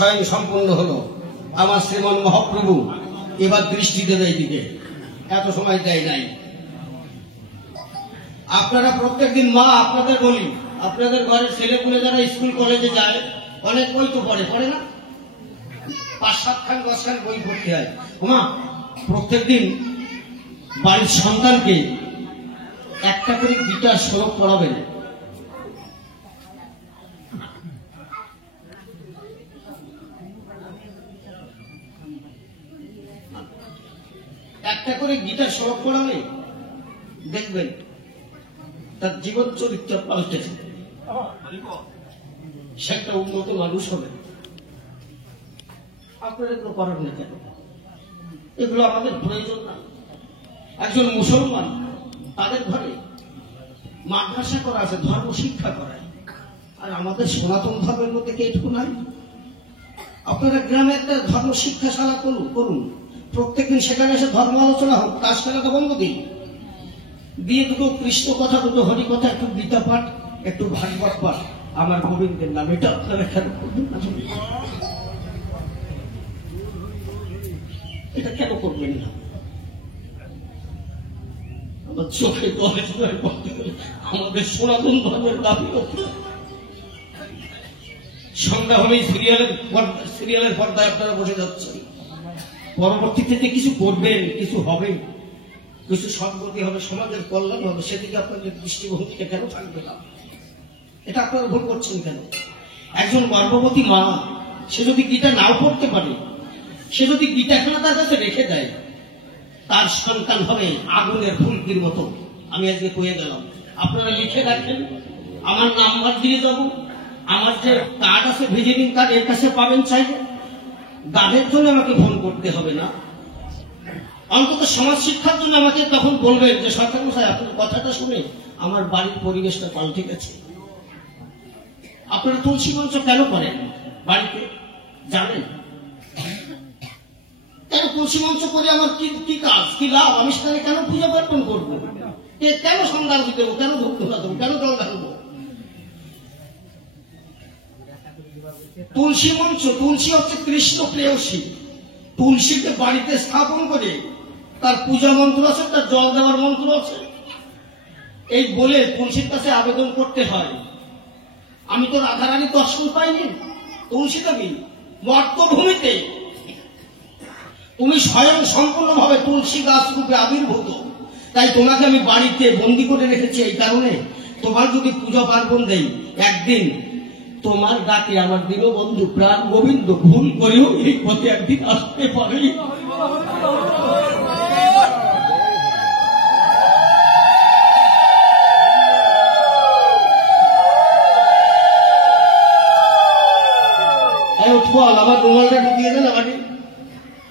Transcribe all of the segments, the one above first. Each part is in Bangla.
স্বয়ং সম্পূর্ণ হলো। আমার শ্রীমন মহাপ্রভু এবার দৃষ্টি দেবে এইদিকে, এত সময় দেয় নাই। আপনারা প্রত্যেকদিন মা, আপনাদের বলি, আপনাদের ঘরের ছেলেপুলে যারা স্কুল কলেজে যায়, অনেক বই তো পড়ে না, 5-7 খান 10 খান বই পড়তে হয়। মা, প্রত্যেকদিন বাড়ির সন্তানকে একটা করে গীতার শ্লোক পড়াবেন। একটা করে গীতার শ্লোক পড়াবে, দেখবেন তার জীবন চরিত্র পাল্টেছে, সে একটা উন্নত মানুষ হবে। আপনারা এগুলো করেন না কেন? এগুলো আমাদের প্রয়োজন না। একজন মুসলমান, তাদের ঘরে মাদ্রাসা করা আছে, ধর্ম শিক্ষা করায়, আর আমাদের সনাতন ধর্মের মধ্যে কে এটুকু নাই? আপনারা গ্রামে একটা ধর্ম শিক্ষাশালা করুন, প্রত্যেকদিন সেখানে এসে ধর্ম আলোচনা হোক, তাস খেলাটা বন্ধ দিন, দিয়ে দুটো কৃষ্ণ কথা, দুটো হরি কথা, একটু গীতা পাঠ, একটু ভাগবত পাঠ, আমার গোবিন্দের নাম, এটা আপনারা কেন করবেন না? এটা কেন করবেন না? আমার চোখে আমাদের সনাতন ধর্মের দাবি সন্ধ্যা হলেই সিরিয়ালের পর্দায় আপনারা বসে যাচ্ছেন। পরবর্তীতে যে কিছু করবেন, কিছু হবে, কিছু সদ্গতি হবে, সমাজের কল্যাণ হবে, সেদিকে আপনাদের দৃষ্টিভঙ্গিটা কেন থাকবে না? এটা আপনারা ভুল করছেন কেন? একজন গর্ভবতী মা, সে যদি গীতা নাও পড়তে পারে, সে যদি গীতাখানা তার কাছে রেখে দেয়, তার সন্তান হবে আগুনের ফুলকির মতো। আমি আজকে কয়ে গেলাম, আপনারা লিখে রাখেন, আমার নাম্বার দিয়ে যাবো, আমার যে কার্ড আছে ভিজিটিং কার্ড, এর কাছে পাবেন চাইলে। গার্ডের জন্য আমাকে ফোন করতে হবে না, অন্তত সমাজ শিক্ষার জন্য আমাকে তখন বলবেন যে সরকার মশাই, আপনার কথাটা শুনে আমার বাড়ির পরিবেশটা পাল্টে গেছে। আপনারা তুলসী মঞ্চ কেন করেন বাড়িতে জানেন? কেন তুলসী মঞ্চ করে আমার কি কাজ, কি লাভ? আমি সেখানে কেন পূজা পার্বণ করবো? কেন সন্ধ্যা দেবো, কেন ধূপধুনা দেবো, কেন জল ঢালবো? তুলসী মঞ্চ, তুলসী হচ্ছে কৃষ্ণ প্রেয়সী। তুলসীকে বাড়িতে স্থাপন করে তার পূজা মন্ত্র আছে, তার জল দেওয়ার মন্ত্র আছে, এই বলে তুলসীর কাছে আবেদন করতে হয়। আমি তো রাধারানীর দর্শন পাইনি, তুলসী দেবী মর্তভূমিতে তুমি স্বয়ং সম্পূর্ণভাবে তুলসী গাছ রূপে আবির্ভূত, তাই তোমাকে আমি বাড়িতে বন্দি করে রেখেছি এই কারণে, তোমার যদি পূজা পার্বণ দেই, একদিন তোমার গাতে আমার দীনবন্ধু প্রাণ গোবিন্দ ভুল করেও এই পথে একদিন আসতে পারে। আমার রুমালটা একটু দিয়ে দেন,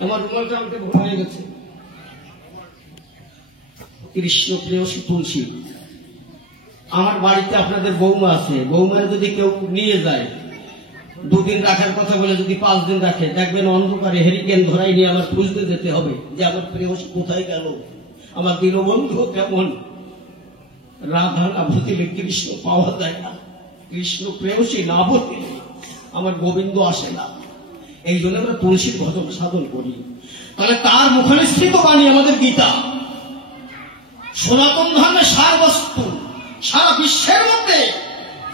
আমার রুমালটা আমাকে ভুল হয়ে গেছে। কৃষ্ণ প্রেয়সী তুলসী, আমার বাড়িতে আপনাদের বৌমা আছে, বৌমারে যদি কেউ নিয়ে যায়, 2 দিন রাখার কথা বলে যদি 5 দিন রাখে, দেখবেন অন্ধকারে হেরিকেন ধরাই নিয়ে আমার খুঁজতে যেতে হবে যে আমার প্রেয়সী কোথায় গেল, আমার দীনবন্ধু কেমন। রাধা না ভুতিলে কৃষ্ণ পাওয়া যায় না, কৃষ্ণ প্রেয়সী না ভুতিলে আমার গোবিন্দ আসে না। এই জন্য আমরা তুলসীর ভজন সাধন করি। তাহলে তার মুখনিসৃত বাণী আমাদের গীতা, সনাতন ধর্মের সার বস্তু। সারা বিশ্বের মধ্যে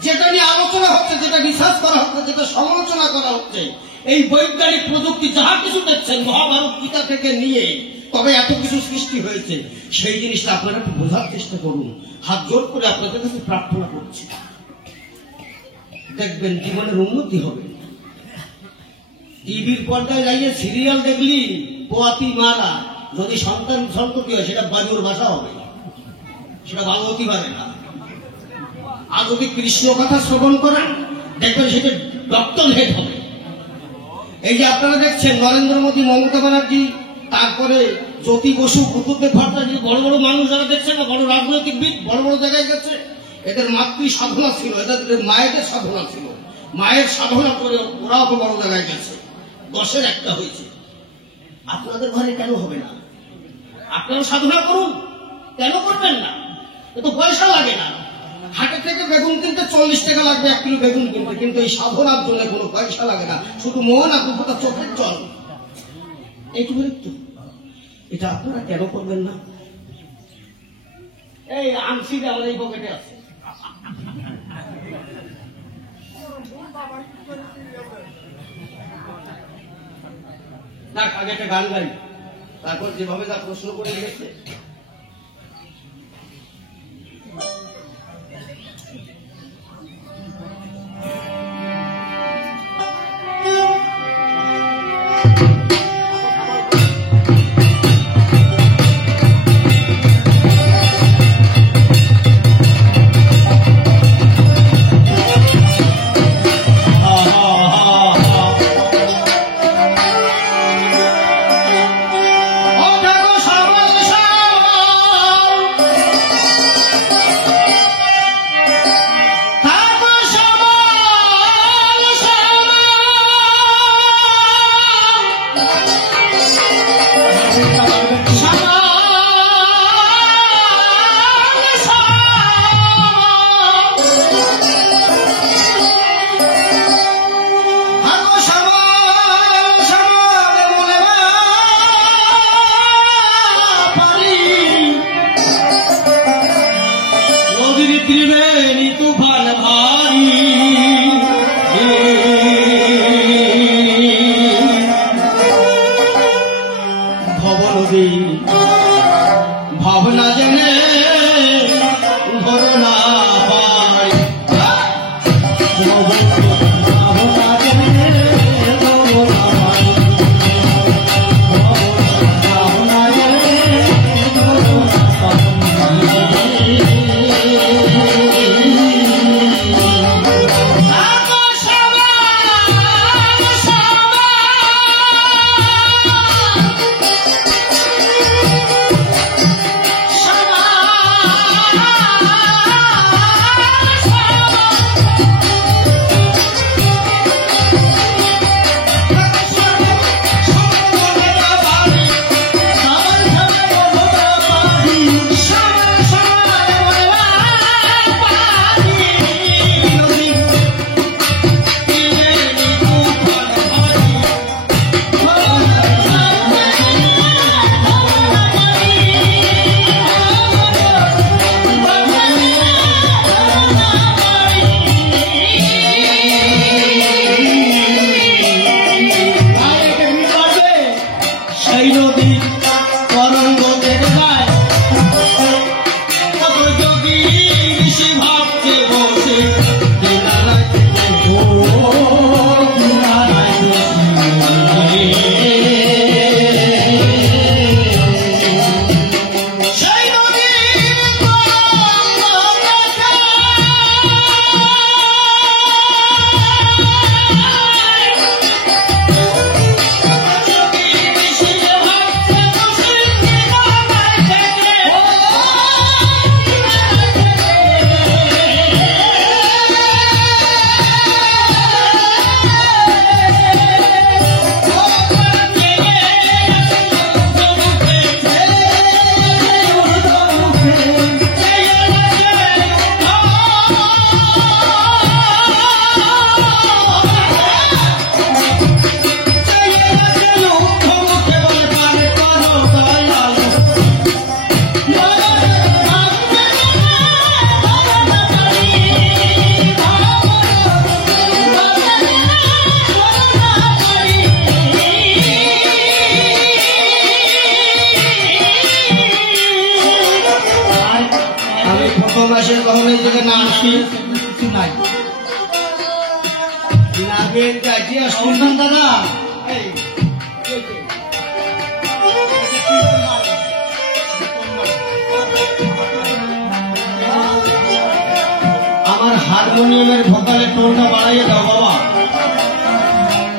যেটা নিয়ে আলোচনা হচ্ছে, যেটা রিসার্চ করা হচ্ছে, যেটা সমালোচনা করা হচ্ছে, এই বৈজ্ঞানিক প্রযুক্তি যাহা কিছু দেখছেন মহাভারত গীতা থেকে নিয়ে, তবে এত কিছু সৃষ্টি হয়েছে, সেই জিনিসটা আপনারা একটু বোঝার চেষ্টা করুন। হাত জোর করে আপনাদের কাছে প্রার্থনা করছি, দেখবেন জীবনের উন্নতি হবে। টিভির পর্দায় যাইয়ে সিরিয়াল দেখলি পোয়াতি মারা, যদি সন্তান সন্ততি হয় সেটা বাজুর ভাষা হবে, সেটা ভাগবতী পারে না। আর যদি কৃষ্ণ কথা শ্রবণ করেন, দেখবেন সেটা ডক্টর হেড হবে। এই যে আপনারা দেখছেন নরেন্দ্র মোদী, মমতা ব্যানার্জি, তারপরে জ্যোতি বসু, বুদ্ধদেব ভট্টাচার্য, বড় বড় মানুষ যারা দেখছেন না, বড় রাজনৈতিকবিদ, বড় বড় জায়গায় গেছে, এদের মাতৃ সাধনা ছিল, এদের মায়েদের সাধনা ছিল, মায়ের সাধনা করে ওরাও তো বড় জায়গায় গেছে, 10-এর 1টা হয়েছে। আপনাদের ঘরে কেন হবে না? আপনারা সাধনা করুন, কেন করবেন না? এত পয়সা লাগে না, হাটে থেকে বেগুন কিনতে 40 টাকা লাগবে 1 কিলো বেগুন কিনতে, কিন্তু এই সাধনার জন্য কোনো পয়সা লাগে না, শুধু মন আর দুটো চোখের জল। এইটুকু একটু এটা আপনারা কেন করবেন না? এই আনসি আমার এই পকেটে আছে। না, আগে একটা গান গাই, তারপর যেভাবে যা প্রশ্ন করে গেছে। ভাবনা জেনে ধরনা পাই, ভাবনা জেনে ধরনা পাই, ভাবনা জেনে ধরনা মাসের কখনো এই জায়গায় নাম আসি কিছু নাই, নামের জায়গা সন্তান দাদা। আমার হারমোনিয়ামের ভোকালের টোনটা বাড়াইয়ে দাও বাবা।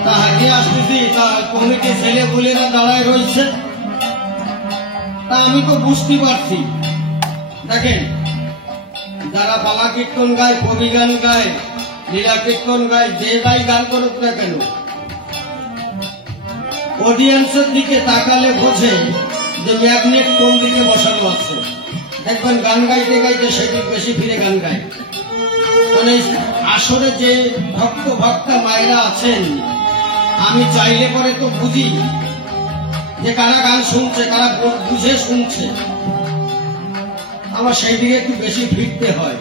তা হাজিয়ে আসতেছি, তা কমিটি ছেলে বলেরা দাঁড়ায় রয়েছে, তা আমি তো বুঝতে পারছি। দেখেন, যারা পালা কীর্তন গায়, কবি গান গায়, লীলা কীর্তন গায়, যে গাই গান করুক না কেন, অডিয়েন্সের দিকে তাকালে বোঝে যে ম্যাগনেট কোন দিকে বসানো আছে। দেখবেন গান গাইতে গাইতে সেদিক বেশি ফিরে গান গায়। মানে আসরে যে ভক্তা মায়েরা আছেন, আমি চাইলে পরে তো বুঝি যে কারা গান শুনছে, কারা বুঝে শুনছে। আমার সেই দিকে একটু বেশি ফিরতে হয়।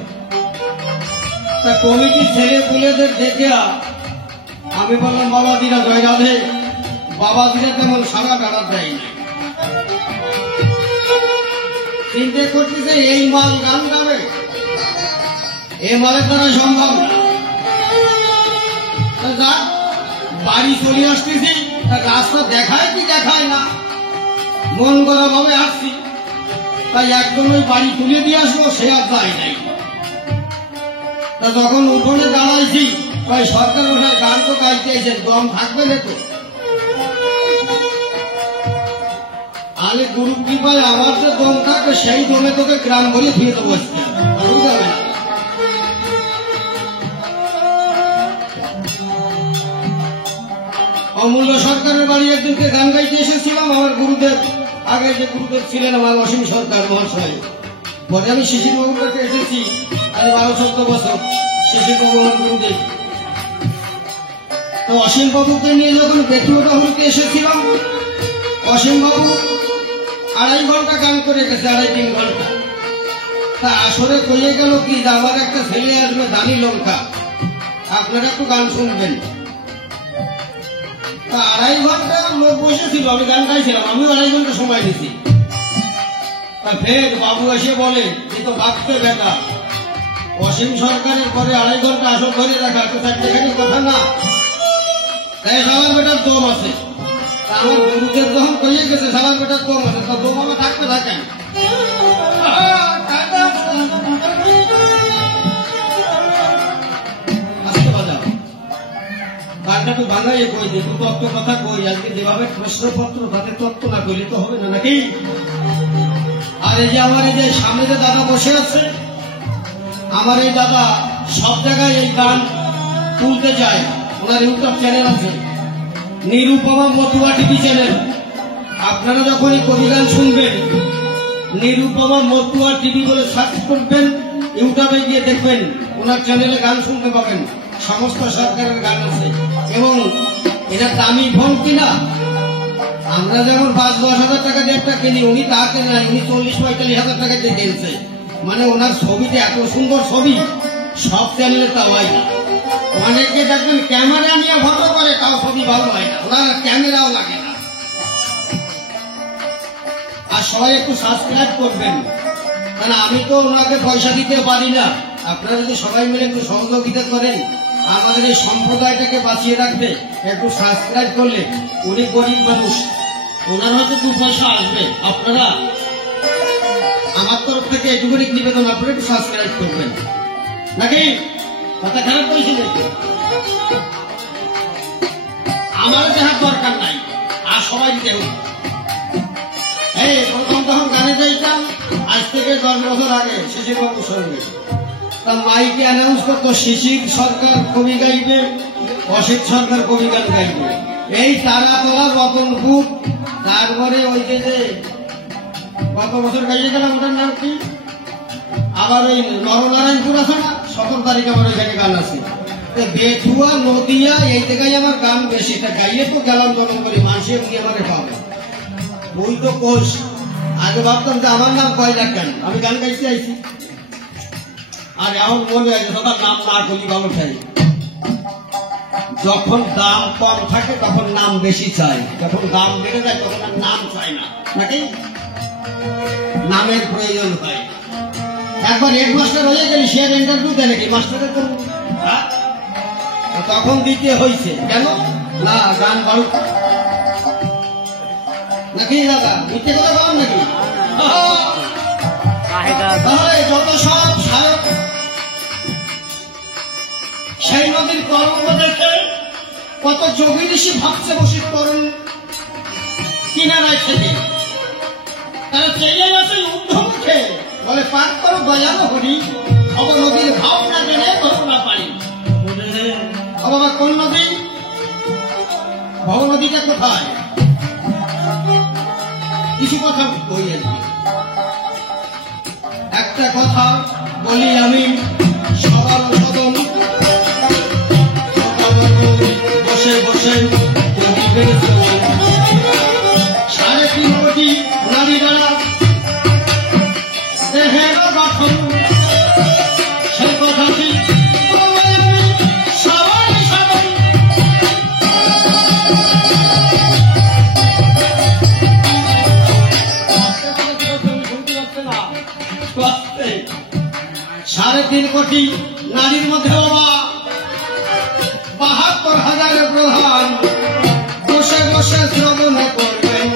তা কমিটির ছেলে পুলেদের দেখে আমি বললাম, বাবাজিরা জয় রাধে। বাবাজিরা তেমন সারা বেড়া দেয় না। চিন্তা করতেছে এই মাল গান গাবে, এই মালের দ্বারা সম্ভব না। বাড়ি চলে আসতেছি, রাস্তা দেখায় কি দেখায় না, মন করা ভাবে আসছি। তাই একদম ওই বাড়ি তুলে দিয়ে আসবো, সে আর যায় নাই। তা যখন উঠোনে দাঁড়াইছি, তাই সরকার মশাই গান তো গাইতে এসেছেন, দম থাকবে না তো। আলে গুরু কৃপায় আমার যে দম থাকবে, সেই দমে তোকে গ্রাম বলে ফিরে দেবো। যাবে না। অমূল্য সরকারের বাড়ি একদিনকে গান গাইতে এসেছিলাম। আমার গুরুদেব, আগে যে গুরুদেব ছিলেন আমার অসীম সরকার মহাশয়, পরে আমি শিশির বাবুর কাছে এসেছি। আমি 12-14 বছর শিশির বাবু আমার গুরুদেব। তো অসীম বাবুকে নিয়ে যখন ব্যক্তিগত হতে এসেছিলাম, অসীম বাবু 2.5 ঘন্টা গান করে গেছে, 2.5-3 ঘন্টা। তা আসরে কইয়ে গেল কি, যে আমার একটা ছেলে আসবে দানি লঙ্কা, আপনারা একটু গান শুনবেন। তা 2.5 ঘন্টা লোক বসেছিল, আমি গান গাইছিলাম, আমিও 2.5 ঘন্টা সময় দিছি। তা ফের বাবু এসে বলে, এ তো ভাবতে বেটা, অসীম সরকারের পরে 2.5 ঘন্টা আসর ধরে রাখা তো চারটেখানি কথা না। তাই সবার বেটার দম আছে। তা আমার গুরুদেব যখন কইয়ে গেছে সবার বেটার দম আছে, তা দম আমার থাকতে থাকেন। আসতে বাজাও গানটা একটু বাংলায় কই দে, তত্ত্ব কথা কই। আজকে যেভাবে প্রশ্নপত্র, তাতে তত্ত্ব না কইলে তো হবে না, নাকি? আর এই যে আমার এই যে সামনে যে দাদা বসে আছে, আমার এই দাদা সব জায়গায় এই গান তুলতে যায়। ওনার ইউটিউব চ্যানেল আছে, নিরুপমা মতুয়া টিভি চ্যানেল। আপনারা যখন এই কবি গান শুনবেন, নিরুপমা মতুয়া টিভি বলে সার্চ করবেন, ইউটিউবে গিয়ে দেখবেন, ওনার চ্যানেলে গান শুনতে পাবেন। সমস্ত সরকারের গান আছে এবং এটা দামি ফোন কিনা। আমরা যেমন 5-10 হাজার টাকা দিয়ে একটা কিনি, উনি তা কেনে না, উনি 40-45 হাজার টাকা দিয়ে কিনছে। মানে ওনার ছবিটা এত সুন্দর ছবি, সব চ্যানেলে তা হয় না। অনেকে দেখবেন ক্যামেরা নিয়ে ফটো করে, তাও ছবি ভালো হয় না, ওনার ক্যামেরাও লাগে না। আর সবাই একটু সাবস্ক্রাইব করবেন, কারণ আমি তো ওনাকে পয়সা দিতে পারি না। আপনারা যদি সবাই মিলে একটু সহযোগিতা করেন, আমাদের এই সম্প্রদায়টাকে বাঁচিয়ে রাখতে একটু সাবস্ক্রাইব করলে, উনি গরিব মানুষ, ওনার হয়তো 2 পয়সা আসবে। আপনারা আমার তরফ থেকে এটুকুনি নিবেদন, আপনারা একটু সাবস্ক্রাইব করবেন, নাকি? কথা খারাপ করেছি নাকি? আমার দেখার দরকার নাই, আর সবাই দিতে হবে। এই প্রথম যখন গানে যাইতাম, আজ থেকে 10 বছর আগে শিশির বাবুর সঙ্গে, তা মাইকে অ্যানাউন্স করতো, শিশির সরকার কবি গাইবে, অসিত সরকার কবি গান গাইবে। এই তারাতলা, রতনপুর, তারপরে ওই যে গত বছর গাইয়ে গেলাম, ওটার নাম কি, আবার ওই নরনারায়ণপুর আছে না, 17 তারিখ আমার ওইখানে গান আছে। বেথুয়া, নদিয়া, এই জায়গায় আমার গান বেশিটা গাইয়ে তো গেলাম জনম করি, মানুষের উনি আমাকে পাবে। ওই তো কোষ আগে ভাবতাম যে আমার নাম কয় লাখ কেন, আমি গান গাইতে আইছি। আর এখন মনে হয় সবার নাম না করি ভালো চাই। যখন দাম কম থাকে তখন নাম বেশি চাই, যখন দাম বেড়ে যায় তখন আর নাম চাই না, নাকি? নামের প্রয়োজন হয়। একবার হেডমাস্টার হয়ে গেলি, সে ইন্টারভিউ দেয় নাকি মাস্টারের জন্য? তখন দিতে হয়েছে কেন না, গান ভালো নাকি দাদা? দিতে গেলে বলেন নাকি? তাহলে যত সব সায়ক সেই নদীর তরঙ্গ দেখে কত যোগী ঋষি ভাবছে বসে তরুণ কিনারায় থেকে, তারা চেয়ে আছে ঊর্ধ্বমুখে, বলে পার করো দয়াল হরি, অব নদীর ভাব না জেনে করোনা পারি। বাবা কোন নদী? ভব নদীটা কোথায়? কিছু কথা বলি, একটা কথা বলি আমি। সবার সদন বসে বসে 3.5 কোটি নারী বেলা দেহের গঠন সে কথাটি সবাই সবাই সাড়ে 3 কোটি নারীর মধ্যে বাবা 72,000 প্রধান বসে বসে শ্রবণে করবেন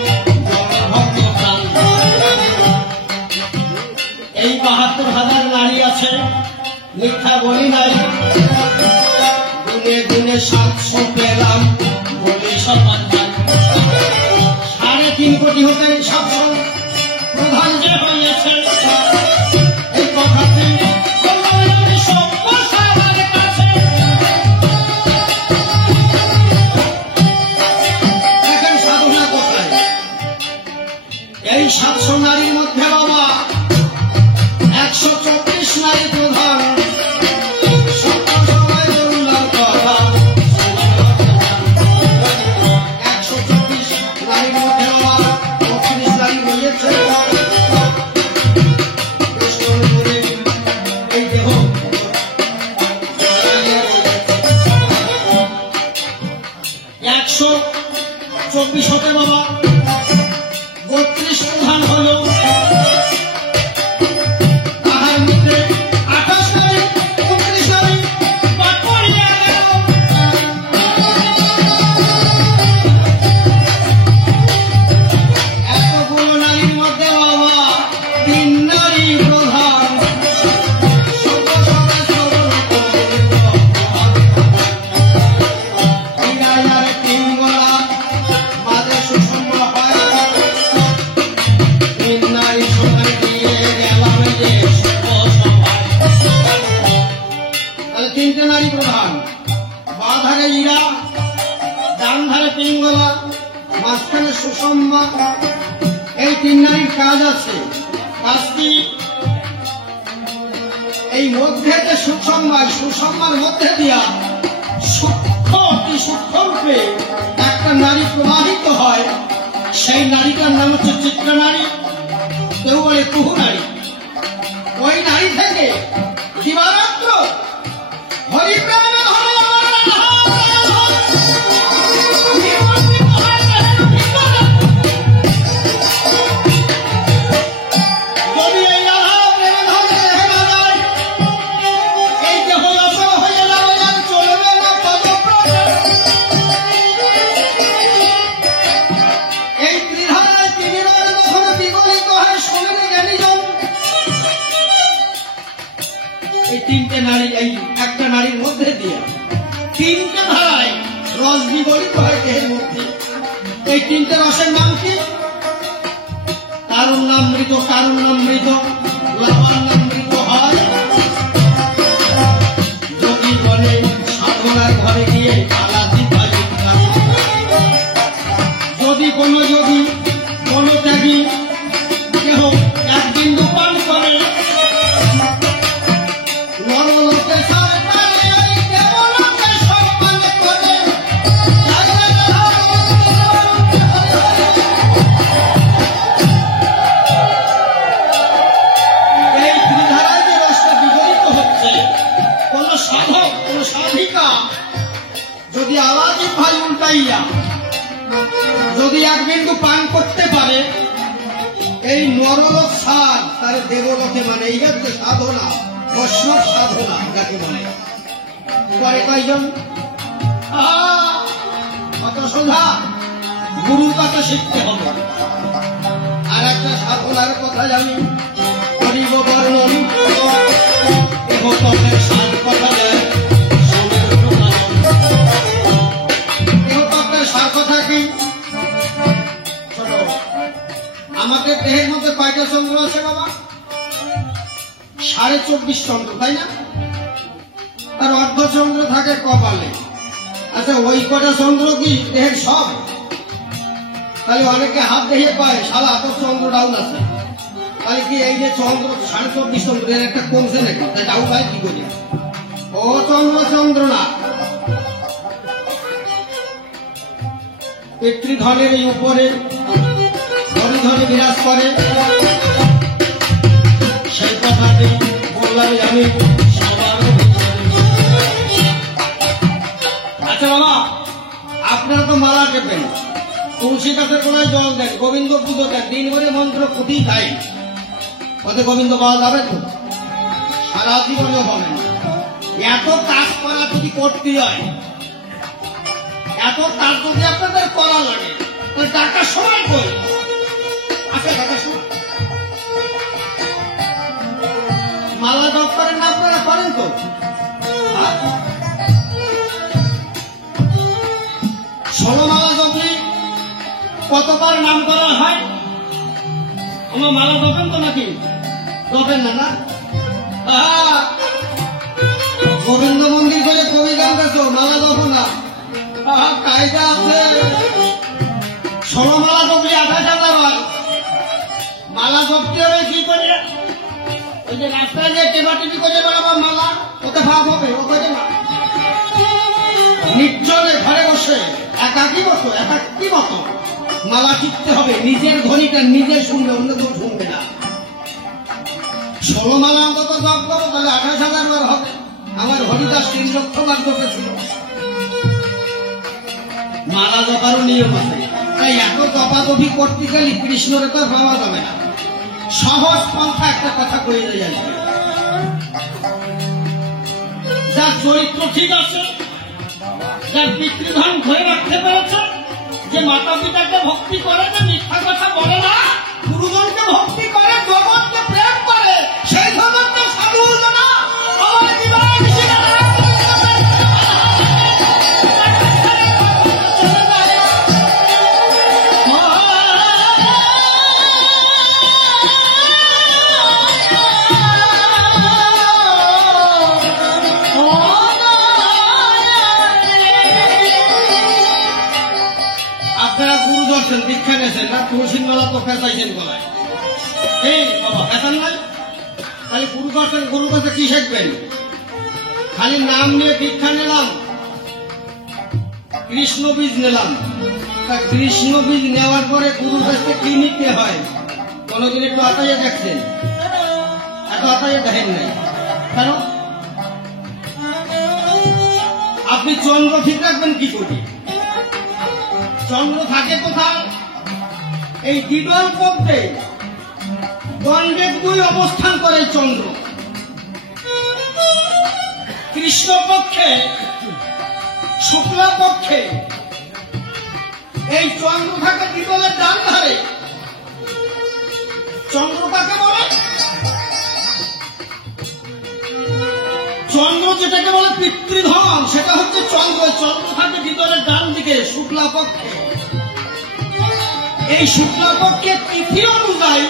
এই 72,000 নারী আছে মিথ্যা বলি নাই গুনে গুনে 700 পেলাম বলি সমান 3.5 কোটি হতে 700 প্রধান যে হয়েছে এই কথাটি এই 700 নারীর মধ্যে বাবা 124 নারী প্রধান সকাল সময় বললাম কথা 124 নারীর মধ্যে বাবা 35 নারী হয়েছে এই দেহ 124 হতে বাবা 32 প্রধান হলো তাহার মধ্যে 28 নারী 29 নারী বাদ পড়িয়া গেল এতগুলো নারীর মধ্যে বাবা 3 নারী প্রধান তিনটে নারী প্রধান বাঁ ধারে ইরা ডান ধারে পিঙ্গলা মাঝখানে সুষম্মা এই 3 নারীর কাজ আছে কাজটি এই মধ্যে যে সুষম্মার মধ্যে দিয়া সূক্ষ্ম রূপে একটা নারী প্রবাহিত হয় সেই নারীটার নাম হচ্ছে চিত্রনারী কেউ বলে কুহু নারী ওই নারী থেকে দিবারাত্র হরিপ্রাণ যদি এই রাধা প্রেমে ধরে দেখে না যায় এই দেহ অচল হয়ে যাবে আর চলবে না পদপ্রদ এই ত্রিধারায় 3 বার যখন বিগলিত হয় শরীরে জ্ঞানীজন এই 3টে নারী এই একটা নারীর মধ্যে দিয়ে 3টে ধারায় রস বিগলিত হয় দেহের মধ্যে এই 3টে রসের নাম কি কারণ নাম মৃত লাভার নাম মৃত হয় যদি বলে সাধনার ঘরে গিয়ে আলাদি ভাই যদি কোনো ত্যাগী কেহ 1 বিন্দু পান করে নরলোকে যদি আলাদি ভাই উল্টাইয়া যদি 1 বিন্দু পান করতে পারে এই নরলোক সাধ তার দেবলোকে মানে এই হচ্ছে সাধনা বৈষ্ণব সাধনা যাকে বলে করে কয়জন কত সোজা গুরুর কাছে শিখতে হবে আর একটা সাধনার কথা জানি করিব বর্ণন দেহ তপের সাধ কথা দেয় সার কথা কি আমাদের দেহের মধ্যে কয়টা চন্দ্র আছে বাবা 24.5 চন্দ্র তাই না আর অর্ধচন্দ্র থাকে কপালে আচ্ছা ওই কটা চন্দ্র কি দেহের সব তাহলে অনেকে হাত দেখে পায় শালা তোর চন্দ্র ডাউন আছে তাহলে কি এই যে চন্দ্র 24.5 চন্দ্র এর একটা কমছে নাকি? তাই ডাউট হয় কি করি? ও চন্দ্র চন্দ্র না, পিতৃধনের এই উপরে ধরে বিরাজ করে, সেই কথাটি বললাম আমি সবার। আচ্ছা বাবা, আপনারা তো মালা টেপেন, তুলসী গাছের গোড়ায় জল দেন, গোবিন্দ পুজো দেন, দিন ভরে মন্ত্র পুঁথি খাই, ওতে গোবিন্দ পাওয়া যাবে তো? সারা জীবনে হবে না। এত কাজ করা যদি করতে হয়, এত কাজ যদি আপনাদের করা লাগে, টাকা সময় কই আছে? টাকা সময় মালা জপ করেন না আপনারা? করেন তো? 16 মালা জপলে কতবার নাম করা হয়? আমার মালা জপেন তো নাকি? জপেন না? না, গোবিন্দ মন্দির করে কবি গান গেছো, মালা জপ না। কায়দা আছে, 16 মালা জপলে 28,000 বার মালা জপতে হবে। কি করে? ওই যে রাস্তায় যে টেবাটিপি করে বেড়াবো মালা, ওতে ভাব হবে? ও করে না। নির্জনে ঘরে বসে একাকী মতো মালা টিপতে হবে। নিজের ধ্বনিটা নিজে শুনবে, অন্য কেউ শুনবে না। 16 মালা অন্তত জপ করো, তাহলে 28,000 বার হবে। আমার হরিদাস 3 লক্ষ বার জপেছিল। মালা জপারও নিয়ম আছে, তাই এত জপাজপি করতে গেলে কৃষ্ণরে তো পাওয়া যাবে না। সহজ পন্থা একটা কথা কয়ে যায়, যার চরিত্র ঠিক আছে, যার পিতৃধন ধরে রাখতে পেরেছে, যে মাতা পিতাকে ভক্তি করে, যে মিথ্যা কথা বলে না, গুরুজনকে ভক্তি করে, জগৎকে প্রেম করে, সেই ধরনের সাধু না আমার জীবনে দীক্ষা নিয়েছেন না? তুলসীর মালা তো ফেঁচাইছেন গলায়। এই বাবা ফেঁচান নাই? তাহলে গুরুর কাছে কি শিখবেন? খালি নাম নিয়ে দীক্ষা নিলাম, কৃষ্ণ বীজ নিলাম। কৃষ্ণ বীজ নেওয়ার পরে গুরুর কাছে কি নিতে হয় কোনদিন একটু আতাইয়া দেখছেন? এত আতাইয়া দেখেন নাই কেন? আপনি চন্দ্র ঠিক রাখবেন কি করে? চন্দ্র থাকে কোথায়? এই দ্বিদল পক্ষে দণ্ডের 2 অবস্থান করে চন্দ্র। কৃষ্ণ পক্ষে, শুক্লা পক্ষে এই চন্দ্র থাকে দ্বিদলের ডান ধারে। চন্দ্র কাকে বলে? চন্দ্র যেটাকে বলে পিতৃধন, সেটা হচ্ছে চন্দ্র। চন্দ্র থাকে দ্বিদলের ডান দিকে, শুক্লা পক্ষে। এই শুক্লা পক্ষের তিথি অনুযায়ী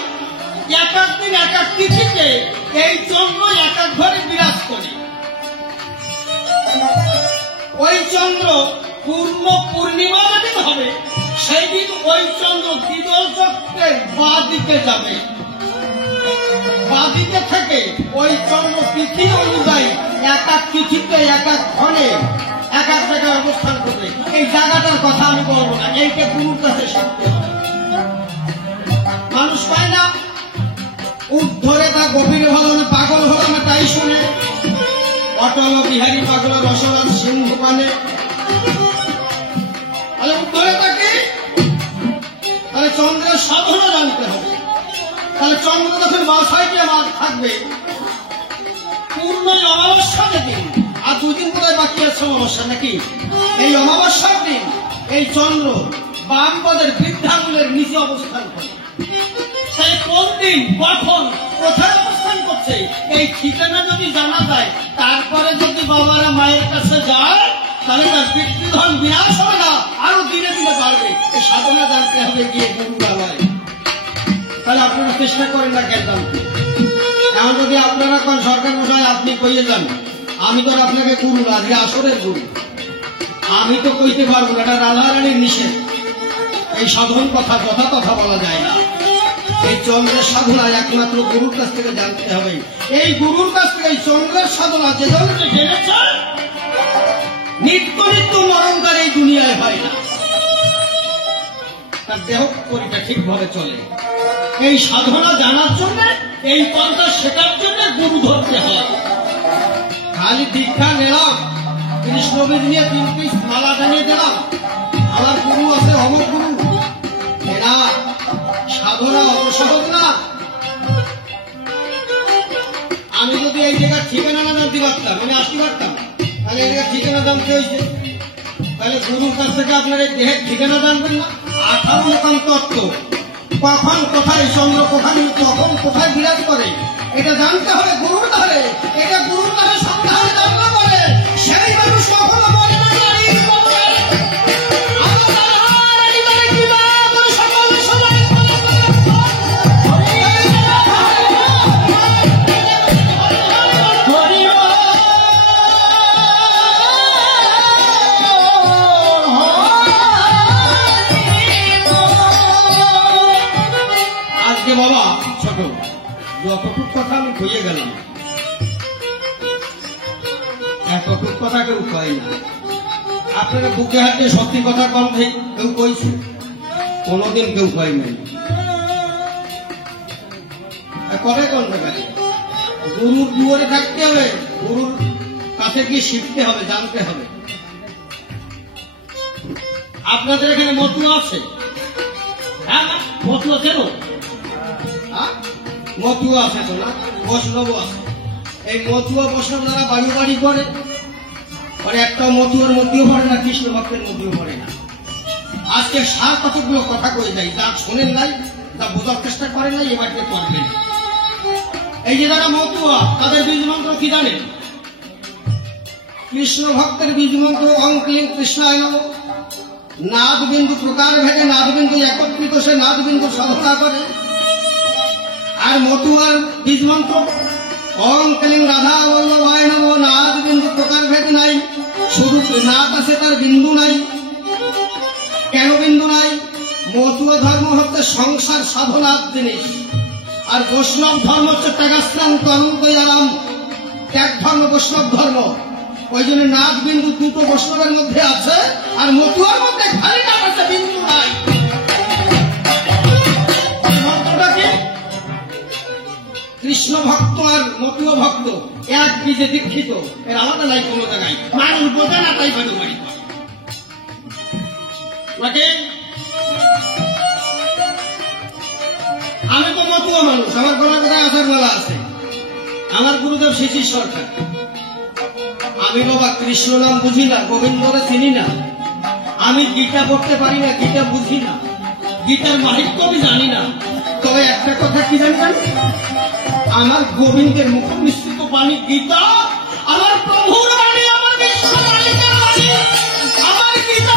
এক এক দিন এক এক তিথিতে এই চন্দ্র এক এক ঘরে বিরাজ করে। ওই চন্দ্র পূর্ণ পূর্ণিমা যেদিন হবে, সেই দিন ওই চন্দ্র দ্বিদল চক্রের বাঁ দিকে যাবে। বাঁ দিকে থেকে ওই চন্দ্র তিথি অনুযায়ী এক এক তিথিতে এক এক ঘরে এক এক জায়গায় অবস্থান করবে। এই জায়গাটার কথা আমি বলবো না, এইটা গুরুর কাছে শিখতে হবে। মানুষ পায় না, উঠ ধরে তা গভীর হলো না, পাগল হলো না তাই শুনে। অটল বিহারী পাগল রসরাজ সিন্ধু পানে, তাহলে উঠ ধরে তাকে, তাহলে চন্দ্রের সাধনা জানতে হবে। তাহলে চন্দ্র যখন বাসায় থাকবে পূর্ণ অমাবস্যা দিন, আর 2 দিন পরে বাকি আছে অমাবস্যা নাকি? এই অমাবস্যার দিন এই চন্দ্র বাম পদের বৃদ্ধাঙ্গুলের নিচে অবস্থান করে। তাই কোন দিন কখন কোথায় অবস্থান করছে এই ঠিকানা যদি জানা যায়, তারপরে যদি বাবারা মায়ের কাছে যায়, তাহলে তার পিতৃধন বিনাশ হবে না, আরো দিনে দিনে বাড়বে। এই সাধনা জানতে হবে গিয়ে গুরুরালয়। তাহলে আপনারা চেষ্টা করেন না কেন জানতে? এখন যদি আপনারা কোন সরকার মশাই আপনি কইয়ে যান, আমি তো আপনাকে গুরু না, আসরের গুরু, আমি তো কইতে পারবো না, এটা রাধারানীর নিষেধ। এই সাধারণ কথা বলা যায় না। এই চন্দ্রের সাধনা একমাত্র গুরুর কাছ থেকে জানতে হবে। এই গুরুর কাছ থেকে এই চন্দ্রের সাধনা যে জন্যে জেনেছে, নিত্য নিত্য মরণকার এই দুনিয়ায় হয় না, তার দেহ পরিটা ঠিকভাবে চলে। এই সাধনা জানার জন্য, এই পন্থা শেখার জন্য গুরু ধরতে হয়। খালি দীক্ষা নিলাম, কৃষ্ণবীর নিয়ে 3 পিস মালা টানিয়ে দিলাম, আমার গুরু আছে অমর গুরু, এরা সাধনা অত সহজ না। আমি যদি এই জায়গার ঠিকানা না জানতে পারতাম, আমি আসতে পারতাম, তাহলে এই জায়গার ঠিকানা জানতে হয়েছে। তাহলে গুরুর কাছ থেকে আপনার এই দেহের ঠিকানা জানবেন না। 18 তত্ত্ব, কখন কোথায় চন্দ্র, কোথায় কখন কোথায় বিরাজ করে, এটা জানতে হবে গুরুর ধারে। এটা গুরুর ধারে সন্ধানে জানতে পারে, সেই মানুষ কখনো বলে না বাবা ছোট, যতটুক কথা আমি কইয়ে গেলাম, এতটুক কথা কেউ কয় না। আপনারা বুকে হাতে সত্যি কথা কম থেকে কেউ কইছে, কোনদিন কেউ কয় নাই। কবে কোন জায়গায় গুরুর দুয়ারে থাকতে হবে, গুরুর কাছে গিয়ে শিখতে হবে, জানতে হবে। আপনাদের এখানে মতুয়া আছে? হ্যাঁ, মতুয়া কেন? মতুয়া আছে তো না, বৈষ্ণব আছে। এই মতুয়া বৈষ্ণব যারা বাড়ি বাড়ি করে, একটা মতুয়ার মধ্যেও পড়ে না, কৃষ্ণ ভক্তের মধ্যেও পড়ে না। আজকে সার কতগুলো কথা কয়ে যায়, যা শোনেন নাই, যা বোঝার চেষ্টা করে নাই, এবারকে করবেন। এই যে যারা মতুয়া, তাদের বীজ মন্ত্র কি জানেন? কৃষ্ণ ভক্তের বীজ মন্ত্র ওং ক্লীং কৃষ্ণায় নমঃ। নাদ বিন্দু প্রকার ভেদে নাদ বিন্দু একত্রিত, সে নাদ বিন্দু সাধনা করে। আর মতুয়ার বীজ মন্ত্র ওং ক্লীং রাধা বল্লভায় নমঃ। নাদ বিন্দু প্রকার ভেদ নাই, শুধু নাদ আছে, তার বিন্দু নাই। কেন বিন্দু নাই? মতুয়া ধর্ম হচ্ছে সংসার সাধনার জিনিস, আর বৈষ্ণব ধর্ম হচ্ছে ত্যাগাশ্রান্ত আনন্দয়ারাম, ত্যাগ ধর্ম বৈষ্ণব ধর্ম। ওই জন্য নাদ বিন্দু দুটো বৈষ্ণবের মধ্যে আছে, আর মতুয়ার মধ্যে খালি নাদ আছে, বিন্দু নাই। কৃষ্ণ ভক্ত আর মতুয়া ভক্ত এক বীজে দীক্ষিত, এর আলাদা নাই কোনো জায়গায়। মানুষ বোঝে না, তাই বাড়ি বাড়ি আমি তো মতুয়া মানুষ, আমার গলার কথায় আসার বেলা আছে। আমার গুরুদেব শিশির সরকার। আমি বাবা কৃষ্ণ নাম বুঝি না, গোবিন্দরে চিনি না, আমি গীতা পড়তে পারি না, গীতা বুঝি না, গীতার মাহিত্য আমি জানি না। তবে একটা কথা কি জানেন, আমার গোবিন্দের মুখ নিঃসৃত বাণী গীতা, আমার প্রভুর বাণী, আমার বিশ্ব মালিকের বাণী, আমার গীতা।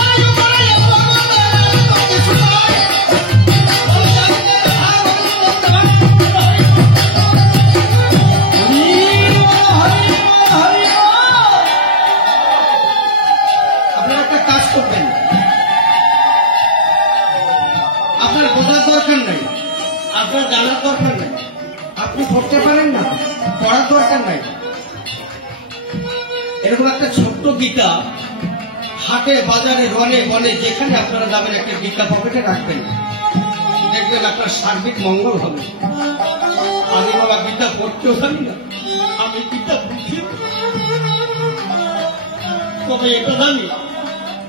আপনারা একটা কাজ করবেন, আপনার বোঝার দরকার নাই, আপনার জানার দরকার নাই, আপনি পড়তে পারেন না, পড়ার দরকার নাই। এরকম একটা ছোট্ট গীতা হাটে বাজারে রনে বনে যেখানে আপনারা যাবেন, একটা গীতা পকেটে রাখবেন, দেখবেন আপনার সার্বিক মঙ্গল হবে। আমি বাবা গীতা পড়তেও জানি না, আমি গীতা বুঝি, তবে এটা জানি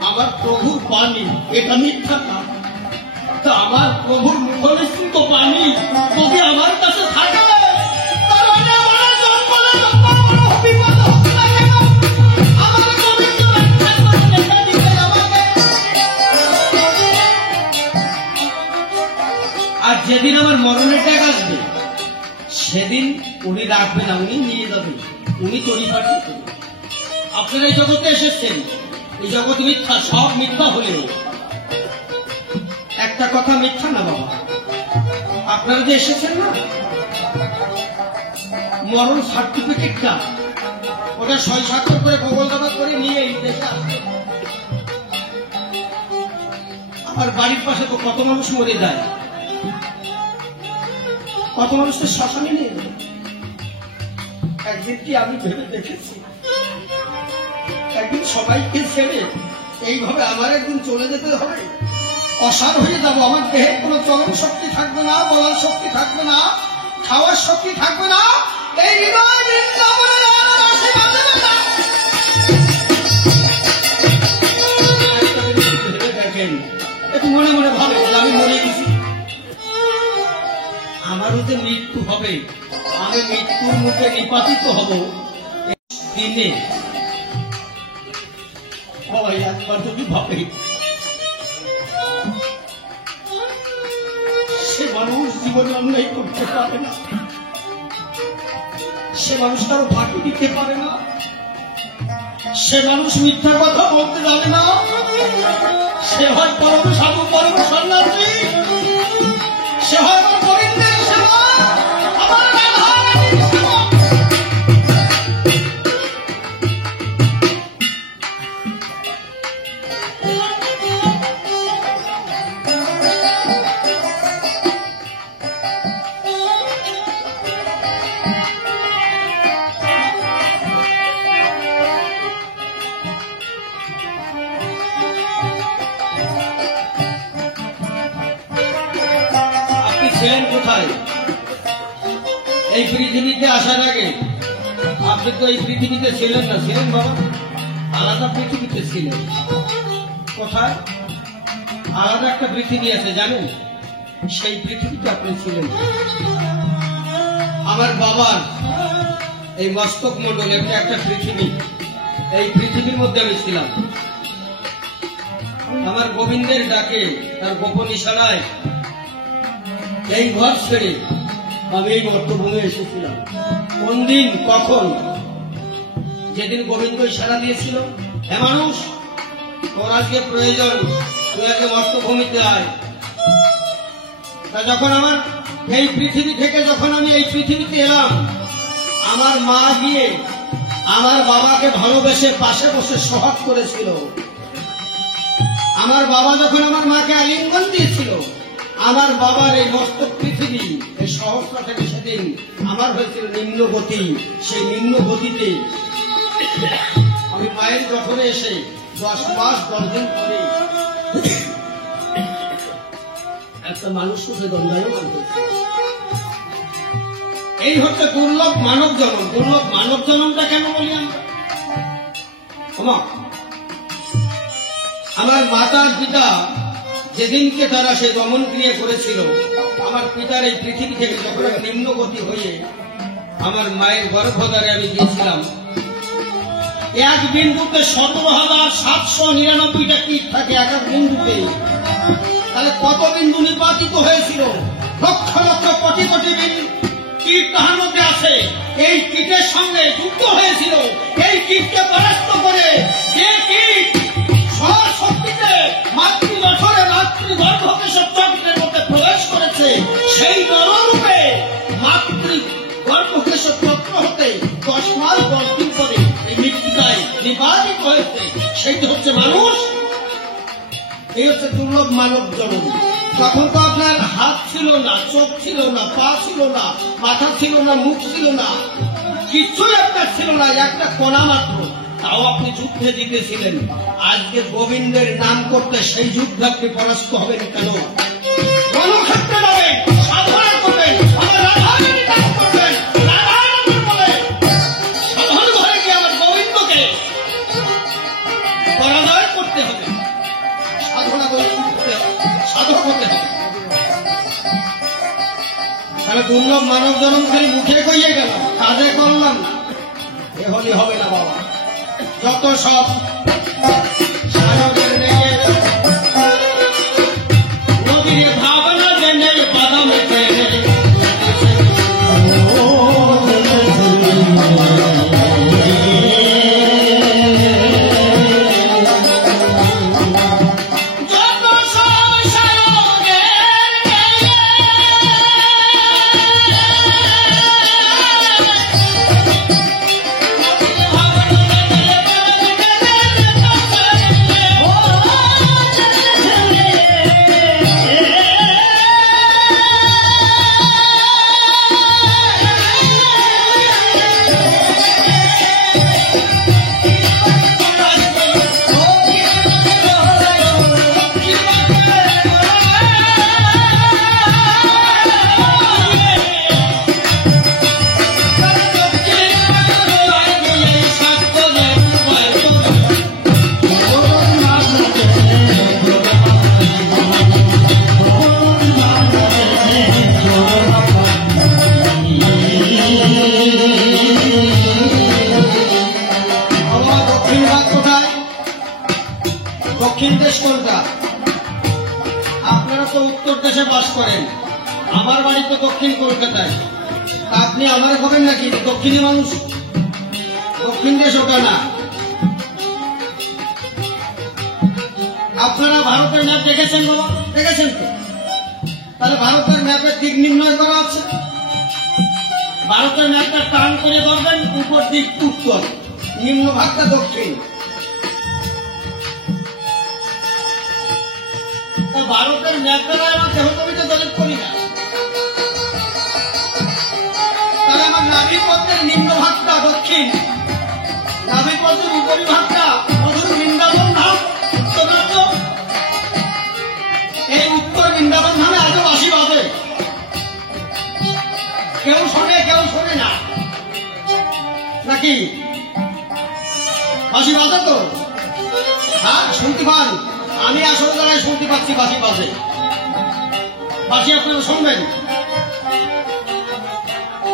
আমার প্রভুর বাণী, এটা মিথ্যা না। তা আমার প্রভুর মুখনিসৃত বাণী যদি আমার কাছে থাকে, আর যেদিন আমার মরণের ট্যাগ আসবে, সেদিন উনি রাখবেন না, উনি নিয়ে যাবেন, উনি তৈরি পাঠিয়ে দেবেন। আপনারা এই জগতে এসেছেন, এই জগৎ মিথ্যা, সব মিথ্যা হলেও একটা কথা মিথ্যা না বাবা। আপনারা যে এসেছেন না, মরণ সার্টিফিকেটটা ওটা 6-7 করে বগলদাবা করে নিয়ে এই দেশে আসবে। আমার বাড়ির পাশে তো কত মানুষ মরে যায়, কত মানুষকে শ্মশানে নিয়ে যায়। একদিন কি আমি ভেবে দেখেছি একদিন সবাইকে ছেড়ে এইভাবে আমার একদিন চলে যেতে হবে, অসার হয়ে যাব, আমার দেহে কোনো চলন শক্তি থাকবে না, বলার শক্তি থাকবে না, খাওয়ার শক্তি থাকবে না, এই হৃদয় বৃন্দাবনের আর আসে বাঁধবে না। ভেবে দেখেন, একটু মনে মনে ভাবে আমি মরে গেছি, আমারও যে মৃত্যু হবে, আমি মৃত্যুর মুখে নিপাতিত হব দিনে। সবাই একবার যদি ভাবে, সে মানুষ জীবনে অন্যায় করতে পারে না, সে মানুষ কারো ফাঁকি দিতে পারে না, সে মানুষ মিথ্যা কথা বলতে জানে না, সে হয় পরম সাধু পরম সন্ন্যাসী, সে হয় আমার গোবিন্দের সেবক, আমার রাধারানীর সেবক। ছিলেন কোথায় এই পৃথিবীতে আসার আগে? আপনি তো এই পৃথিবীতে ছিলেন না, ছিলেন বাবা? আলাদা পৃথিবীতে ছিলেন। কোথায়? আলাদা একটা পৃথিবী আছে জানেন, সেই পৃথিবীতে আপনি ছিলেন। আমার বাবার এই মস্তক মন্ডল একটা পৃথিবী, এই পৃথিবীর মধ্যে আমি ছিলাম। আমার গোবিন্দের ডাকে, তার গোপন ইশারায় এই ঘর ছেড়ে আমি এই মর্তভূমে এসেছিলাম। কোন দিন, কখন? যেদিন গোবিন্দ ইশারা দিয়েছিল, হে মানুষ, তোর আজকে প্রয়োজন, তুই আজকে মর্তভূমিতে আয়। তা যখন আমার এই পৃথিবী থেকে যখন আমি এই পৃথিবীতে এলাম, আমার মা গিয়ে আমার বাবাকে ভালোবেসে পাশে বসে সোহাগ করেছিল। আমার বাবা যখন আমার মাকে আলিঙ্গন দিয়েছিল, আমার বাবার এই মস্তক পৃথিবী, এই সহস্র থেকে সেদিন আমার হয়েছিল নিম্ন গতি। সেই নিম্ন গতিতে আমি মায়ের যখনে এসে 10 মাস 10 দিন পরে একটা মানুষ রূপে দণ্ডায়মান হয়েছে। এই হচ্ছে দুর্লভ মানব জন্ম। দুর্লভ মানব জন্মটা কেন বলি আমরা? আমার মাতার পিতা যেদিনকে তারা সে দমন ক্রিয়া করেছিল, আমার পিতার এই পৃথিবী থেকে যখন নিম্নগতি হয়ে আমার মায়ের গর্ভধারে আমি গিয়েছিলাম, এক বিন্দুতে 17,799টা কীট থাকে এক এক বিন্দুতে। তাহলে কত বিন্দু নিপাতিত হয়েছিল? লক্ষ লক্ষ কোটি কোটি কীট তাহার মধ্যে আছে। এই কীটের সঙ্গে যুক্ত হয়েছিল। এই কীটকে পরাস্ত করে যে কীট শক্তিতে মাতৃবছরে মাতৃগর্ভকে চক্রের মধ্যে প্রবেশ করেছে, সেই নররূপে মাতৃগর্ভকেশর চক্র হতে 10 মাস 10 দিন পরে এই মৃত্যুটায় নিবারিত হয়েছে। সেইটা হচ্ছে মানুষ। এই হচ্ছে দুর্লভ মানব জন্ম। তখন তো আপনার হাত ছিল না, চোখ ছিল না, পা ছিল না, মাথা ছিল না, মুখ ছিল না, কিছুই আপনার ছিল না, একটা কণা মাত্র। তাও আপনি যুদ্ধে জিতেছিলেন। আজকে গোবিন্দের নাম করতে সেই যুদ্ধে আপনি পরাস্ত হবেন কেন? রণক্ষেত্রে যাবেন, সাধনা করবেন, আমার রাধারানীর নাম করবেন, রাধারানী বলে সাধন ঘরে গিয়ে আমার গোবিন্দকে পরাজয় করতে হবে, সাধনা করতে হবে, সাধক হতে হবে। তাহলে দুর্লভ মানব জন্ম খালি মুখে কইয়ে গেল, কাজে করলাম না, এ হলে হবে না বাবা। যত সব নদীর ভাবনা জেনে বাদামে করেন, আমার বাড়ি তো দক্ষিণ কলকাতায়, আপনি আমার হবেন নাকি? দক্ষিণী মানুষ, দক্ষিণ দেশ ওটা না। আপনারা ভারতের ম্যাপ দেখেছেন বাবা? দেখেছেন তো? তাহলে ভারতের ম্যাপের দিক নির্ণয় করা আছে। ভারতের ম্যাপটা টান করে ধরবেন, উপর দিক উত্তর, নিম্ন ভাগটা দক্ষিণ। ভারতের ম্যাপ দ্বারা আমার দেহতমিতে দলিত করি না। তাহলে আমার নাভিপথের নিম্ন ভাগটা দক্ষিণ, নাভিপথের উপরি ভাগটা মধুর বৃন্দাবন ধাম উত্তর রাজ্য। এই উত্তর বৃন্দাবন ধামে আজও বাঁশি বাজে, কেউ শোনে কেউ শোনে না, নাকি বাঁশি বাজে তো? হ্যাঁ, শুনতে পান? আমি আসলে জায়গায় শুনতে পাচ্ছি বাঁশি বাজে। বাঁশি আপনারা শুনবেন।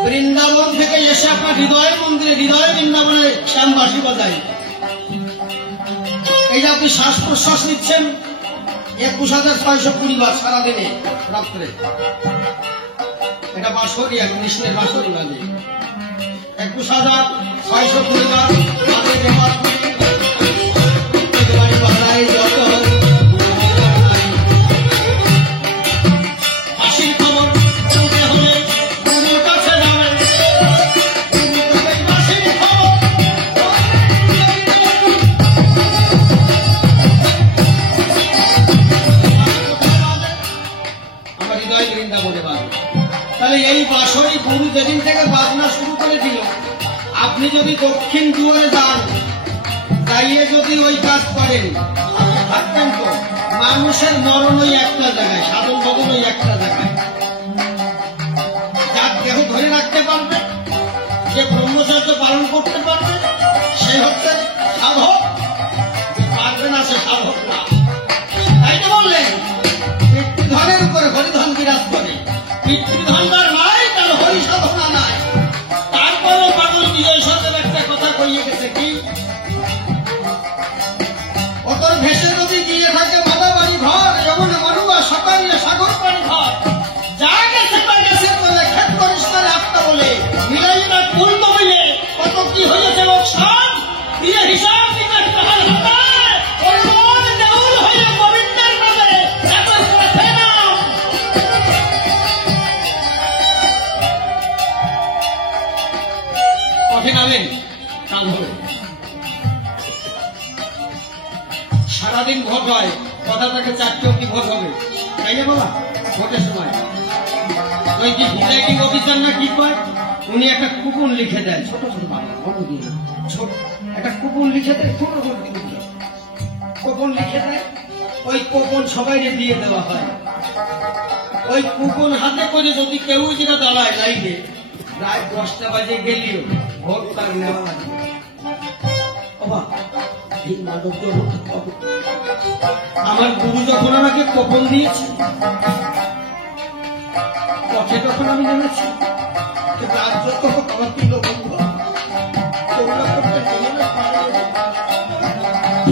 বৃন্দাবন থেকে এসে আপনার হৃদয়ের মন্দিরে, হৃদয় বৃন্দাবনে শ্যাম বাঁশি বাজায়। এই যে আপনি শ্বাস প্রশ্বাস নিচ্ছেন, 21,620 বার সারাদিনে রাত্রে, এটা বাঁশরি, এক কৃষ্ণের বাঁশরি বাজে। 21,620 বার বাজায় যত হাসির খবর শুনতে হলে গুরুর কাছে যাবে। হাসির খবর আমার হৃদয় বৃন্দাবনে বাজে। তাহলে এই বাঁশরি গুরু যেদিন থেকে বাজনা শুরু করে দিল, আপনি যদি দক্ষিণ দুয়ারে যান, যাইয়ে যদি ওই কাজ করেন, আপনি থাকবেন তো? মানুষের মরণ ওই একটা জায়গায়, সাধন ভজন ওই একটা জায়গায়। যার দেহ ধরে রাখতে পারবে, যে ব্রহ্মচর্য পালন করতে পারবে, সে হচ্ছে সাধক। যে পারবে না, সে সাধক না। তাই তো বললেন পিতৃধনের উপরে হরিধন বিরাজ করে। পিতৃধন যার নাই, তার হরি সাধনা নাই। তারপরেও পাগল বিজয় সরকার একটা কথা কইয়ে গেছে, কি অতর ভেসে যদি গিয়ে থাকে বাবা বাড়ি ঘর, যমনে মরুয়া সকালে সাগর পানি ঘর, যা গেছে তা গেছে বলে খেত করিস না আত্মা বলে, মিলাই না পূর্ণ হইলে কত কি হয়েছে লোকসান, দিয়ে হিসাব নিকাশ তাহার হাতায়, ওর মন দেউল হয়ে গোবিন্দের নামে একবার পথে নাম। পথে নামেন, কাল হবে। সারাদিন ভোট হয়, কথা থেকে 4টে অব্দি ভোট হবে, তাই না বাবা? ভোটের সময় ওই কি ভিটাইটিং অফিসার না কি কয়, উনি একটা কুপন লিখে দেয়, ছোট ছোট বাবা, বড় দিয়ে ছোট একটা কুপন লিখে দেয়, ছোট ছোট কুপন লিখে দেয়। ওই কুপন সবাই দিয়ে দেওয়া হয়। ওই কুপন হাতে করে যদি কেউ যেটা দাঁড়ায় লাইনে, রাত 10টা বাজে গেলেও ভোট তার নেওয়া লাগে। আমার গুরু যখন আমাকে কুপন দিয়েছে, পথে তখন আমি নেমেছি, রাজ্য তখন আমার প্রিয় বন্ধু,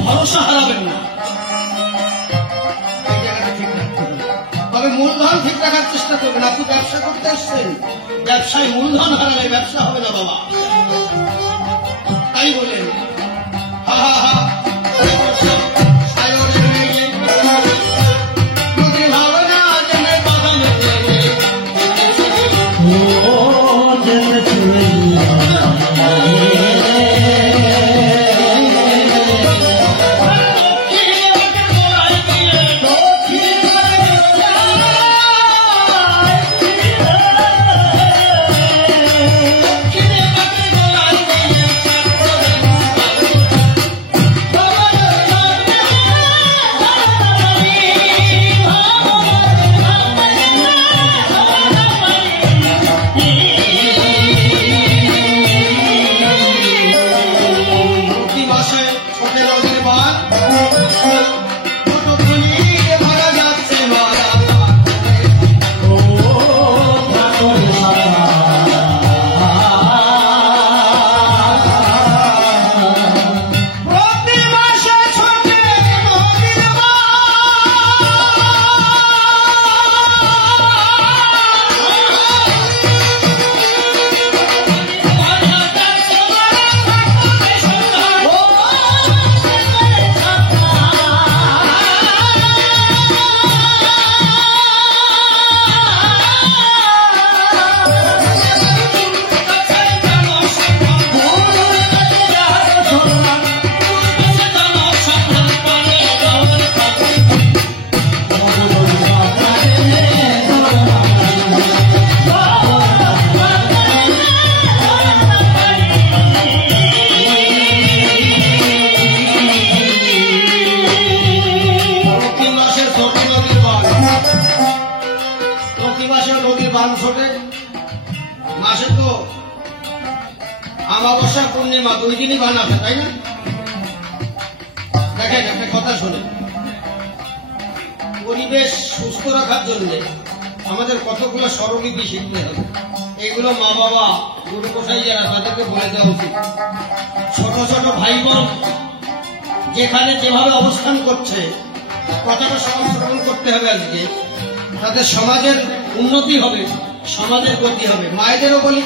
ভরসা হারাবেন না। এই জায়গাটা ঠিক রাখতে হবে, তবে মূলধন ঠিক রাখার চেষ্টা করবেন। আপনি ব্যবসা করতে আসছেন, ব্যবসায় মূলধন হারালে ব্যবসা হবে না বাবা। তাই বলেন হা হা হা বছরে মাসে তো অমাবস্যা পূর্ণিমা 2 দিনই বানাবে, তাই না? দেখেন একটা কথা শোনেন, পরিবেশ সুস্থ রাখার জন্য আমাদের কতগুলো স্বরলিপি শিখতে হবে। এগুলো মা বাবা গুরু গোসাই যারা তাদেরকে বলে দেওয়া উচিত। ছোট ছোট ভাই বোন যেখানে যেভাবে অবস্থান করছে কথাটা সংস্করণ করতে হবে আজকে, তাতে সমাজের উন্নতি হবে, সমাজের গতি হবে। মায়েদেরও বলি,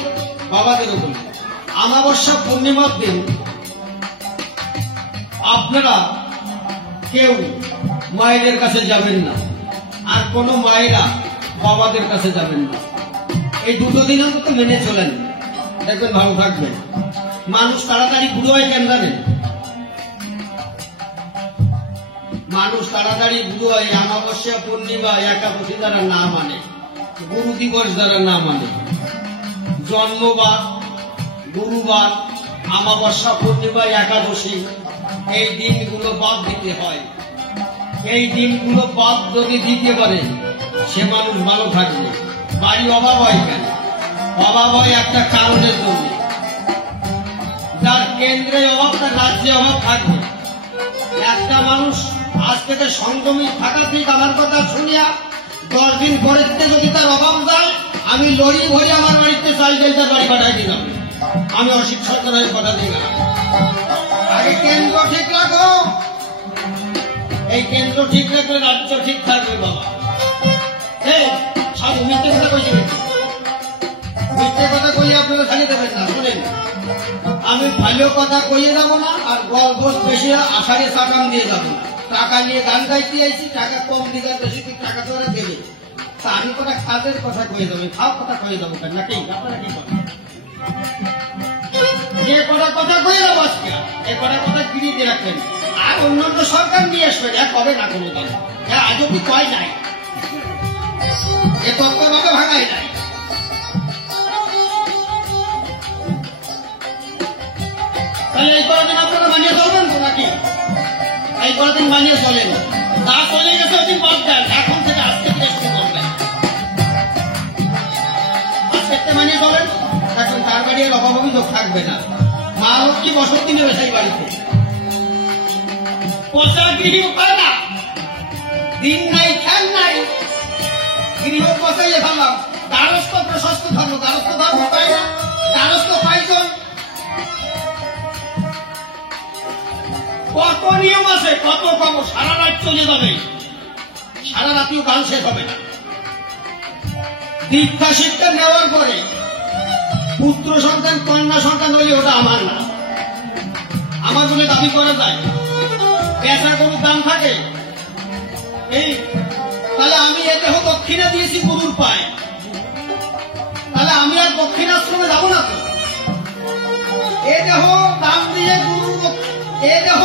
বাবাদেরও বলি, অমাবস্যা পূর্ণিমার দিন আপনারা কেউ মায়েদের কাছে যাবেন না, আর কোনো মায়েরা বাবাদের কাছে যাবেন না। এই 2 দিন অন্তত মেনে চলেন, দেখবেন ভালো থাকবেন। মানুষ তাড়াতাড়ি বুড়ো হয় কেন জানেন? মানুষ তাড়াতাড়ি বুড়ো হয় অমাবস্যা পূর্ণিমা একাদশী দ্বারা না মানে, গুরু দিবস দ্বারা না মানে। জন্মবার, গুরুবার, অমাবস্যা পূর্ণিমা একাদশী এই দিনগুলো বাদ দিতে হয়। এই দিনগুলো বাদ যদি দিতে পারে সে মানুষ ভালো থাকবে। বাড়ি অভাব হয় কেন? অভাব হয় একটা কারণের জন্য। যার কেন্দ্রে অভাব তার রাজ্যে অভাব থাকবে। একটা মানুষ আজ থেকে সংযমী থাকা ঠিক আমার কথা শুনিয়া 10 দিন পরে যদি তার অভাব যায়, আমি লড়ি ভরি আমার বাড়িতে চাইলে তার বাড়ি পাঠাই দিলাম। আমি অসিত সরকারের কথা দিলাম। আগে কেন্দ্র ঠিক রাখো, এই কেন্দ্র ঠিক রাখলে রাজ্য ঠিক থাকবে। বাবা সব মিথ্যে কথা কইছে, মিথ্যে কথা কইয়ে আপনারা খালি দেবেন না। শুনেন, আমি ভালো কথা কইয়ে যাবো না, আর গল্প বেশি আষাঢ়ে চাকাম দিয়ে যাবো না। টাকা নিয়ে গান গাইতে আইছি, টাকা কম দিকে বেশি টাকা করে দেবে, তা আমি কোনো কাজের কথা কয়ে যাবো, খাওয়া কথা কয়ে যাবো কেন? নাকি আপনারা কি করেন? যে কটা কথা কয়ে যাবো আজকে, এ কটা কথা ফিরিয়ে দিয়ে রাখবেন। আর অন্যান্য সরকার নিয়ে আসবেন, এক হবে না কোনো কাজ। আজ অব্দি কয় নাই, এ তত্ত্বভাবে ভাগাই নাই। তাহলে এই কদিন আপনারা মানিয়ে চলবেন তো নাকি? এই কদিন মানিয়ে চলেন, তা চলে গেছে ওদিন বাদ দেন। এখন থেকে আজকে শুরু করবেন, আজকে মানিয়ে চলেন। এখন তার বাড়ি আর অভাব অভিযোগ থাকবে না। মা লক্ষ্মী বসতি নেবে সেই বাড়িতে, পচা গৃহ পায় না, দিন নাই খেল নাই, গৃহ পচাইয়ে ফেললাম। দ্বারস্থ প্রশস্ত ধর্ম, দ্বারস্থ ধর্ম পায় না, দ্বারস্থ পাইজন। কত নিয়ম আছে, কত কম, সারা রাত চলে যাবে, সারা রাতিও গান শেষ হবে না। দীক্ষা শিক্ষা নেওয়ার পরে পুত্র সন্তান কন্যা সন্তান হলে ওটা আমার না, আমার বলে দাবি করা যায়। পেশা গরুর দাম থাকে, এই তাহলে আমি এ দেহ দক্ষিণা দিয়েছি গরুর পায়, তাহলে আমি আর দক্ষিণাশ্রমে যাবো না তো? এ দেহ দাম দিয়ে গুরু, এ দেহ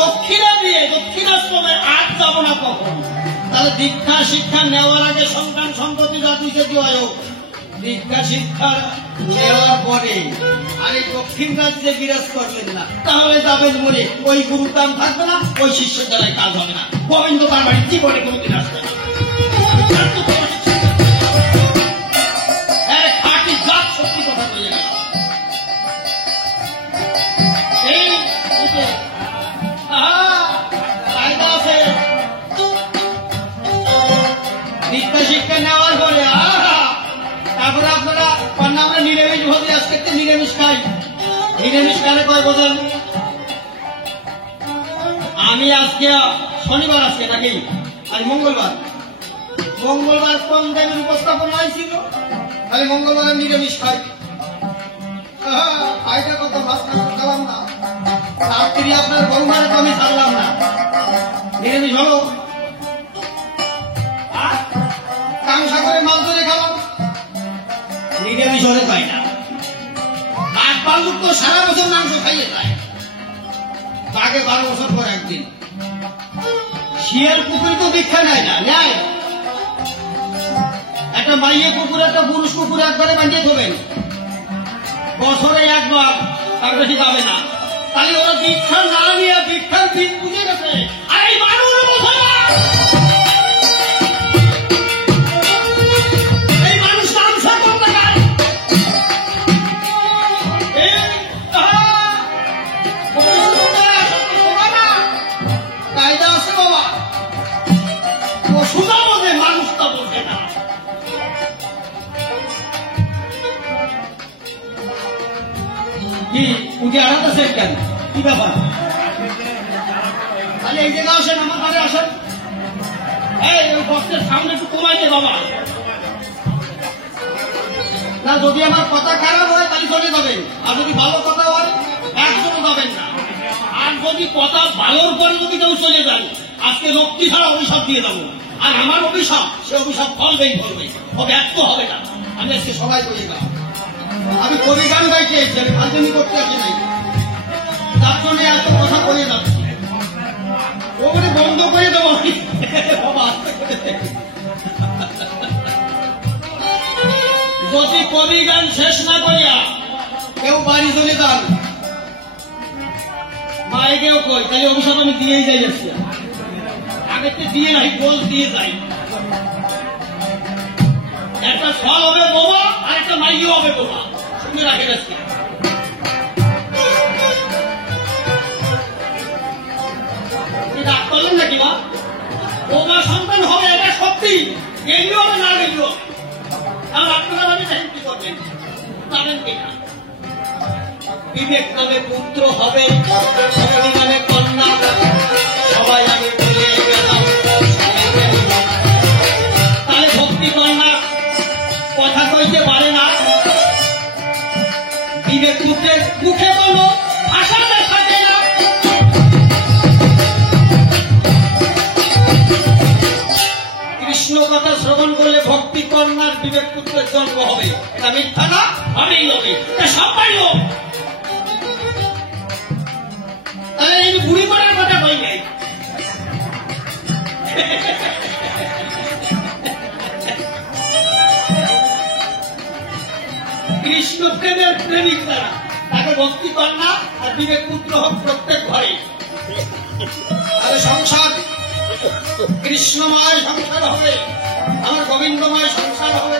দক্ষিণা দিয়ে দক্ষিণাশ্রমে আর যাবো না কখন? তাহলে দীক্ষা শিক্ষা নেওয়ার আগে সন্তান সন্ততি জাতি যদি হয়, দীক্ষা শিক্ষা নেওয়ার পরে আর এই দক্ষিণ রাজ্যে বিরাজ করবেন না, তাহলে যাবেন বলে ওই গুরুর দাম থাকবে না, ওই শিষ্যের দ্বারাই কাজ হবে না। গোবিন্দ তার বাড়ি জীবনে কোনোদিন আসবে না। খাঁটি জাত সত্যি কথা বলে গেল। এই কায়দা আছে, দীক্ষা শিক্ষা নেওয়ার পরে তারপরে আপনারা আমরা নিরামিষ ভোজি, আজকে নিরামিষ খাই। নিরামিষ কারে কয় বোঝেন? আমি আজকে শনিবার, আজকে নাকি আজ মঙ্গলবার, মঙ্গলবার কোন টাইমের উপস্থাপন হয়েছিল, তাহলে মঙ্গলবার নিরামিষ খাই। খাইটা কত ভাত খেলাম না, রাত্রি আপনার গরুমারে তো আমি ছাড়লাম না, নিরামিষ হলো। কাংসা করে মাছ ধরে খেলাম, নিরামিষ হলে পাই না। বাঘ ভাল্লুক তো সারা বছর মাংস খাইয়ে যায়, বাঘে 12 বছর পর একদিন। শিয়াল কুকুর তো দীক্ষা নেয় না, নেয় একটা মাইয়ে কুকুর, একটা পুরুষ কুকুর একবারে বানিয়ে দেবেন, বছরে একবার, তার বেশি পাবে না। তাহলে ওরা দীক্ষা না নিয়ে দীক্ষার দিন বুঝে গেছে। আর এই মানুষ এই মানুষ কি উঠে আড়াতেছেন কেন? কি ব্যাপার? তাহলে এই জায়গায় আসেন, আমার ঘরে আসেন। এই ওই বক্সের সামনে একটু কমাই দে বাবা। না, যদি আমার কথা খারাপ হয় তাহলে চলে যাবেন, আর যদি ভালো কথা হয় একজনও যাবেন না। আর যদি কথা ভালোর পরে যদি কেউ চলে যান, আজকে লক্ষ্মী ছাড়া অভিশাপ দিয়ে যাবো। আর আমার অভিশাপ, সে অভিশাপ ফলবেই ফলবে, ও ব্যর্থ হবে না। আমি আজকে সবাই করি না, আমি কবি গান গাইতে এসেছি, আমি ফালতুমি করতে আসি নাই। তার জন্য এত কথা বলে যাচ্ছি, ওখানে বন্ধ করে দেবো বাবা। যদি কবি গান শেষ না করিয়া কেউ বাড়ি চলে যান, মায়েকেও কই, তাহলে অভিশাপ আমি দিয়েই যাই। আসছি আগে দিয়ে নাই, গোল দিয়ে যাই। একটা ফল হবে বোমা, আর একটা মাইও হবে বোমা, শুনে রাখে যাচ্ছি। রাগ করলেন নাকি মা? বোমা সন্তান হবে, এটা সত্যি। গেলিও হবে না গেলিও, আর আপনারা মানে কি করবেন জানেন কিনা? বিবেক নামে পুত্র হবে, সবাই নামে কন্যা, সবাই আগে বলে গেলাম। তাহলে ভক্তি কন্যা কথা কইতে পারে না, বিবেক মুখে মুখে বলো, ভাষা দেখাতে না। কৃষ্ণ কথা শ্রবণ করলে ভক্তি কন্যার বিবেক পুত্রের জন্ম হবে, এটা মিথ্যা না? হবেই হবে, এটা সবাই হোক। তাহলে এই বুড়ি করার কথা বই নাই। কৃষ্ণ প্রেমের প্রেমিক তারা, তাকে ভক্তি কন্যা আর বিবেক পুত্র হোক প্রত্যেক ঘরে। তাহলে সংসার কৃষ্ণময় সংসার হবে, আমার গোবিন্দময় সংসার হবে।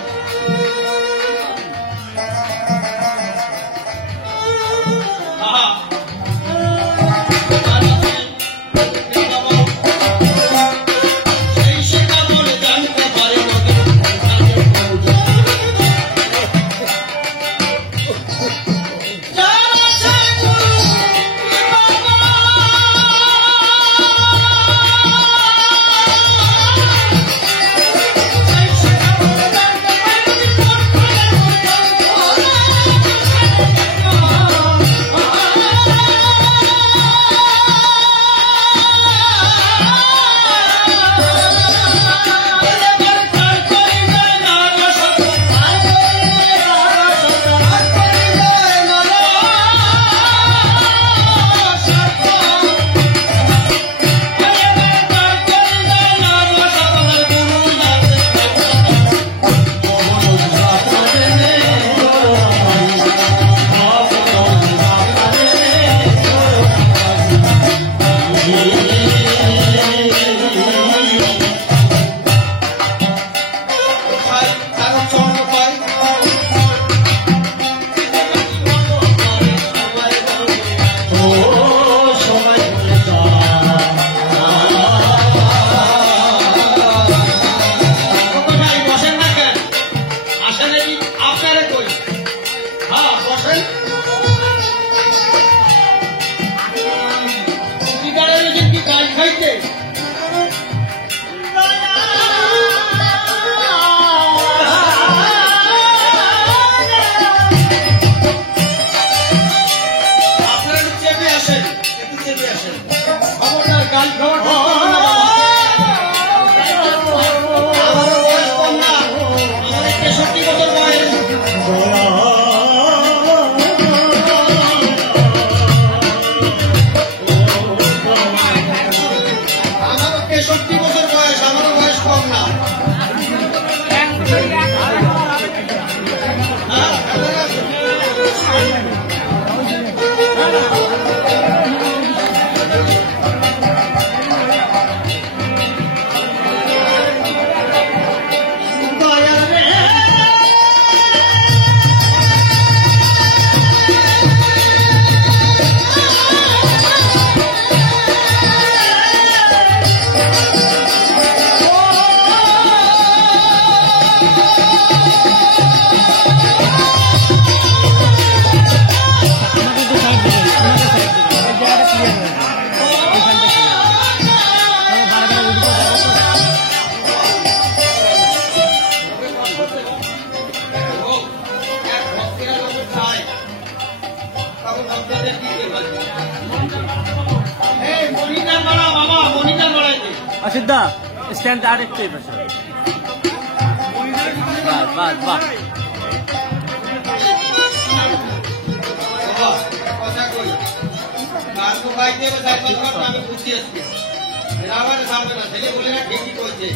অসিদ্ধা স্ট্যান্ড আর একটু এই পাশে বাস বাস বাস কথা কই গাছ তো খাইতে হবে তাই কথা আমি বুঝি আছি এরা আমার সামনে না ছেলে বলে না ঠিকই কইছে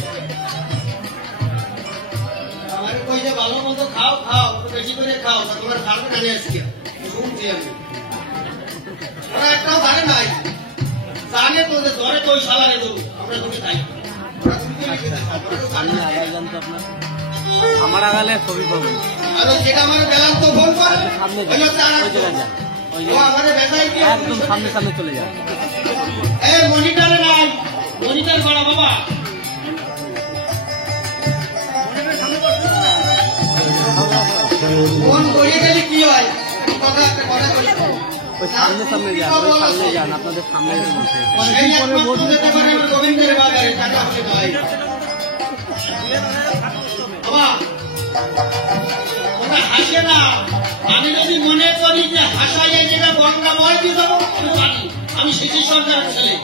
আমার কই যে ভালো মন্দ খাও খাও বেশি করে খাও তোমার সামনে কানে আসছি শুনছি আমি ওরা একটাও জানে নাই জানে তো যে ধরে তো ওই শালারে দেবো আমরা তোকে খাই সামনে আগায় যান তো আপনার আমার আগালে ছবি পাবেন আর যেটা আমার বেলান তো ফোন করে সামনে ওই জায়গায় যান ওই ও আমারে বেজাই কি একদম সামনে সামনে চলে যান এই মনিটরে নাই মনিটর করা বাবা ফোন করে গেলে কি হয় কথা একটা কথা বলি ওই সামনে সামনে যান ওই সামনে যান আপনাদের সামনে সেই একমাত্র যেতে পারে আমার গোবিন্দের বাজারে টাকা হবে ভাই বাবা ওটা হাসে না আমি যদি মনে করি যে হাসাইয়ে যেটা গঙ্গা ময় দিয়ে দেবো আমি জানি আমি শিশু সরকারের ছেলে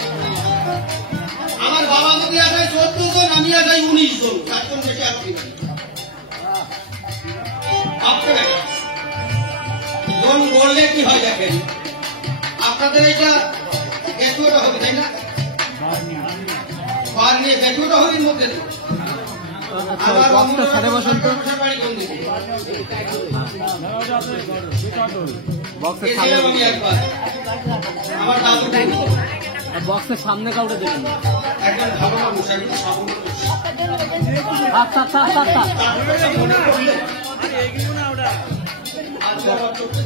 আমার বাবা যদি আসায় 14 জন আমি আসাই 19 জন 4 জন বেশি আসছি ভাবতে দেখা জন বললে কি হয় দেখেন আপনাদের এটা বেতুটা হবে তাই না পার নিয়ে বেতুটা হবে মধ্যে বক্সটা সাড়ে বসেন তো বক্সের সামনে আমার দাদু বক্সের সামনে কাউকে দেখুন একজন ভালো মানুষ একজন সাবুন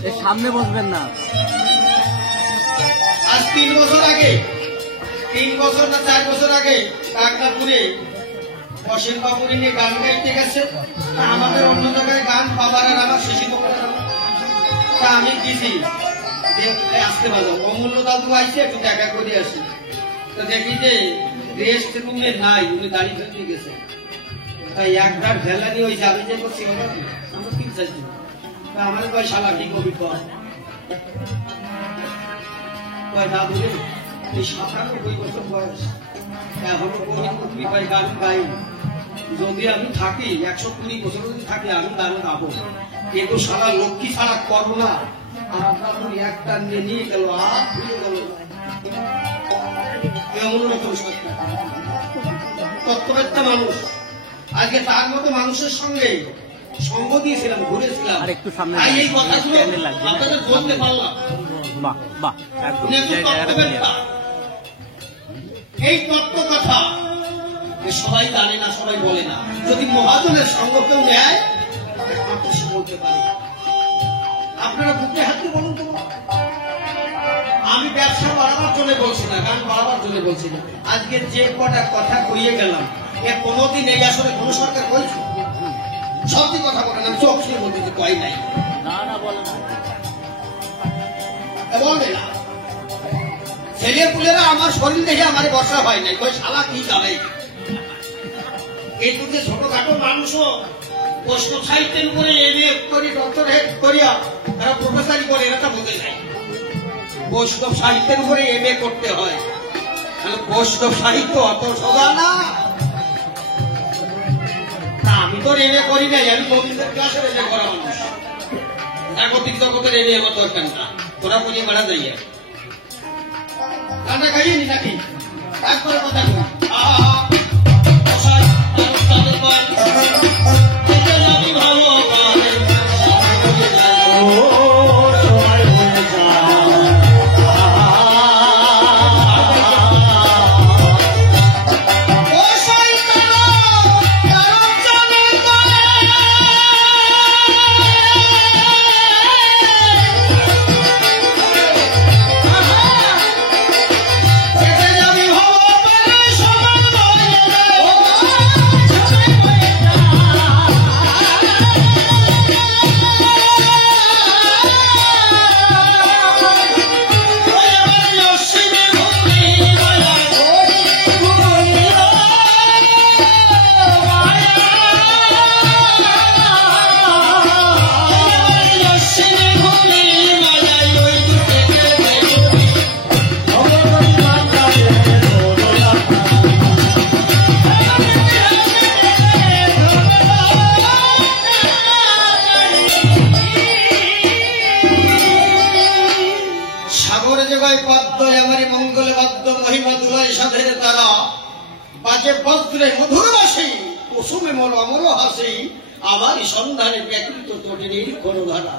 এর সামনে বসবেন না আজ 3 বছর আগে 3 বছর না 4 বছর আগে কাকনাপুরে অসীম বাবুরি নিয়ে গান গাইতে গেছে আমাদের অন্য জায়গায় গান বাবার আর আমার শিশু তা আমি গেছি দেখতে আসতে পারবো অমূল্য দাদু আইসে একটু দেখা করে আসি তো দেখি যে রেস্ট রুমে নাই উনি দাঁড়িয়ে ফেলতে গেছে তাই একবার ভেলা নিয়ে ওই যাবে যে করছি আমরা ঠিক চাইছি আমার কয় শালা কি কবি কয় দাদু রে এই 97 বছর বয়স এখনো পর্যন্ত কৃপায় গান গাই যদি আমি থাকি 120 বছর যদি থাকি আমি গান গাবো কিন্তু সারা লক্ষ্মী ছাড়া করবো না আর আপনার একটা নিয়ে গেল আর ভুলে গেল এমন রকম তত্ত্ববেত্তা মানুষ আজকে তার মতো মানুষের সঙ্গে সঙ্গ দিয়েছিলাম ঘুরেছিলাম আর একটু সামনে তাই এই কথাগুলো আপনাদের বলতে পারলাম বাহ বাহ একদম এই তত্ত্ব কথা সবাই জানে না সবাই বলে না যদি মহাজনের সঙ্গ কেউ নেয় একমাত্র সে বলতে পারে আপনারা বুকে হাতে বলুন তো আমি ব্যবসা বাড়াবার জন্য বলছি না গান বাড়াবার জন্য বলছি না আজকে যে কটা কথা কইয়ে গেলাম এ কোনোদিন এই আসলে কোন সরকার বলছে সত্যি কথা বলেন আমি চোখ দিয়ে বলতে কয় নাই বলবে না ছেলে পুলেরা আমার শরীর দেখে আমার বর্ষা হয় নাই কই শালা কি চালাই এই যে ছোটখাটো মানুষও বৈষ্ণব সাহিত্যের উপরে এমএ করি ডক্টরেট করিয়া তারা প্রফেসরি করে এটা বোঝে যায় বৈষ্ণব সাহিত্যের উপরে এমএ করতে হয় বৈষ্ণব সাহিত্য অত সোজা না আমি তো এমএ করি নাই আমি গোবিন্দের ক্লাসের এমএ করা মানুষ জাগতিক জগতের এমএ আমার দরকার না তোরা বলি মারা যাইয়া রান্না খাইয়ে নি নাকি একবার কথা মঙ্গলময় পদ্ময় আমারি মঙ্গল বাদ্য মহিমা দুলায় সাধের তারা বাজে বজ্রে মধুর বাসি কুসুমে মোর অমর হাসি আমারই সন্ধানে ব্যাকৃত তটিনীর করধারা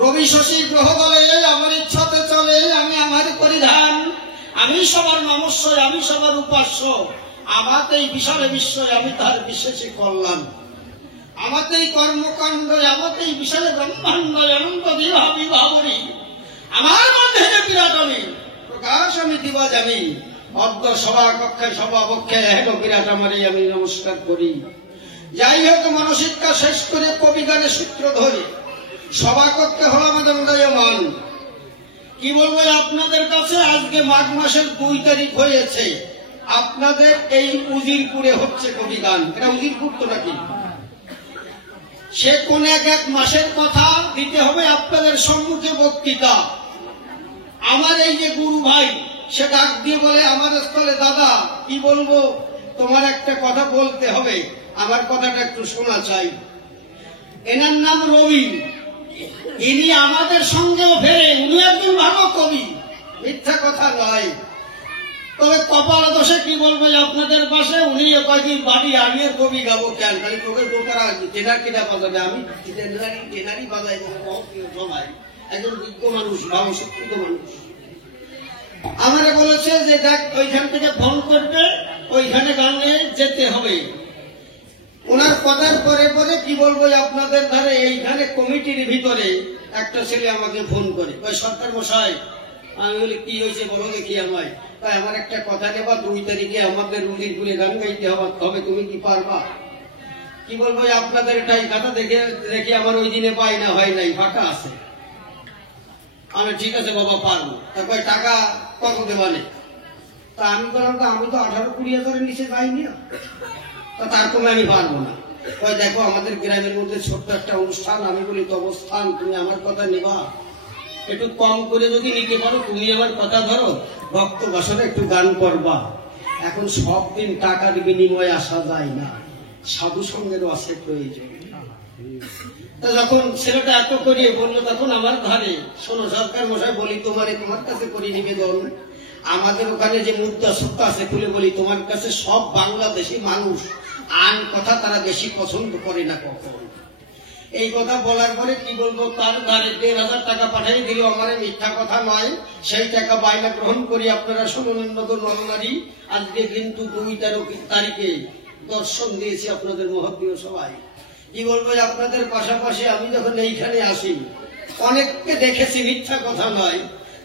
রবি শশী গ্রহ বলে আমার ইচ্ছাতে চলে আমি আমার পরিধান আমি সবার নমস্বয় আমি সবার উপাস্য আমাতেই বিশাল বিশ্বয় আমি তার বিশেষে কল্যাণ আমাতেই কর্মকাণ্ড আমাতেই বিশাল ব্রহ্মাণ্ড অনন্ত বিবাহ বিবাহরি আমার মধ্যে যে বিরাট আমি প্রকাশ আমি দিবা জানি অদ্য সভা কক্ষায় সভা বক্ষে হেন বিরাট আমারই আমি নমস্কার করি যাই হোক মানসিকতা শেষ করে কবি গানে সূত্র ধরে সভা করতে হলো আমাদের উদয়মান কি বলবো আপনাদের কাছে আজকে মাঘ মাসের 2 তারিখ হয়েছে আপনাদের এই উজিরপুরে হচ্ছে কবি গান এটা উজিরপুর তো নাকি সে কোন এক মাসের কথা দিতে হবে আপনাদের সম্মুখে বক্তৃতা আমার এই যে গুরু ভাই সে ডাক দিয়ে বলে আমার স্থলে দাদা কি বলবো তোমার একটা কথা বলতে হবে আমার কথাটা একটু শোনা চাই এনার নাম রবি ইনি আমাদের সঙ্গেও ফেরেন উনি একজন ভালো কবি মিথ্যা কথা নয় তবে কপাল দোষে কি বলবো আপনাদের পাশে উনি কয়েকদিন বাড়ি আনিয়ে কবি গাবো কেন তাহলে তোকে দোকারা টেনার কেনা বাজাবে আমি টেনারই বাজাই সবাই একজন বিজ্ঞ মানুষ ভালো শিক্ষিত মানুষ আমারে বলেছে যে দেখ ওইখান থেকে ফোন করবে ওইখানে গানে যেতে হবে ওনার কথার পরে পরে কি বলবো আপনাদের ধারে এইখানে কমিটির ভিতরে একটা ছেলে আমাকে ফোন করে ওই সরকার মশাই আমি বলি কি হয়েছে বলো দেখি আমায় তাই আমার একটা কথা নেবা 2 তারিখে আমাদের উজিরপুরে গান গাইতে হবে তুমি কি পারবা কি বলবো আপনাদের এটাই কথা দেখে আমার ওই দিনে পাই না হয় নাই ফাঁকা আছে আমি ঠিক আছে বাবা পারবো তারপর টাকা কত দেবানে তা আমি বললাম আমি তো 18-20 হাজারের নিচে যাইনি না তা তার কমে আমি পারবো না ওই দেখো আমাদের গ্রামের মধ্যে ছোট্ট একটা অনুষ্ঠান আমি বলি তো অবস্থান তুমি আমার কথা নেবা একটু কম করে যদি নিতে পারো তুমি আমার কথা ধরো ভক্ত বাসনে একটু গান করবা এখন সব দিন টাকার বিনিময়ে আসা যায় না সাধু সঙ্গেরও আছে প্রয়োজন যখন ছেলেটা এত করিয়ে বললো তখন আমার ধারে শোনো সরকার মশাই বলি তোমার কাছে করি নিবেদন আমাদের ওখানে যে মুদ্রা সত্তা আছে খুলে বলি তোমার কাছে সব বাংলাদেশি মানুষ আন কথা তারা বেশি পছন্দ করে না কখন এই কথা বলার পরে কি বলবো তার ধারে 1,500 টাকা পাঠিয়ে দিল আমার মিথ্যা কথা নয় সেই টাকা বাইনা গ্রহণ করি আপনারা শুনুন উন্নত নরনারী আজকে কিন্তু 2 তারিখে দর্শন দিয়েছি আপনাদের মহাপ্রিয় সবাই কি বলবো আপনাদের পাশাপাশি আমি যখন এইখানে আসি অনেককে দেখেছি মিথ্যা কথা নয়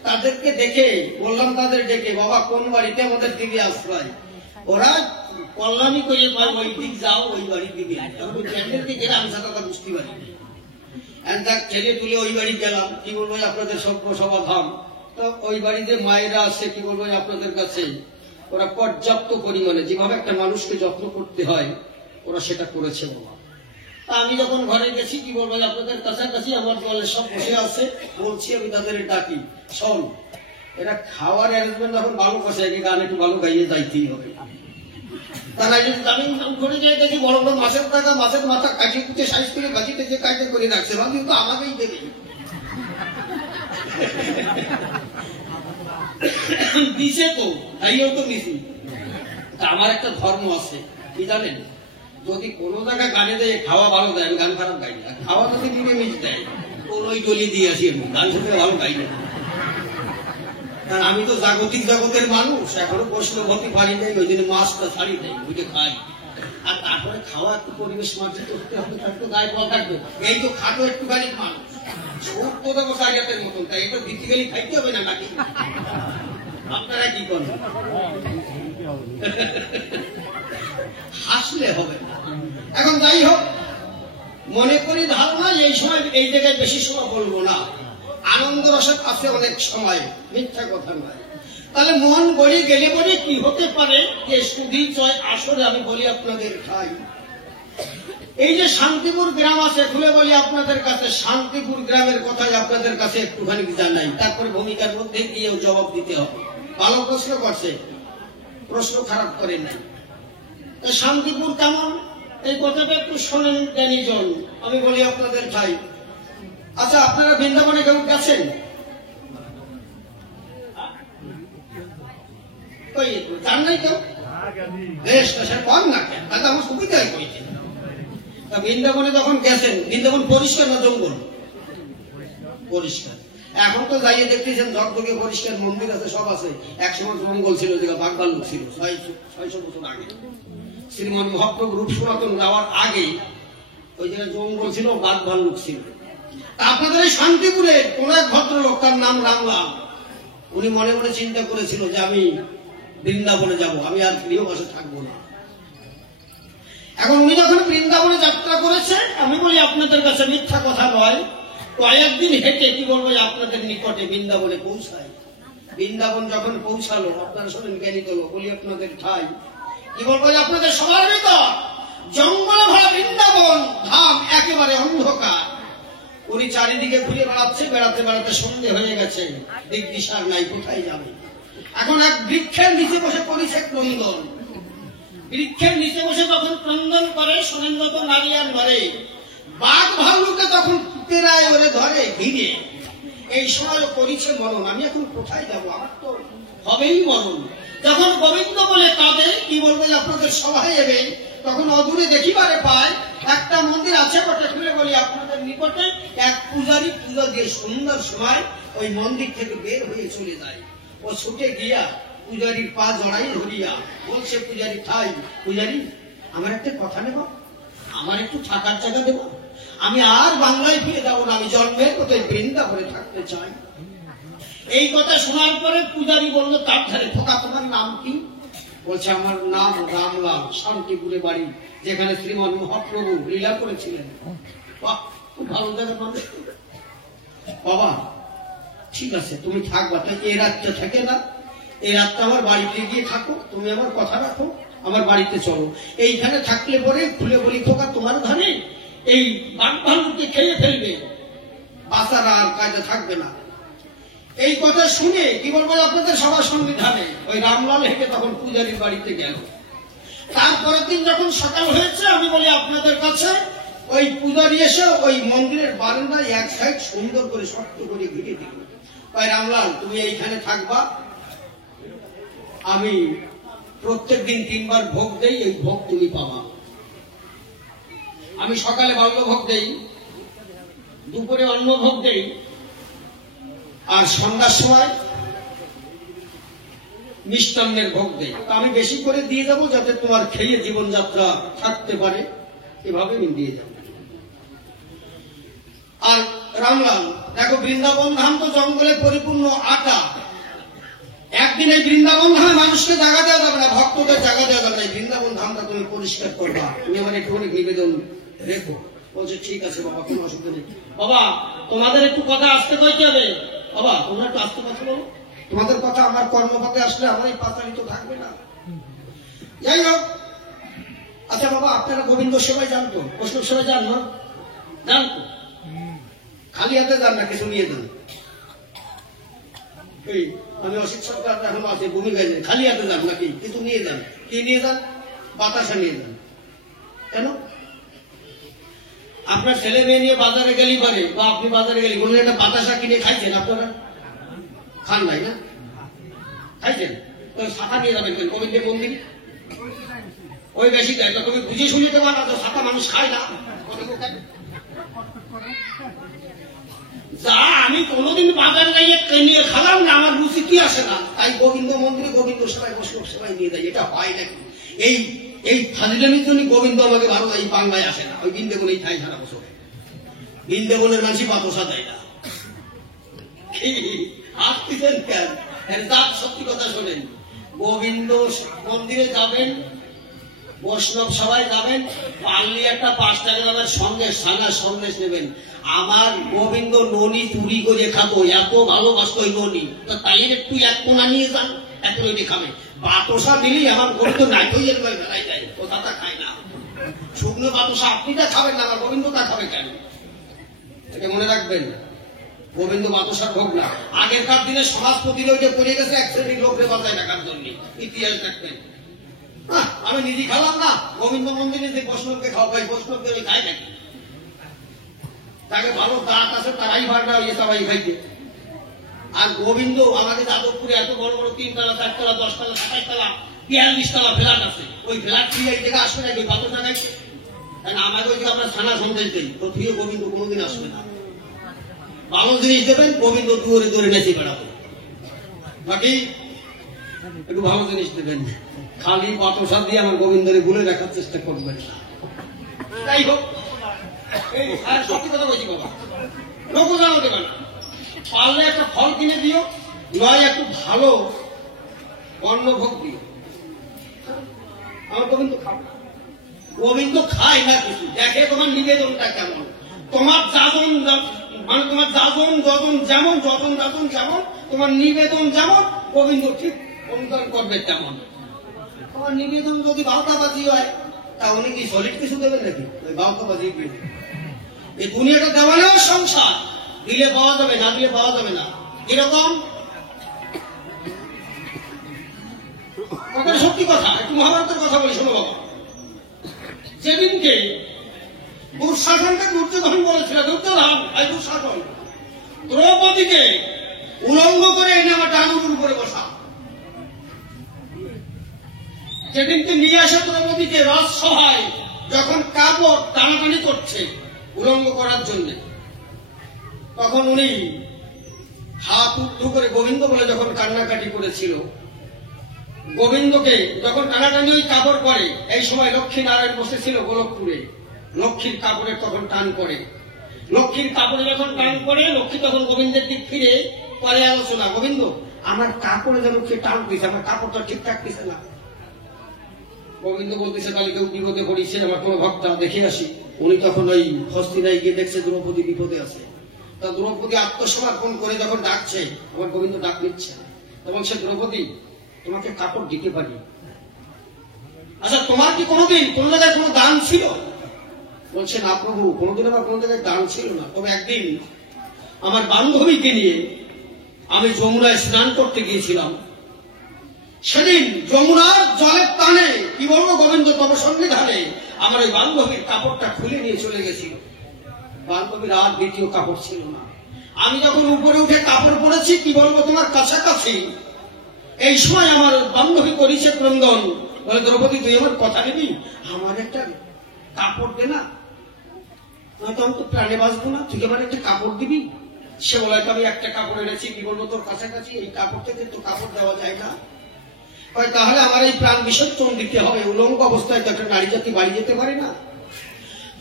তাদেরকে দেখে বললাম তাদের ডেকে বাবা কোন বাড়িতে আমাদের দিকে আশ্রয় ওরা কল্যাণী করিয়ে পায় ওই দিক যাও ওই বাড়ির দিকে ক্যান্ডেল দিকে আমসা কথা বুঝতে পারি ছেলে তুলে ওই বাড়ি গেলাম কি বলবো আপনাদের সভাধাম তো ওই বাড়িতে মায়েরা আছে কি বলবো আপনাদের কাছে ওরা পর্যাপ্ত পরিমাণে যেভাবে একটা মানুষকে যত্ন করতে হয় ওরা সেটা করেছে বাবা আমি যখন ঘরে গেছি কি বলবো আপনাদের কাছাকাছি আমার দলের সব বসে আছে বলছি আমি তাদের ডাকি শোন এরা খাওয়ার অ্যারেঞ্জমেন্ট যখন ভালো করছে গান একটু ভালো গাইয়ে যাইতেই হবে তারা যদি আমি করে যাই দেখি বড় বড় মাছের টাকা মাছের মাথা কাটিয়ে কুটে সাইজ করে বাজিতে যে কাটে করে রাখছে ভাবি তো আমাকেই দেবে দিছে তো তাইও তো দিছি আমার একটা ধর্ম আছে কি জানেন যদি কোনো জায়গায় গানে দেয় খাওয়া ভালো দেয় আমি গান খারাপ গাই না খাওয়া যদি দিনে মিস দেয় কোন ওই ডলি দিয়ে আসি আমি গান শুনতে ভালো গাই না কারণ আমি তো জাগতিক জগতের মানুষ এখনো প্রশ্ন হতে পারি নাই ওই জন্য মাছটা ছাড়ি নাই ওইটা খাই আর তারপরে খাওয়া একটু পরিবেশ মার্জিত করতে হবে তার তো গায়ে বল থাকবে এই তো খাটো একটুখানি মানুষ ছোট্ট দেবো সাইডাতের মতন তাই এটা ভিত্তিকালি খাইতে হবে না নাকি আপনারা কি করেন হাসলে হবে না এখন যাই হোক মনে করি ধারণা এই সময় এই জায়গায় বেশি সময় বলবো না আনন্দ রসের আছে অনেক সময় মিথ্যা কথা নয় তাহলে মন গড়ি গেলে বলে কি হতে পারে যে সুধী জয় আসলে আমি বলি আপনাদের খাই এই যে শান্তিপুর গ্রাম আছে খুলে বলি আপনাদের কাছে শান্তিপুর গ্রামের কথাই আপনাদের কাছে একটুখানি জানাই তারপরে ভূমিকার মধ্যে গিয়েও জবাব দিতে হবে ভালো প্রশ্ন করছে প্রশ্ন খারাপ করে নাই শান্তিপুর কেমন এই কথাটা একটু শোনেন জ্ঞানীজন আমি বলি আপনাদের ভাই আচ্ছা আপনারা বৃন্দাবনে কেউ গেছেন কই জান নাই তো বেশ সে কম না কেন তাহলে আমার সুবিধাই কইছে। তা বৃন্দাবনে যখন গেছেন, বৃন্দাবন পরিষ্কার না জঙ্গল? পরিষ্কার। এখন তো যাইয়ে দেখতেছেন ঝকঝকে পরিষ্কার মন্দির আছে, সব আছে। একসময় জঙ্গল ছিল, যেটা বাঘ ভাল্লুক ছিল 600 বছর আগে। শ্রীমন মহাপ্রভু রূপ সনাতন যাওয়ার আগে ওই জায়গায় জঙ্গল ছিল, বাঘ ভাল্লুক ছিল। আপনাদের এই শান্তিপুরে কোন এক ভদ্রলোক, তার নাম রামলাল, উনি মনে মনে চিন্তা করেছিল যে আমি বৃন্দাবনে যাব, আমি আর গৃহবাসে থাকবো না। এখন উনি যখন বৃন্দাবনে যাত্রা করেছে, আমি বলি আপনাদের কাছে মিথ্যা কথা নয়, কয়েকদিন হেঁটে কি বলবো আপনাদের নিকটে বৃন্দাবনে পৌঁছায়। বৃন্দাবন যখন পৌঁছালো, আপনারা শোনেন জ্ঞানী তো বলি আপনাদের ঠাই কি বলবো আপনাদের সবার ভিতর জঙ্গল ভরা বৃন্দাবন ধাম, একেবারে অন্ধকার। উনি চারিদিকে ঘুরে বেড়াচ্ছে, বেড়াতে বেড়াতে সন্ধে হয়ে গেছে, দিক দিশার নাই, কোথায় যাবে। এখন এক বৃক্ষের নিচে বসে করেছে ক্রন্দন। বৃক্ষের নিচে বসে তখন ক্রন্দন করে, শোনেন যত নারী আর ঘরে বাঘ ভাল্লুকে তখন তেরায় ওরে ধরে ঘিরে। এই সময় করেছে মরণ, আমি এখন কোথায় যাব, আমার তো হবেই মরণ। যখন গোবিন্দ বলে কাঁদে, কি বলবো আপনাদের সভায় এবে, তখন অদূরে দেখিবারে পায় একটা মন্দির আছে বটে। খুলে বলি আপনাদের নিকটে এক পূজারী পূজা দিয়ে সুন্দর সময় ওই মন্দির থেকে বের হয়ে চলে যায়। ও ছুটে গিয়া পূজারীর পা জড়াই ধরিয়া বলছে, পূজারী ঠাই, পূজারী আমার একটা কথা নেব, আমার একটু থাকার জায়গা দেব, আমি আর বাংলায় ফিরে যাবো না, আমি জন্মের কোথায় বৃন্দাবনে থাকতে চাই। এই কথা শোনার পরে পূজারী বলল তার ধারে, খোকা তোমার নাম কি? বলছে আমার নাম রামলাল, শান্তিপুরে বাড়ি, যেখানে শ্রীমন মহাপ্রভু লীলা করেছিলেন। বাহ, খুব ভালো জায়গার মানুষ। বাবা ঠিক আছে, তুমি থাকবা, তাই এই রাতটা থাকে না, এই রাতটা আমার বাড়িতে গিয়ে থাকো, তুমি আমার কথা রাখো, আমার বাড়িতে চলো। এইখানে থাকলে পরে খুলে বলি, খোকা তোমার ধানে এই বাঘ ভাল্লুককে খেয়ে ফেলবে, বাচ্চার আর কাজে থাকবে না। এই কথা শুনে কি বলবো আপনাদের সবার সংবিধানে ওই রামলাল হেঁটে তখন পূজারীর বাড়িতে গেল। তারপরের দিন যখন সকাল হয়েছে, আমি বলি আপনাদের কাছে ওই পূজারী এসে ওই মন্দিরের বারান্দায় এক সাইড সুন্দর করে শক্ত করে ঘিরে দিল। ওই রামলাল তুমি এইখানে থাকবা, আমি প্রত্যেক দিন 3 বার ভোগ দেই, এই ভোগ তুমি পাবা। আমি সকালে বাল্য ভোগ দেই, দুপুরে অন্ন ভোগ দেই, আর সন্ধ্যার সময় মিষ্টান্নের ভোগ দেই। আমি বেশি করে দিয়ে যাবো যাতে তোমার খেয়ে জীবনযাত্রা থাকতে পারে, এভাবে আমি দিয়ে যাব। আর রামলাল দেখো, বৃন্দাবন ধাম তো জঙ্গলে পরিপূর্ণ আটা। একদিন এই বৃন্দাবন ধামে মানুষকে জায়গা দেওয়া যাবে না, ভক্তদের জায়গা দেওয়া যাবে না, বৃন্দাবন ধামটা তুমি পরিষ্কার করবা, তুমি আমার একটুখানি নিবেদন রেখো। বলছে ঠিক আছে বাবা, কোনো অসুবিধা নেই। বাবা তোমাদের একটু কথা আসতে কইতে হবে, বাবা তোমরা একটু আসতে কথা বলো, তোমাদের কথা আমার কর্মপথে আসলে আমার এই পাতালিত থাকবে না। যাই হোক, আচ্ছা বাবা আপনারা গোবিন্দ সেবায় জানতো, বৈষ্ণব সেবায় যান না? জানতো? খালি হাতে যান না, কিছু নিয়ে যান। এই আমি অসিত সরকার এখন আছে ভূমিকায় যান, খালি হাতে যান নাকি কিছু নিয়ে যান? কি নিয়ে যান? বাতাসা নিয়ে যান। কেন? আপনার ছেলে মেয়ে নিয়ে বাজারে গেলি পারে, বা আপনি বাজারে গেলি, কোনো একটা বাতাসা কিনে খাইছেন? আপনারা খান নাই না? খাইছেন? তো ছাতা নিয়ে যাবেন কেন? গোবিন্দের মন্দির ওই বেশি দেয়, তুমি বুঝে শুনে দেবা না, তো ছাতা মানুষ খায় না। যা আমি কোনোদিন বাজার যাইয়ে কিনে খালাম না, আমার রুচি কি আসে না, তাই গোবিন্দ মন্দিরে গোবিন্দ সেবায় বৈষ্ণব সেবায় নিয়ে যায়। এটা হয় নাকি? এই ফাজিলামির জন্য গোবিন্দ আমাকে ভালো এই বাংলায় আসে না, ওই বৃন্দাবনেই ঠাই সারা বছর। বৃন্দাবনের মানুষই বাতসা দেয় না। আসতেছেন কেন? সত্যি কথা শোনেন, গোবিন্দ মন্দিরে যাবেন, বৈষ্ণব সবাই যাবেন, পারলে একটা 5 টাকা দামের সন্দেশ, সানা সন্দেশ নেবেন। আমার গোবিন্দ ননি চুরি করে খাবো, এত ভালোবাসতো ওই ননি, তো তাই একটু 1 কোনা নিয়ে যান, এত ননি খাবে। বাতসা দিলেই আমার গোবিন্দ নাই হয়ে বেড়াই যায়, ও তা খায় না। শুকনো বাতসা আপনি তা খাবেন না, আমার গোবিন্দ তা খাবে কেন? এটা মনে রাখবেন, গোবিন্দ বাতসার ভোগ না। আগেরকার দিনে সমাজপতির ওই যে পড়ে গেছে, 1 শ্রেণীর লোকরে বাঁচায় রাখার জন্য, ইতিহাস দেখবেন। আমি নিজে খালাম না, গোবিন্দ মন্দিরে যে বৈষ্ণবকে খাওয়াই, বৈষ্ণবকে ওই খাই নাকি? তাকে ভালো দাঁত আছে, তারাই ভাড়া ইয়ে সবাই খাইতে। আর গোবিন্দ আমাদের যাদবপুরে এত বড় বড় 3 তলা 4 তলা 10 তলা 27 তলা 42 তলা ফ্ল্যাট আছে। ওই ফ্ল্যাট কি এই জায়গা আসবে নাকি কত টাকায়? কারণ আমাদের ওই যে আমরা থানা সন্দেশ দিই, তো প্রিয় গোবিন্দ কোনোদিন আসবে না। ভালো জিনিস দেবেন, গোবিন্দ দূরে দূরে নেচে বেড়াবে। বাকি একটু ভালো জিনিস দেবেন, খালি পাতসাদ দিয়ে আমার গোবিন্দরে ভুলে রাখার চেষ্টা করবেন না। যাই হোক, এই সত্যি কথা বলছি বাবা, লোক জানো দেবে না। পারলে একটা ফল কিনে দিও, নয় একটু ভালো অন্নভোগ দিও। আমার গোবিন্দ খাও, গোবিন্দ খায় না কিছু, দেখে তোমার নিবেদনটা কেমন, তোমার যাজন মানে তোমার যাজন যতন যেমন, যতন যাজন যেমন, তোমার নিবেদন যেমন, গোবিন্দ ঠিক অনুদান করবে তেমন। তোমার নিবেদন যদি বাউতাবাজি হয়, তাহলে কি সলিড কিছু দেবেন নাকি? ওই বাউতাবাজি এই দুনিয়াটা দেওয়ালেও সংসার, দিলে পাওয়া যাবে, না দিলে পাওয়া যাবে না। এরকম কথাটা সত্যি কথা। একটু মহাভারতের কথা বলি শোনো বাবা। যেদিনকে দুঃশাসনকে দুর্যোধন বলেছিল, দুর্যোধন এই দুঃশাসন দ্রৌপদীকে উলঙ্গ করে এনে আমার ডাঙুর উপরে বসা, যেদিনকে নিয়ে আসে দ্রৌপদীকে রাজসভায় যখন কাপড় টানাটানি করছে উলঙ্গ করার জন্য, তখন উনি হাত উঠু করে গোবিন্দ বলে যখন কান্নাকাটি করেছিল, গোবিন্দকে যখন টানাটানি ওই কাপড় করে, এই সময় লক্ষ্মী নারায়ণ বসেছিল গোলকপুরে, লক্ষ্মীর কাপড়ে তখন টান করে, লক্ষ্মীর কাপড়ে যখন টান করে, লক্ষ্মী তখন গোবিন্দের দিক ফিরে পরে আলোচনা, গোবিন্দ আমার কাপড়ে যেন কে টান দিয়েছে, আমার কাপড়টা ঠিকঠাক দিছে না। গোবিন্দ বলতেছে তাহলে কেউ বিপদে পড়িছে, আমার কোনো ভক্তা দেখে আসি। উনি তখন ওই হস্তিনায় গিয়ে দেখছে দ্রৌপদী বিপদে আছে। তা দ্রৌপদী আত্মসমর্পণ করে যখন ডাকছে, আমার গোবিন্দ ডাক নিচ্ছে, তখন সে দ্রৌপদী তোমাকে কাপড় দিতে পারি। আচ্ছা তোমার কি কোনোদিন কোন জায়গায় কোনো দান ছিল? বলছে না প্রভু, কোনোদিন আমার কোন জায়গায় দান ছিল না। তবে একদিন আমার বান্ধবীকে নিয়ে আমি যমুনায় স্নান করতে গিয়েছিলাম। সেদিন যমুনার জলের টানে কি বলবো গোবিন্দ তব সন্নিধানে আমার ওই বান্ধবীর কাপড়টা খুলে নিয়ে চলে গেছিল। বান্ধবীর আর দ্বিতীয় কাপড় ছিল না। আমি যখন উপরে উঠে কাপড় পরেছি, কি বলবো তোমার কাছাকাছি, এই সময় আমার বান্ধবী করেছে ক্রন্দন, বলে দ্রৌপদী তুই আমার কথা নিবি, আমার একটা কাপড় দে না, নয়তো আমি তো প্রাণে বাঁচবো না, তুই আমার একটা কাপড় দিবি। সে বলে আমি একটা কাপড় এনেছি, কি বলবো তোর কাছাকাছি, এই কাপড় থেকে তো কাপড় দেওয়া যায় না। তাহলে আমার এই প্রাণ বিসর্জন দিতে হবে, উলঙ্গ অবস্থায় তো একটা নারী জাতি বাড়ি যেতে পারে না।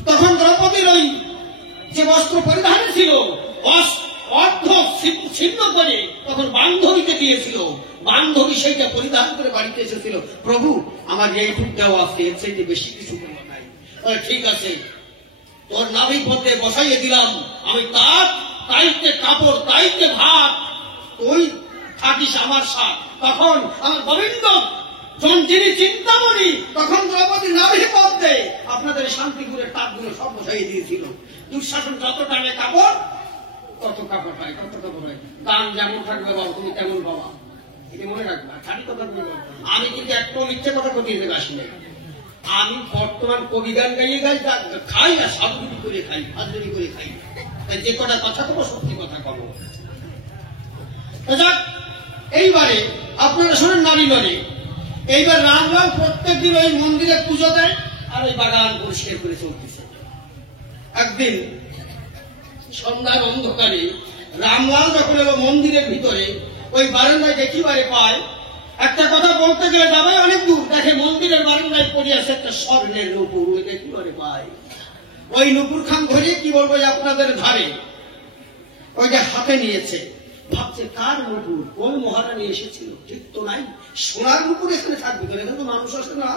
তখন দ্রৌপদীর ওই যে বস্ত্র পরিধানে ছিল অর্ধ ছিন্ন করে তখন বান্ধবীকে দিয়েছিল, বান্ধবী সেইটা পরিধান করে বাড়িতে এসেছিল। প্রভু আমার এইটুক দেওয়া আছে, এর চাইতে বেশি কিছু দেওয়া নাই। ঠিক আছে, তোর নাভি পথে বসাইয়ে দিলাম, আমি তার তাইতে কাপড় তাইতে ভাত, তুই থাকিস আমার সাথ। তখন আমার গোবিন্দ যিনি চিন্তামণি, তখন দ্রৌপদী নাভি পথে আপনাদের শান্তিপুরের তাপগুলো সব বসাইয়ে দিয়েছিল। দুঃশাসন যত টানে কাপড় কত কাপড় হয়, কত কাপড় হয়, দান যেমন থাকবে বাবা তুমি তেমন বাবা, এটা মনে রাখবা। খালি কথা আমি কিন্তু একটু মিথ্যে কথা কতিয়ে দেবে আসি নাই। আমি বর্তমান কবি গান গাইয়ে গাই খাই না, সাধুগুলি করে খাই, হাজরি করে খাই, তাই যে কটা কথা কব সত্যি কথা কব। যাক, এইবারে আপনারা শোনেন নারী মানে এইবার রামলাল প্রত্যেক দিন ওই মন্দিরে পুজো দেয় আর ওই বাগান পরিষ্কার করে চলতেছে। একদিন সন্ধ্যার অন্ধকারে রামলাল যখন এলো মন্দিরের ভিতরে, ওই বারান্দায় দেখিবারে পায়, একটা কথা বলতে গেলে যাবে অনেক দূর, দেখে মন্দিরের বারান্দায় পড়ে আছে একটা স্বর্ণের নুপুর। ওই দেখিবারে পায়, ওই নুপুর খান ধরে কি বলবো আপনাদের ধারে ওইটা হাতে নিয়েছে। ভাবছে কার নুপুর, কোন মহারানী এসেছিল, ঠিক তো নাই, সোনার নুপুর এখানে থাকবে তো, এখানে তো মানুষ আসে না।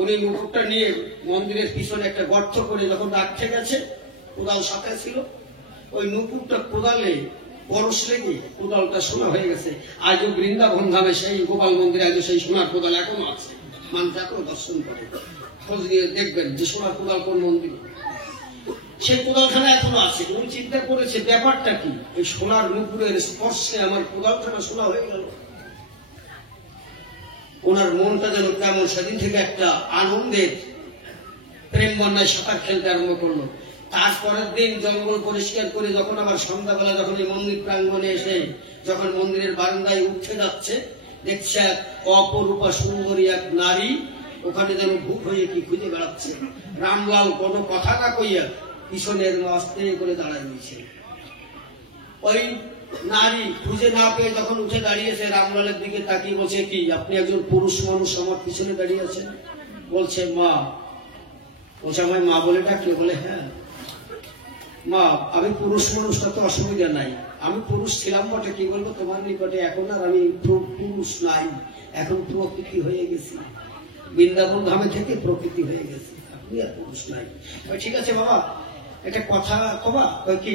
উনি নুপুরটা নিয়ে মন্দিরের পিছনে একটা গর্ত করে যখন রাখতে গেছে, কোদাল সাথে ছিল, ওই নুপুরটা কোদালে পরশ লেগে কোদালটা সোনা হয়ে গেছে। আজও বৃন্দাবন ধামে সেই গোপাল মন্দিরে আজও সেই সোনার কোদাল এখনো আছে, মানুষ এখনো দর্শন করে, খোঁজ নিয়ে দেখবেন যে সোনার কোদাল কোন মন্দিরে, সেই কোদালখানা এখনো আছে। উনি চিন্তা করেছে ব্যাপারটা কি, এই সোনার নুপুরের স্পর্শে আমার কোদালখানা সোনা হয়ে গেল। ওনার মনটা যেন কেমন, সেদিন থেকে একটা আনন্দের প্রেম বন্যায় সাঁতার খেলতে আরম্ভ করলো। তারপরের দিন জঙ্গল পরিষ্কার করে যখন আবার সন্ধ্যাবেলা যখন এই মন্দির প্রাঙ্গণে এসে যখন মন্দিরের বারান্দায় উঠে যাচ্ছে, দেখছে এক অপরূপা সুন্দরী এক নারী ওখানে যেন ভূত হয়ে কি খুঁজে বেড়াচ্ছে। রামলাল কোনো কথা না কইয়া পিছনের আস্তে করে দাঁড়ায় রয়েছে। ওই নারী খুঁজে না পেয়ে যখন উঠে দাঁড়িয়েছে, রামলালের দিকে তাকিয়ে বলছে, কি আপনি একজন পুরুষ মানুষ আমার পিছনে দাঁড়িয়ে আছেন? বলছে মা। বলছে আমায় মা বলে ডাকলে? বলে হ্যাঁ মা, আমি পুরুষ মানুষটা তো অসুবিধা নাই, আমি পুরুষ ছিলাম বটে, কি বলবো তোমার নিকটে, এখন আর আমি পুরুষ নাই, এখন প্রকৃতি হয়ে গেছি, বৃন্দাবন ধামে থেকে প্রকৃতি হয়ে গেছে, আপনি আর পুরুষ নাই। ঠিক আছে বাবা, এটা কথা কবা? কি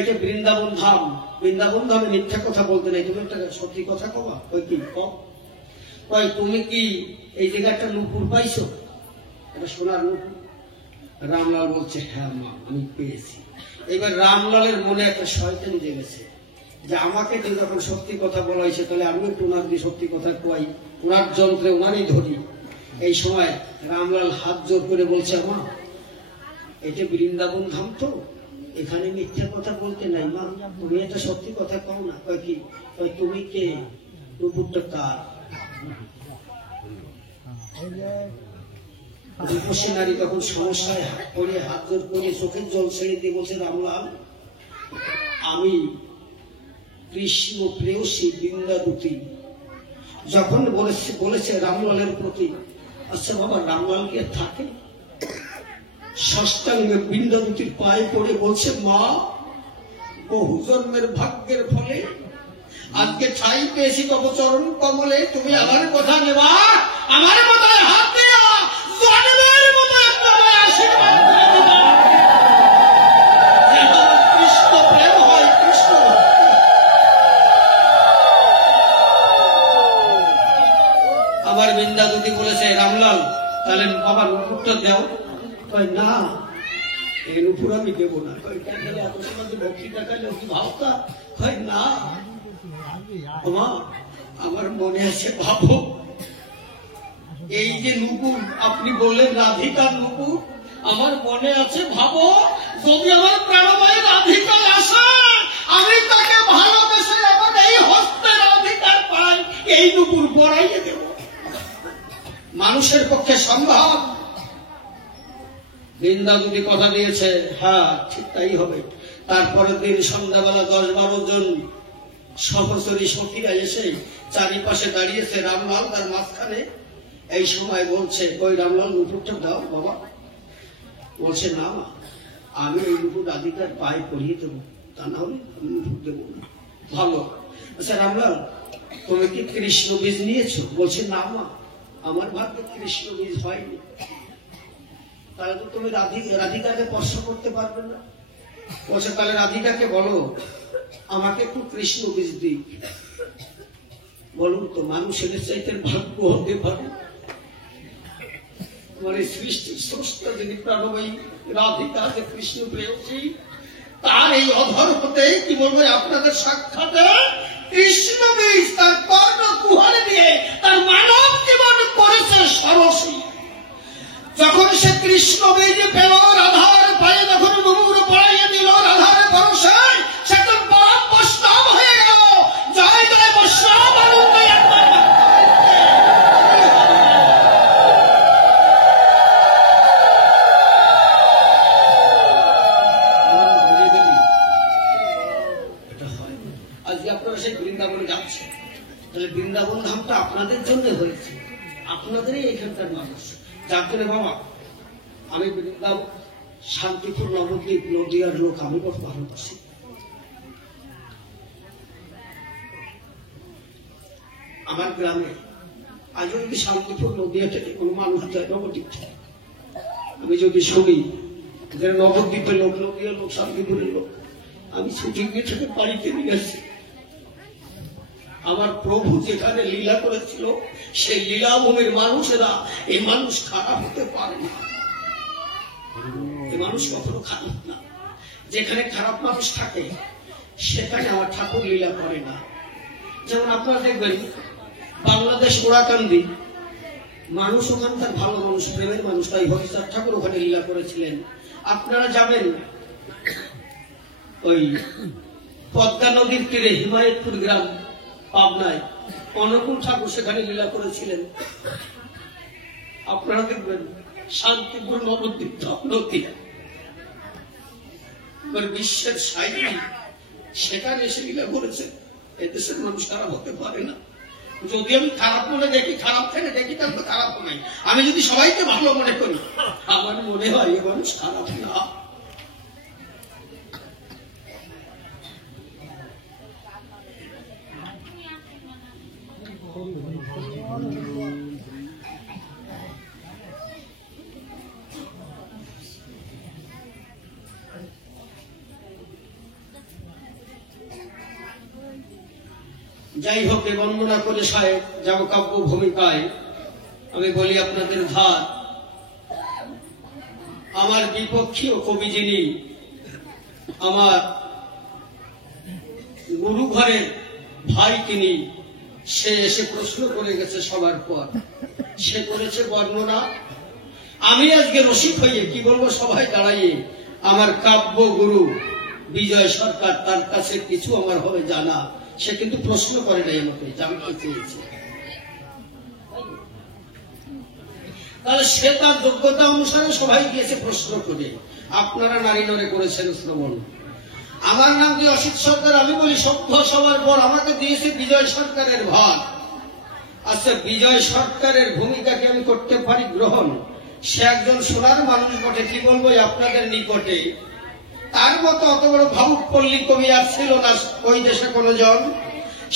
এটা বৃন্দাবন ধাম, বৃন্দাবন ধামে মিথ্যা কথা বলতে নাই, তুমি একটা সত্যি কথা কবা? কি কয় তুমি কি এই জায়গাটা নুপুর পাইছো, এটা সোনার নুপুর? রামলাল বলছে হ্যাঁ মা, আমি পেয়েছি। এবার রামলালের মনে একটা শয়তানি জেগেছে যে আমাকে যে যখন সত্যি কথা বলা হয়েছে, তাহলে আমি একটু ওনার দিয়ে সত্যি কথা কই, ওনার যন্ত্রে ওনারই ধরি। এই সময় রামলাল হাত জোর করে বলছে মা, এটা বৃন্দাবন ধাম তো, এখানে মিথ্যা কথা বলতে নাই মা, তুমি এটা সত্যি কথা কও না। কয় কি? কয় তুমি কে, নুপুরটা কার? রূপসী নারী তখন সমস্যায় পড়ে হাত জোর করে চোখের জল ছেড়ে দিয়ে বলছে রামলাল, আমি কৃষ্ণ প্রেয়সী বৃন্দাবতী। যখন বলেছে রামলালের প্রতি, আচ্ছা বাবা রামলাল কে থাকে? ষষ্ঠাঙ্গে বৃন্দাবতীর পায়ে পড়ে বলছে মা, বহু জন্মের ভাগ্যের ফলে আজকে ঠাই পেয়েছি তব চরণ কমলে, তুমি আমার কথা নেবা, আমার কথায় হাত দেওয়া, জন্মের মতো একটা আশীর্বাদ কৃষ্ণ প্রেম হয়, কৃষ্ণ আমার বৃন্দাবতী বলেছে রামলাল তাহলে বাবা নুপুরটা দাও। কয় না, এই নুপুর আমি দেবো না। এত সময় ভক্তি দেখালে কি ভাবতা? কয় না মা, আমার মনে আছে ভাবো, এই যে নুপুর আপনি বললেন রাধিকার নুপুর, আমার মনে আছে ভাবো, যদি আমার প্রাণময় রাধিকা আসে, আমি তাকে ভালোবেসে আমার এই হস্তের অধিকার পাই, এই নুপুর পরাইয়ে দেব। মানুষের পক্ষে সম্ভব? বৃন্দাবতী কথা দিয়েছে, হ্যাঁ ঠিক তাই হবে। তারপরের দিন সন্ধ্যাবেলা 10-12 জন সহচরী সখীরা এসে চারিপাশে দাঁড়িয়েছে, রামলাল তার মাঝখানে। এই সময় বলছে, ওই রামলাল নুপুরটা দাও বাবা। বলছে না মা, আমি এই নুপুর রাধিকার পায়ে পরিয়ে দেবো, তা না হলে আমি নুপুর দেবো না। ভালো। আচ্ছা রামলাল, তুমি কি কৃষ্ণ বীজ নিয়েছো? বলছে না মা, আমার ভাগ্যে কৃষ্ণ বীজ হয়নি। তাহলে তো তুমি রাধিকাকে স্পর্শ করতে পারবে না। বলছে তাহলে রাধিকাকে বলো আমাকে একটু কৃষ্ণ বীজ দিক। বলুন তো মানুষের চাইতে ভাগ্য হতে পারে? মানে সৃষ্টির স্রষ্টা যিনি প্রাণময়ী রাধিকা যে কৃষ্ণ প্রেয়সী, তার এই অধর হতে কি বলবো আপনাদের সাক্ষাতে কৃষ্ণ বীজ তার কর্ণ কুহারে দিয়ে তার মানব জীবন করেছে সরসী। যখন সে কৃষ্ণ বীজ পেল, রাধার পায়ে যখন নুপুর পড়াইয়ে দিল, রাধার পরশে সে তো পরম বৈষ্ণব হয়ে গেল। জয় জয় বৈষ্ণব আনন্দ। আজকে আপনারা সেই বৃন্দাবনে যাচ্ছেন, তাহলে বৃন্দাবন ধামটা আপনাদের জন্য হয়েছে, আপনাদেরই এখানকার মানুষ। যার জন্য বাবা আমি বৃন্দাবন শান্তিপুর নবদ্বীপ নদিয়ার লোক, আমি খুব ভালোবাসি। আমার গ্রামে আজও যদি শান্তিপুর নদিয়া থেকে কোনো মানুষ যায় নবদ্বীপ থেকে, আমি যদি শুনি যে নবদ্বীপের লোক, নদিয়ার লোক, শান্তিপুরের লোক, আমি ছুটি গিয়ে থেকে বাড়িতে নিয়ে আসি। আমার প্রভু যেখানে লীলা করেছিল সেই লীলাভূমির মানুষেরা, এই মানুষ খারাপ হতে পারে না, এই মানুষ কখনো খারাপ না। যেখানে খারাপ মানুষ থাকে সেখানে আমার ঠাকুর লীলা করে না। যেমন আপনারা দেখবেন বাংলাদেশ ওরাকান্দি, মানুষ ওখানকার ভালো মানুষ, প্রেমের মানুষ, তাই হরিচাঁদ ঠাকুর ওখানে লীলা করেছিলেন। আপনারা যাবেন ওই পদ্মা নদীর তীরে হিমায়তপুর গ্রাম পাবনায় অনুকূল ঠাকুর সেখানে লীলা করেছিলেন। আপনারা দেখবেন শান্তিপুর নবদ্বীপ নদী বিশ্বের সাহিত্যিক সেখানে এসে লীলা করেছে। এদেশের মানুষ খারাপ হতে পারে না। যদি আমি খারাপ মনে দেখি, খারাপ থেকে দেখি, তাহলে তো খারাপ নাই। আমি যদি সবাইকে ভালো মনে করি, আমার মনে হয় এ মানুষ খারাপ না। যাই হোক, বন্দনা করে সাহেব যাব কাব্য ভূমিকায়। আমি বলি আপনাদের ধার, আমার বিপক্ষীয় কবি যিনি, আমার গুরু ঘরের ভাই তিনি, সে এসে প্রশ্ন করে গেছে সবার পর। সে করেছে বর্ণনা। আমি আজকে রসিক হয়ে কি বলবো সবাই দাঁড়াইয়ে, আমার কাব্য গুরু বিজয় সরকার, তার কাছে কিছু আমার হবে জানা। সে কিন্তু প্রশ্ন করে নাই, আমাকে জানতে চেয়েছে। তাহলে সে তার যোগ্যতা অনুসারে সবাই গিয়েছে প্রশ্ন করে। আপনারা নারী নরে করেছেন শ্রবণ। আমার নাম যে অসিত সরকার, আমি বলি সভ্য সবার পর আমাকে দিয়েছে বিজয় সরকারের ভাগ। আচ্ছা, বিজয় সরকারের ভূমিকাকে আমি করতে পারি গ্রহণ। সে একজন সোনার মানুষ বটে, কি বলবো আপনাদের নিকটে। তার মতো অত বড় ভাবুক পল্লী কবি আর ছিল না ওই দেশে কোনো জন।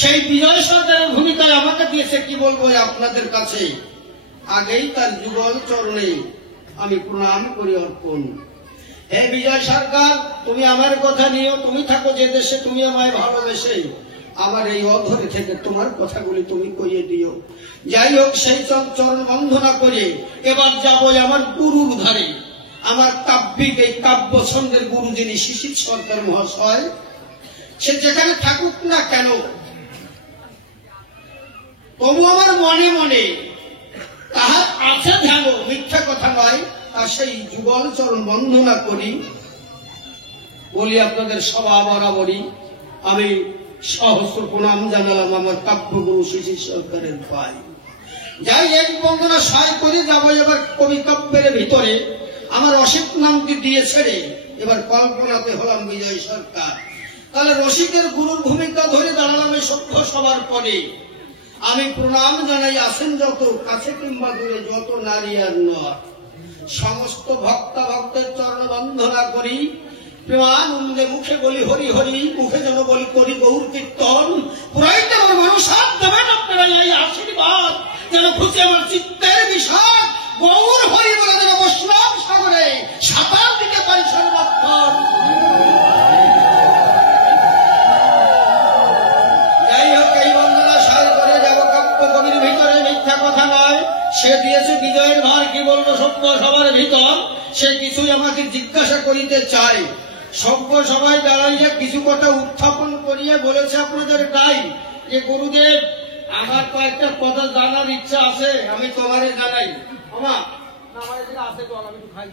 সেই বিজয় সরকারের ভূমিকায় আমাকে দিয়েছে, কি বলবো আপনাদের কাছে। আগেই তার যুগল চরণে আমি প্রণাম করি অর্পণ। হে বিজয় সরকার, তুমি আমার কথা নিও। তুমি থাকো যে দেশে, তুমি আমায় ভালোবেসে আমার এই অধরে থেকে তোমার কথাগুলি তুমি কইয়ে দিও। যাই হোক, সেই চরণ বন্ধনা করে এবার যাবো আমার গুরুর ধারে। আমার কাব্যিক এই কাব্য ছন্দের গুরু যিনি শিশির সরকার মহাশয়, সে যেখানে থাকুক না কেন, তবু আমার মনে মনে তাহার আছে ধ্যান, মিথ্যা কথা নয়। আর সেই যুগল চরণ বন্ধনা করি, বলি আপনাদের সভা বরাবরই আমি সহস্র প্রণাম জানালাম আমার কাব্যগুরু শিশির সরকারের ভাই। যাই এক বন্দনা সহায় করে যাবো এবার কবি কাব্যের ভিতরে। আমার অসিত নামটি দিয়ে ছেড়ে এবার কল্পনাতে হলাম বিজয় সরকার। তাহলে রসিকের গুরুর ভূমিকা ধরে দাঁড়ালাম এই সভ্য সবার পরে। আমি প্রণাম জানাই আসেন যত কাছে কিংবা দূরে, যত নারী আর নর, সমস্ত ভক্তা ভক্তের চরণ বন্ধনা করি। প্রেমানন্দে মুখে বলি হরি হরি, মুখে যেন বলি করি গৌর কীর্তন। পুরাইতে আমার মানুষ দেবেন আপনারা এই আশীর্বাদ, যেন খুঁজে আমার চিত্তের বিষাদ। গৌর হরি বলে যেন বৈষ্ণব সাগরে সাঁতার দিতে পারি সর্বক্ষণ। যাই হোক, এই বন্দনা সার করে যাব কাব্য কবির ভিতরে, মিথ্যা কথা নয়। সে দিয়েছে বিজয়ের ভার, কি বলবো সভ্য সবার ভিতর। সে কিছুই আমাকে জিজ্ঞাসা করিতে চাই। সভ্য সবাই দাঁড়াইয়া কিছু কথা উত্থাপন করিয়া বলেছে আপনাদের তাই যে গুরুদেব, আমার কয়েকটা কথা জানার ইচ্ছা আছে, আমি তোমারে জানাই। আমার আছে জল, আমি একটু খাই।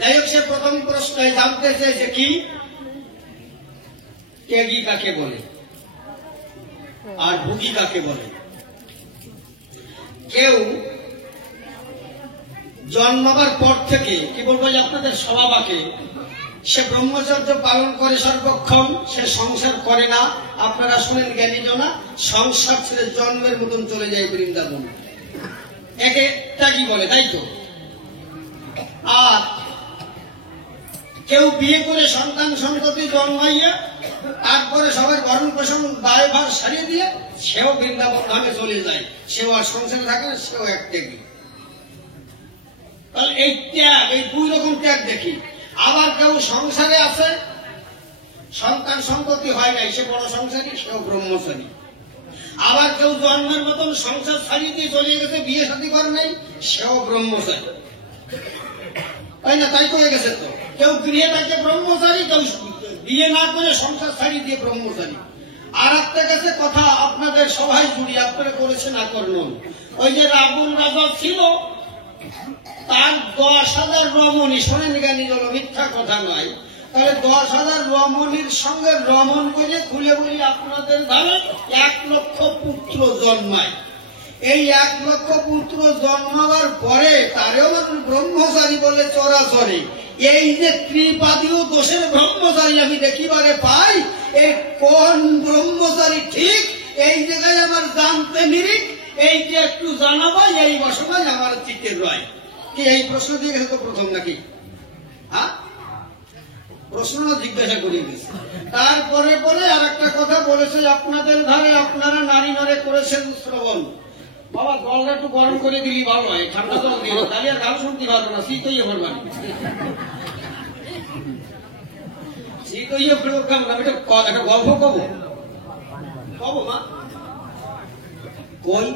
যাই হোক, সে প্রথম প্রশ্ন জানতে চেয়েছে কি ত্যাগী কাকে বলে আর ভোগী কাকে বলে। কেউ জন্মাবার পর থেকে, কি বলবো আপনাদের স্বভাবাকে, সে ব্রহ্মচর্য পালন করে সর্বক্ষণ, সে সংসার করে না। আপনারা শুনেন জ্ঞানীজনা, সংসার ছেড়ে জন্মের মতন চলে যায় বৃন্দাবন, একে ত্যাগী বলে, তাই তো। আর কেউ বিয়ে করে সন্তান সন্ততি জন্মাইয়া তারপরে সবার ভরণ পোষণ দায়ভার সারিয়ে দিয়ে সেও বৃন্দাবন ধামে চলে যায়, সেও আর সংসারে থাকে না, সেও এক ত্যাগী। তাহলে এই ত্যাগ, এই দুই রকম ত্যাগ দেখি। আবার কেউ সংসারে আছে, সন্তান সন্ততি হয় নাই, সে বড় সংসারী, সেও ব্রহ্মচারী। আবার কেউ জন্মের মতন সংসার ছাড়িয়ে দিয়ে চলে গেছে, বিয়ে শাদী করে নাই, সেও ব্রহ্মচারী। তাই না? তাই করে গেছে তো। কেউ গৃহে থাকে ব্রহ্মচারী, কেউ বিয়ে না করে সংসার ছাড়ি দিয়ে ব্রহ্মচারী। আর একটা কাছে কথা আপনাদের সবাই জুড়ি, আপনারা করেছেন আকর্ষণ। ওই যে রাবণ রাজা ছিল, তার 10,000 রমণী, শোনেন জ্ঞানী হলো, মিথ্যা কথা নয়। তাহলে 10,000 রমণীর সঙ্গে রমণ করে খুলে বলি আপনাদের ধারে 1 লক্ষ পুত্র জন্মায়। এই 1 লক্ষ পুত্র জন্মাবার পরে তারেও মানুষ ব্রহ্মচারী বলে চরাচরে। এই যে ত্রিপাদীয় দোষের ব্রহ্মচারী আমি দেখিবারে পাই, এই কোন ব্রহ্মচারী ঠিক এই জায়গায় আমার জানতে নিরিখ, এই যে একটু জানাবাই, এই বসবাই আমার চিত্তে রয়। কি এই প্রশ্ন দিয়ে গেছে তো প্রথম নাকি? হ্যাঁ, প্রশ্ন জিজ্ঞাসা করে গেছে। তারপরে পরে আর একটা কথা বলেছে আপনাদের ধারে, আপনারা নারী নারে করেছেন শ্রবণ। বাবা জলটা একটু গরম করে দিলি ভালো হয়, ঠান্ডা জল দিয়ে তাহলে আর গাল শুনতে পারবো না, শীত হইয়ে পড়বেন, শীত হইয়ে পড়ব। একটা গল্প কব কব মা, কই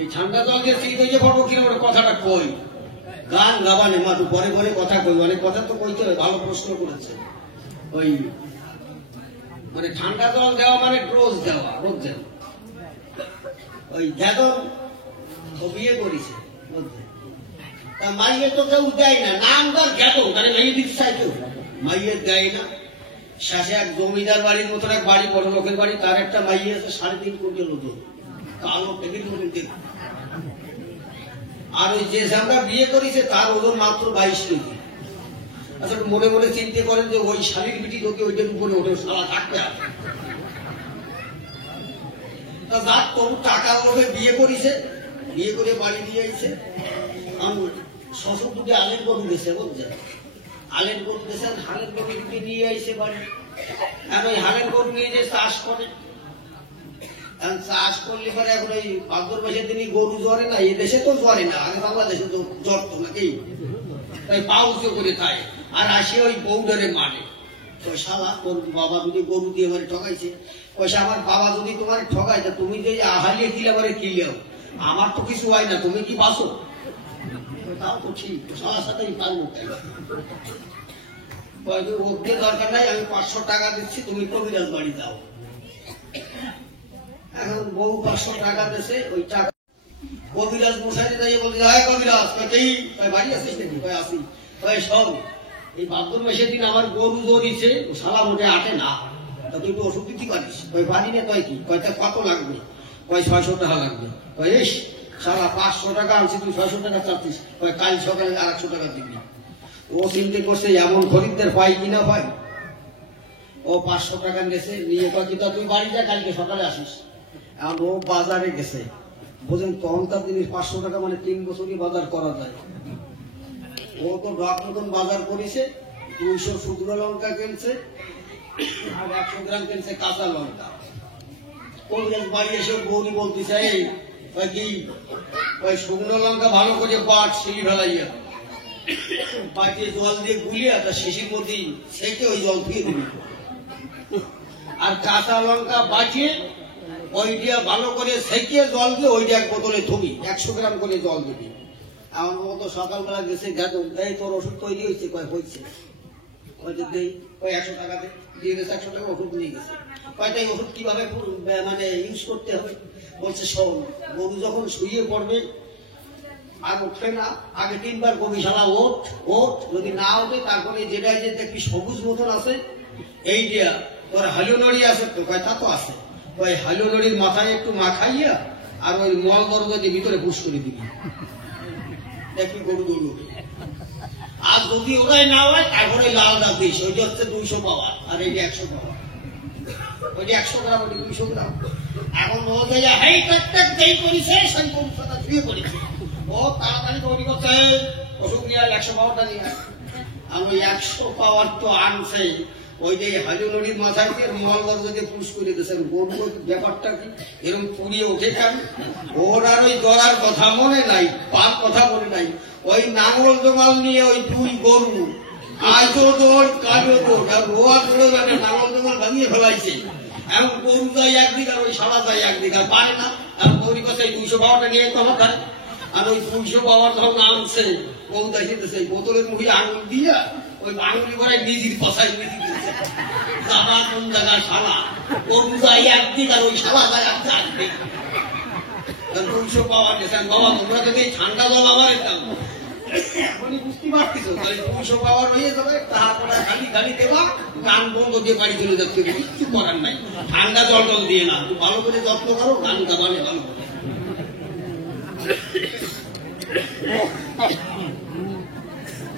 এই ঠান্ডা জল দিয়ে শীত হইয়ে পড়বো কিরকম কথাটা কই, গান গাবানে মা, পরে পরে কথা কই, অনেক কথা তো কইতে হয়। ভালো প্রশ্ন করেছে। ওই মানে ঠান্ডা জল দেওয়া মানে রোজ দেওয়া, রোজ দেওয়া। ওই যাদব বিয়ে করেছে, তা মাইয়ে তো কেউ দেয় না, নাম তার জ্ঞাত, মানে মেয়ে দিতে চাই কেউ, মাইয়ে দেয় না। শেষে এক জমিদার বাড়ির মতন এক বাড়ি, বড় লোকের বাড়ি, তার একটা মাইয়ে আছে 3.5 কুইন্টাল ওজন, কালো টেবিল মতন দেখ। আর ওই যে আমরা বিয়ে করেছে তার ওজন মাত্র 22 কেজি। আচ্ছা মনে মনে চিন্তা করেন যে ওই শাড়ির বিটি তোকে ওইটার উপরে ওঠে সারা থাকতে হবে। যার তবু টাকার লোভে বিয়ে করেছে, বিয়ে করে বাড়ি দিয়ে আইছে। শ্বশুর দুটি আলের গরু গেছে, বুঝছেন, আলের গরু গেছেন, হালের গরু দুটি নিয়ে আইছে বাড়ি। আর ওই হালের গরু নিয়ে যে চাষ করে, চাষ করলে পরে এখন ওই ভাদ্র মাসের দিনই গরু জ্বরে না, এই দেশে তো জ্বরে না, আগে বাংলাদেশে তো জ্বরতো নাকি, তাই পাউচে করে খায়। আর আসে ওই বৌডারে মানে শালা তোর বাবা যদি গরু দিয়ে মানে ঠকাইছে, পয়সা আমার বাবা যদি তোমার ঠকায়, তা তুমি যে আহালিয়ে কিলে মানে কিলেও আমার তো কিছু হয় না, তুমি কি বাসো? তাও তো ঠিক, শালার সাথেই পারবো। ওকে দরকার নাই, আমি 500 টাকা দিচ্ছি, তুমি কবিরাজ বাড়ি যাও। এখন বউ 500 টাকা দিচ্ছে, ওই টাকা কবিরাজ মশাই যাইয়ে বলতে, হ্যাঁ কবিরাজ কেই বাড়ি আসিস নাকি? আসি। সব এই ভাদ্র মাসের দিন আমার গরু জড়িছে, শালা মোটে আটে না, তা তুই তো ওষুধ দিতে পারিস? পারি না। কয় কি? কয়টা কত লাগবে? 600 টাকা লাগবে। ইস শালা 500 টাকা আনছি, তুই 600 টাকা চাচ্ছিস? কাল সকালে 100 টাকা দিবি। ও চিন্তা করছে এমন খরিদ্দার পাই কিনা পাই। ও 500 টাকা নিয়েছে, নিয়ে কয় কি তা তুই বাড়ি যা, কালকে সকালে আসিস। এখন ও বাজারে গেছে, বুঝলেন, তখনকার জিনিস 500 টাকা মানে 3 বছরই বাজার করা যায়। ও তো ঢাক মতন বাজার করেছে, 200 শুকনো লঙ্কা কিনছে আর 100 গ্রাম কিনছে কাঁচা লঙ্কা। কবিরাজ বাড়ি এসে বৌনি বলতেছে, এই কি ওই শুকনো লঙ্কা ভালো করে পাট শিলি ফেলাইয়া পাটিয়ে জল দিয়ে গুলিয়ে তার শিশির মধ্যে সেকে ওই জল ফিরে দিবি, আর কাঁচা লঙ্কা বাটিয়ে ওইটা ভালো করে সেকে জল দিয়ে ওইটা এক বোতলে থুবি, 100 গ্রাম করে জল দিবি। আমার মতো সকালবেলা গেছে, এই তোর ওষুধ তৈরি হয়েছে? কয় হয়েছে। ওই 100 টাকা দিয়ে গেছে, 100 টাকা ওষুধ নিয়ে গেছে। কয়টা ওষুধ কিভাবে মানে ইউজ করতে হবে? বলছে শোন, গরু যখন শুয়ে পড়বে আর উঠবে না, আগে 3 বার কবি শালা ওঠ ওঠ, যদি না ওঠে তারপরে যেটা যে দেখবি সবুজ মতন আছে, এই দিয়া তোর হালিও নড়ি আছে তো? কয় তা তো আছে। ওই হালিও নড়ির মাথায় একটু মাখাইয়া আর ওই মল দরজা ভিতরে পুশ করে দিবি, দেখবি গরু দৌড়। আর যদি ওরাই না হয় তারপরে লাল দাগ দিস, ওইটা হচ্ছে 200 পাওয়ার আর এইটা 100 পাওয়ার। ওইটা 100 গ্রাম, ওইটা 200 গ্রাম। এখন ও যাইয়া হেই টাক যেই করেছে সেই কথা শুয়ে পড়েছে, ও তাড়াতাড়ি তৈরি করছে ওষুধ নিয়ে 100 পাওয়ারটা নিয়ে। আর ওই 100 পাওয়ার তো আনছে, ওই যে হাজু নদীর মাথায় মল দরজা পুশ করে দিয়েছেন। গরুর ব্যাপারটা কি এরকম পুড়িয়ে ওঠে কেন? ওর আর ওই গলার কথা মনে নাই, পার কথা মনে নাই। ওই নাঙল জোঙাল নিয়ে ওই 2 গরু, আজও দৌড় কাজও দৌড়, আর রোয়া করে জানে নাঙল জোঙাল ভাঙিয়ে ফেলাইছে। এখন গরু যায় একদিক আর ওই সারা যায় একদিক, আর পারে না। এখন গৌরী কথা 200 পাওয়াটা নিয়ে তো আমার আর ওই 200 পাওয়ার যখন আনছে বউটা এসেছে বোতলের মুখে আঙুল দিয়া ওই আঙুলি করে নিজের কথায় মেরে দিয়েছে। দাদা কোন জায়গায় শালা ওর বুঝাই একদিক আর ওই শালা যায় একদিক 200 পাওয়ার গেছেন বাবা তোমরা যদি ঠান্ডা জল আমার দাও এখনই বুঝতে পারতেছো তাহলে 200 পাওয়ার হয়ে যাবে তারপরে খালি খালি দেবা গান বন্ধ দিয়ে বাড়ি চলে যাচ্ছে কিচ্ছু করার নাই ঠান্ডা জল টল দিয়ে না একটু ভালো করে যত্ন করো গান গাবানে ভালো করে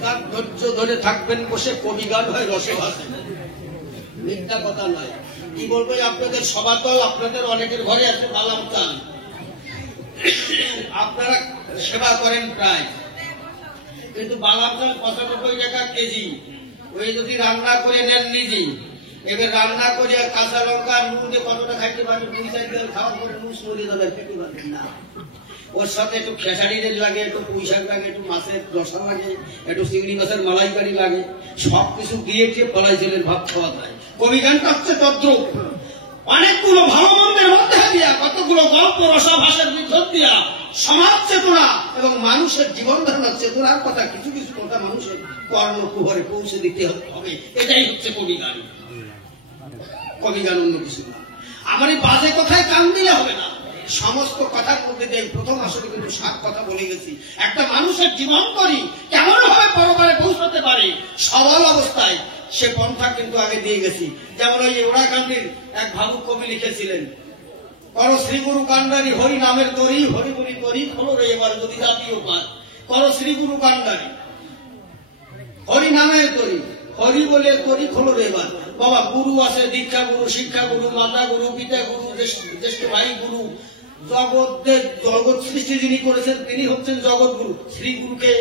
তার ধৈর্য ধরে থাকবেন বসে কবি গান হয় রসে ভাসে মিথ্যা কথা নয় কি বলবো আপনাদের সবাতল আপনাদের অনেকের ঘরে আছে বালাম চান আপনারা সেবা করেন প্রায় কিন্তু বালাম চাল 95 টাকা কেজি ওই যদি রান্না করে নেন নিজে এবার রান্না করে কাঁচা লঙ্কা নুন দিয়ে কতটা খাইতে পারবেন 2-4 দিন খাওয়ার পরে নুন সরে যাবে খেতে পারবেন না ওর সাথে একটু খেসারি লাগে একটু পুঁই শাক লাগে একটু মাছের রসা লাগে একটু চিংড়ি মাছের মালাইকারি লাগে সবকিছু দিয়ে ফলাই জলের ভাত খাওয়া যায় কবি গানটা হচ্ছে তদ্রুপ অনেকগুলো ভালো মন্দের মধ্যে দিয়া কতগুলো গল্প রসা ভাষার ভিতর দিয়া সমাজ চেতনা এবং মানুষের জীবন ধারণার চেতনার কথা কিছু কিছু কথা মানুষের কর্ণকুহরে পৌঁছে দিতে হবে এটাই হচ্ছে কবি গান কবি গান অন্য কিছু না আমার এই বাজে কথায় কান দিলে হবে না সমস্ত কথার মধ্যে দিয়ে প্রথম আসলে কিন্তু 7 কথা বলে গেছি একটা মানুষের জীবন করি কেমন ভাবে পরপারে পৌঁছাতে পারে সবল অবস্থায় সে পন্থা কিন্তু আগে দিয়ে গেছি যেমন ওই ওড়াকান্দির এক ভাবুক কবি লিখেছিলেন করো শ্রী গুরু কান্ডারি হরি নামের তরি হরি বলি তরি খোলো রে এবার যদি জাতীয় পার করো শ্রী গুরু কান্ডারি হরি নামের তরি হরি বলে তরি খোলো রে এবার বাবা গুরু আছে দীক্ষা গুরু শিক্ষা গুরু মাতা গুরু পিতা গুরু জ্যেষ্ঠ ভাই গুরু জগৎ সৃষ্টি যিনি করেছেন তিনি হচ্ছেন জগৎ গুরু শ্রী গুরুকে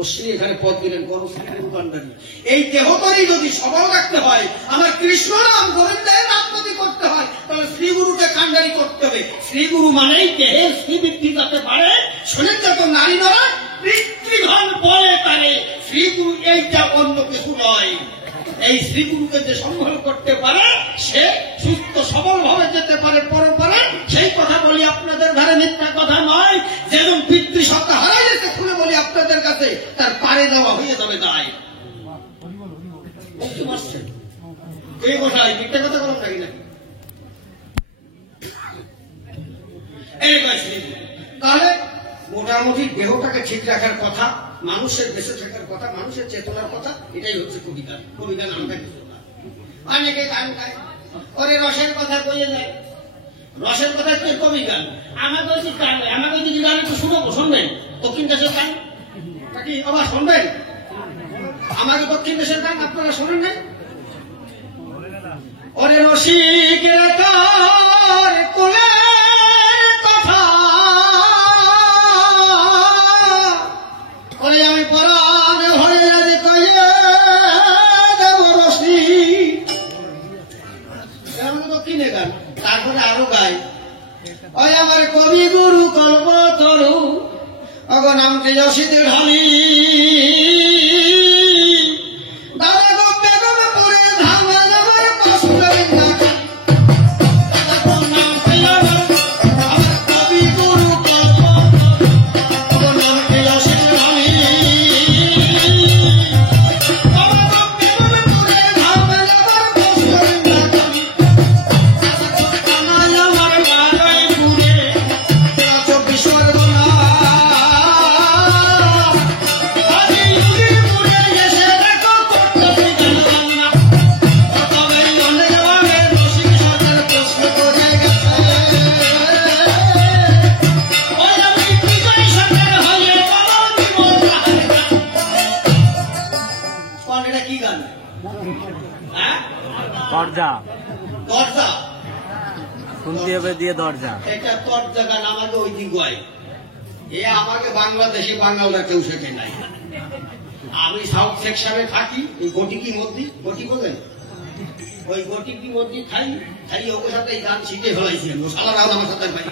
অশ্বিনী এখানে পদ দিলেন করো শ্রী গুরু কান্ডারি এই দেহতরই যদি সবল রাখতে হয় আমার কৃষ্ণ নাম গোবিন্দের নাম যদি করতে হয় তাহলে শ্রী গুরুকে কান্ডারি করতে হবে শ্রী গুরু মানেই দেহের শ্রী বৃদ্ধি যাতে পারে শোনেন যত নারী নরা পিতৃধন বলে তারে শ্রী গুরু এইটা অন্য কিছু নয় এই শ্রী গুরুকে যে সম্মান করতে পারে সে সুস্থ সবল ভাবে যেতে পারে পরপরে সেই কথা বলি আপনাদের ধারে মিথ্যা কথা নয় যেমন পিতৃসত্তা হারাই গেছে খুলে বলি আপনাদের কাছে তার পারে দেওয়া হয়ে যাবে তাই বুঝতে পারছেন এই কথাই মিথ্যা কথা বলা থাকি নাকি তাহলে মোটামুটি দেহটাকে ঠিক রাখার কথা মানুষের বেঁচে থাকার কথা মানুষের চেতনার কথা এটাই হচ্ছে কবিতা কবিতা নামটা কিছু না অনেকে গান গায় ওরে রসের কথা কইয়ে যায় রসের কথা হচ্ছে কবি গান আমাকে হচ্ছে গান আমাকে যদি গান একটু শুনবেন দক্ষিণ দেশের গান নাকি আবার শুনবেন আমাকে দক্ষিণ দেশের গান আপনারা শোনেন নাই ওরে রসিক কোলে আমি পরাণ হয়ে দক্ষিণে গান তারপরে আরো গাই ওই আমার কবি গুরু কল্প তরু অগনামকে যশিতে ঢালি দরজা দরজা শুনতে হবে দিয়ে দরজা এটা দরজা গান আমাকে ওই দিক গয় এ আমাকে বাংলাদেশে বাঙালরা কেউ শেখে নাই আমি সাউথ সেকশনে থাকি এই গটিকি মধ্যে গটি বলেন ওই গটিকি মধ্যে খাই খাই ওকে সাথে এই গান শিখে ফেলাইছি সালারাও আমার সাথে ভাই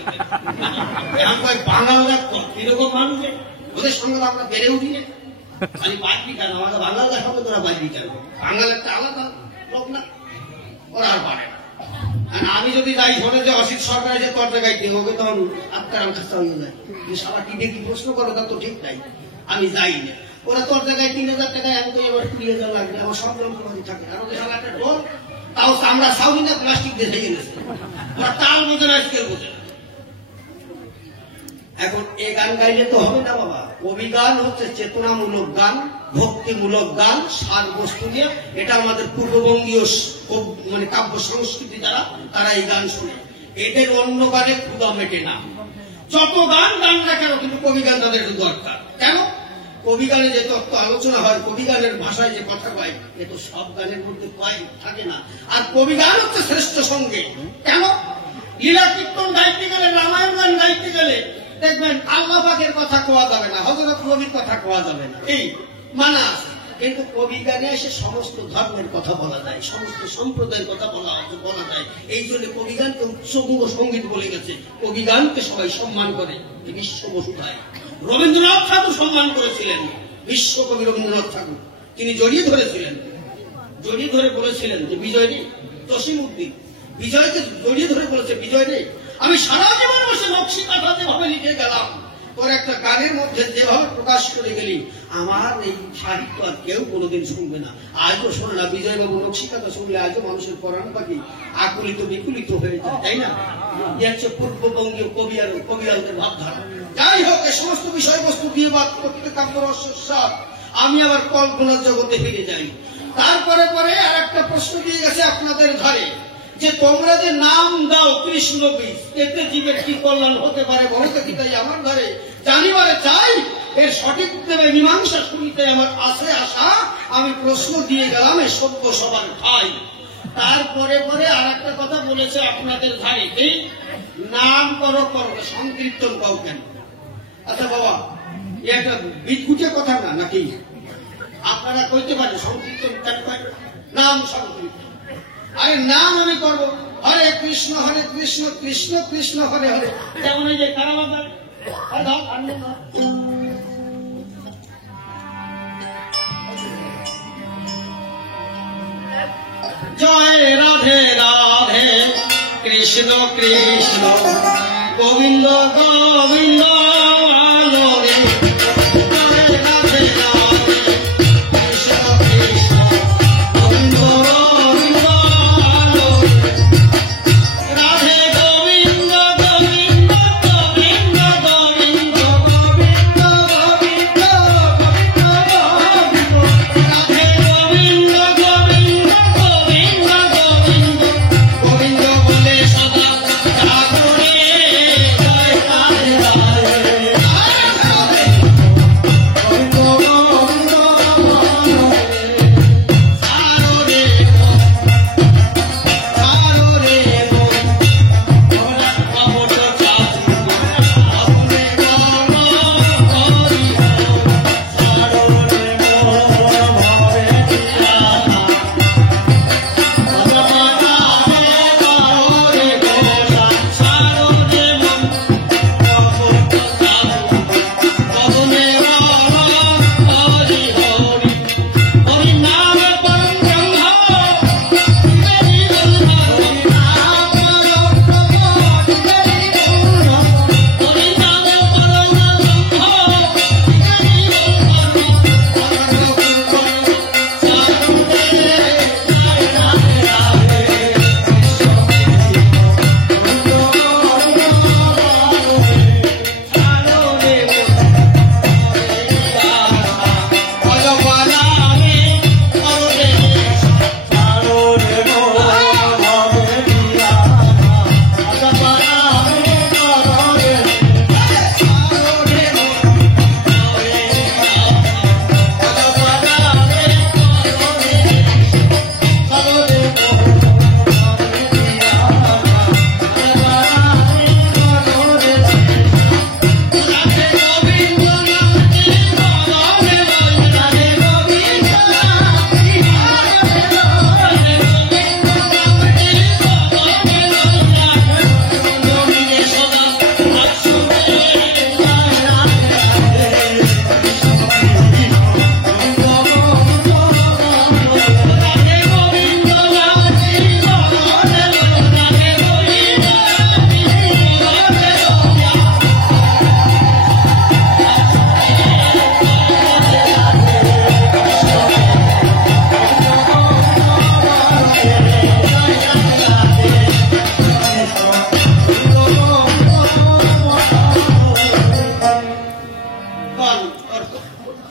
এখন কয় বাঙালরা কিরকম মানুষ ওদের সঙ্গে আমরা বেড়ে উঠি না খালি বাইরি কেন আমাকে বাঙালরা সঙ্গে তোরা বাইরি কেন বাঙাল একটা আলাদা লোক না ওরা আর পারে না আর আমি যদি যাই শোনে যে অসিত সরকার যে তোর জায়গায় কি হবে, তখন আত্মার খাস্তা হয়ে যায়। সারা কি দেখি প্রশ্ন করো, তার তো ঠিক নাই। আমি যাই না, ওরা তোর জায়গায় 3000 টাকায় আমি তো এবার 20,000 লাগবে, আমার সব রকম থাকে। আর ওদের সারা একটা ডোর, তাও আমরা সাউনি না প্লাস্টিক দিয়ে ঢেকে গেছে, ওরা তাল বোঝে না, স্কেল বোঝে না। এখন এ গান গাইলে তো হবে না বাবা। কবি গান হচ্ছে চেতনামূলক গান, ভক্তিমূলক গান, সার বস্তু নিয়ে। এটা আমাদের পূর্ববঙ্গীয় মানে কাব্য সংস্কৃতি যারা, তারা এই গান শুনে। এদের অন্য গানে ক্ষুদা মেটে না। যত গান গান না কেন, কিন্তু কবি গান তাদের দরকার। কেন? কবি গানে যে তত্ত্ব আলোচনা হয়, কবি গানের ভাষায় যে কথা কয়, এ তো সব গানের মধ্যে কয় থাকে না। আর কবি গান হচ্ছে শ্রেষ্ঠ সঙ্গে। কেন? লীলা কীর্তন গাইতে গেলে, রামায়ণ গান গাইতে গেলে দেখবেন আল্লাহ পাকের কথা কোয়া যাবে না, হযরত নবীর কথা কোয়া যাবে না, এই মানা আছে। কিন্তু কবি গানে এসে সমস্ত ধর্মের কথা বলা যায়, সমস্ত সম্প্রদায়ের কথা বলা যায়। এই জন্য কবি গানকে উৎসঙ্গ সঙ্গীত বলে গেছে। কবি গানকে সবাই সম্মান করে, বিশ্ব বসুধায়। রবীন্দ্রনাথ ঠাকুর সম্মান করেছিলেন, বিশ্বকবি রবীন্দ্রনাথ ঠাকুর। তিনি জড়িয়ে ধরেছিলেন, জড়িয়ে ধরে বলেছিলেন যে বিজয় রে, জসিমউদ্দিন বিজয়কে জড়িয়ে ধরে বলেছে, বিজয় রে, আমি সারা জীবন বসে নকশি কাঁথা যেভাবে লিখে গেলাম, তোর একটা গানের মধ্যে যেভাবে প্রকাশ করে গেলি, আমার এই সাহিত্য আর কেউ কোনোদিন শুনবে না। আজও শোনে না। বিজয়বাবু নকশি কাঁথা শুনলে আজও মানুষের পরাণ পাখি আকুলিত বিকুলিত হয়ে যায়, তাই না? হচ্ছে পূর্ববঙ্গীয় কবিয়ালদের ভাবধারা। যাই হোক, এই সমস্ত বিষয়বস্তু দিয়ে বাদ করতে কাব্য রহস্যসার। আমি আবার কল্পনার জগতে ফিরে যাই। তারপরে পরে আর একটা প্রশ্ন দিয়ে গেছে আপনাদের ঘরে, যে তোমরা যে নাম দাও কৃষ্ণ বীজ, এতে জীবের কি কল্যাণ হতে পারে বলো তো? তাই আমার ঘরে জানিবারে চাই, এর সঠিক দেবে মীমাংসা শুনিতে আমার আছে আশা। আমি প্রশ্ন দিয়ে গেলাম, এই সত্য সবার ঠাই। তারপরে পরে আর একটা কথা বলেছে আপনাদের ঘরে, এই নাম করো সংকীর্তন পাও কেন? আচ্ছা বাবা, একটা বিদ্যুতের কথা না নাকি? আপনারা কইতে পারেন সংকীর্তন কেন করেন? নাম সংকীর্তন। আরে নাম আমি করবো, হরে কৃষ্ণ কৃষ্ণ কৃষ্ণ হরে হরে। যেমন এই যে কারাবাজার জয় রাধে রাধে কৃষ্ণ কৃষ্ণ গোবিন্দ গোবিন্দ হরে। জয় রাধে রাধে কৃষ্ণ কৃষ্ণ গোবিন্দ গোবিন্দ হরে। রাধে গোবিন্দ গোবিন্দ গোবিন্দ গোবিন্দ গোবিন্দ গোবিন্দ গোবিন্দ। রাধে গোবিন্দ গোবিন্দ গোবিন্দ গোবিন্দ গোবিন্দ বলে সদা ঠাকুরে জয় রাধে রাধে।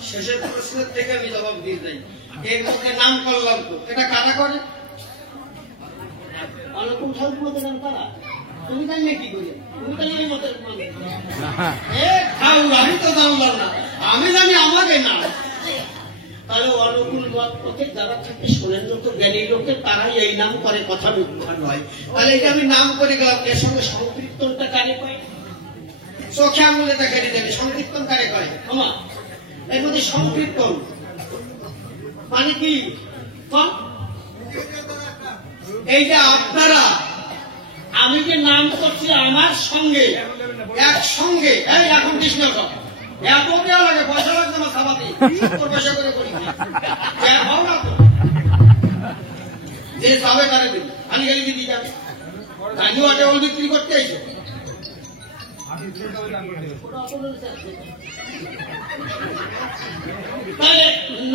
শেষের প্রশ্নের থেকে আমি জবাব দিয়ে যাই। এর মধ্যে নাম করলাম তো, এটা কারা করে? অনুকূল ঠাকুর মতো নাম কারা? তুমি জানলে কি করি? তুমি জানি ওই মতের মানুষ। আমি তো জানলাম না, আমি জানি আমাকে নাম। তাহলে অনুকূল মত পথে যারা থাকে শোনেন তো জ্ঞানী লোকে, তারাই এই নাম করে, কথা মিথ্যা নয়। তাহলে এটা আমি নাম করে গেলাম, এর সঙ্গে সংকীর্তনটা কারে পাই? চোখে আঙুলে দেখা দিতে সংকীর্তন কারে করে? ক্ষমা এর মধ্যে সংকীর্তন মানে কি? এইটা আপনারা, আমি যে নাম করছি আমার সঙ্গে একসঙ্গে, এই এখন কৃষ্ণ এত দেওয়া লাগে, পয়সা লাগবে না খাবাতে, পয়সা করে করি ভাব না তো, যে যাবে তারে দিন, খালি খালি দিদি যাবে, গাড়ি আটে ওল বিক্রি করতে আইছে।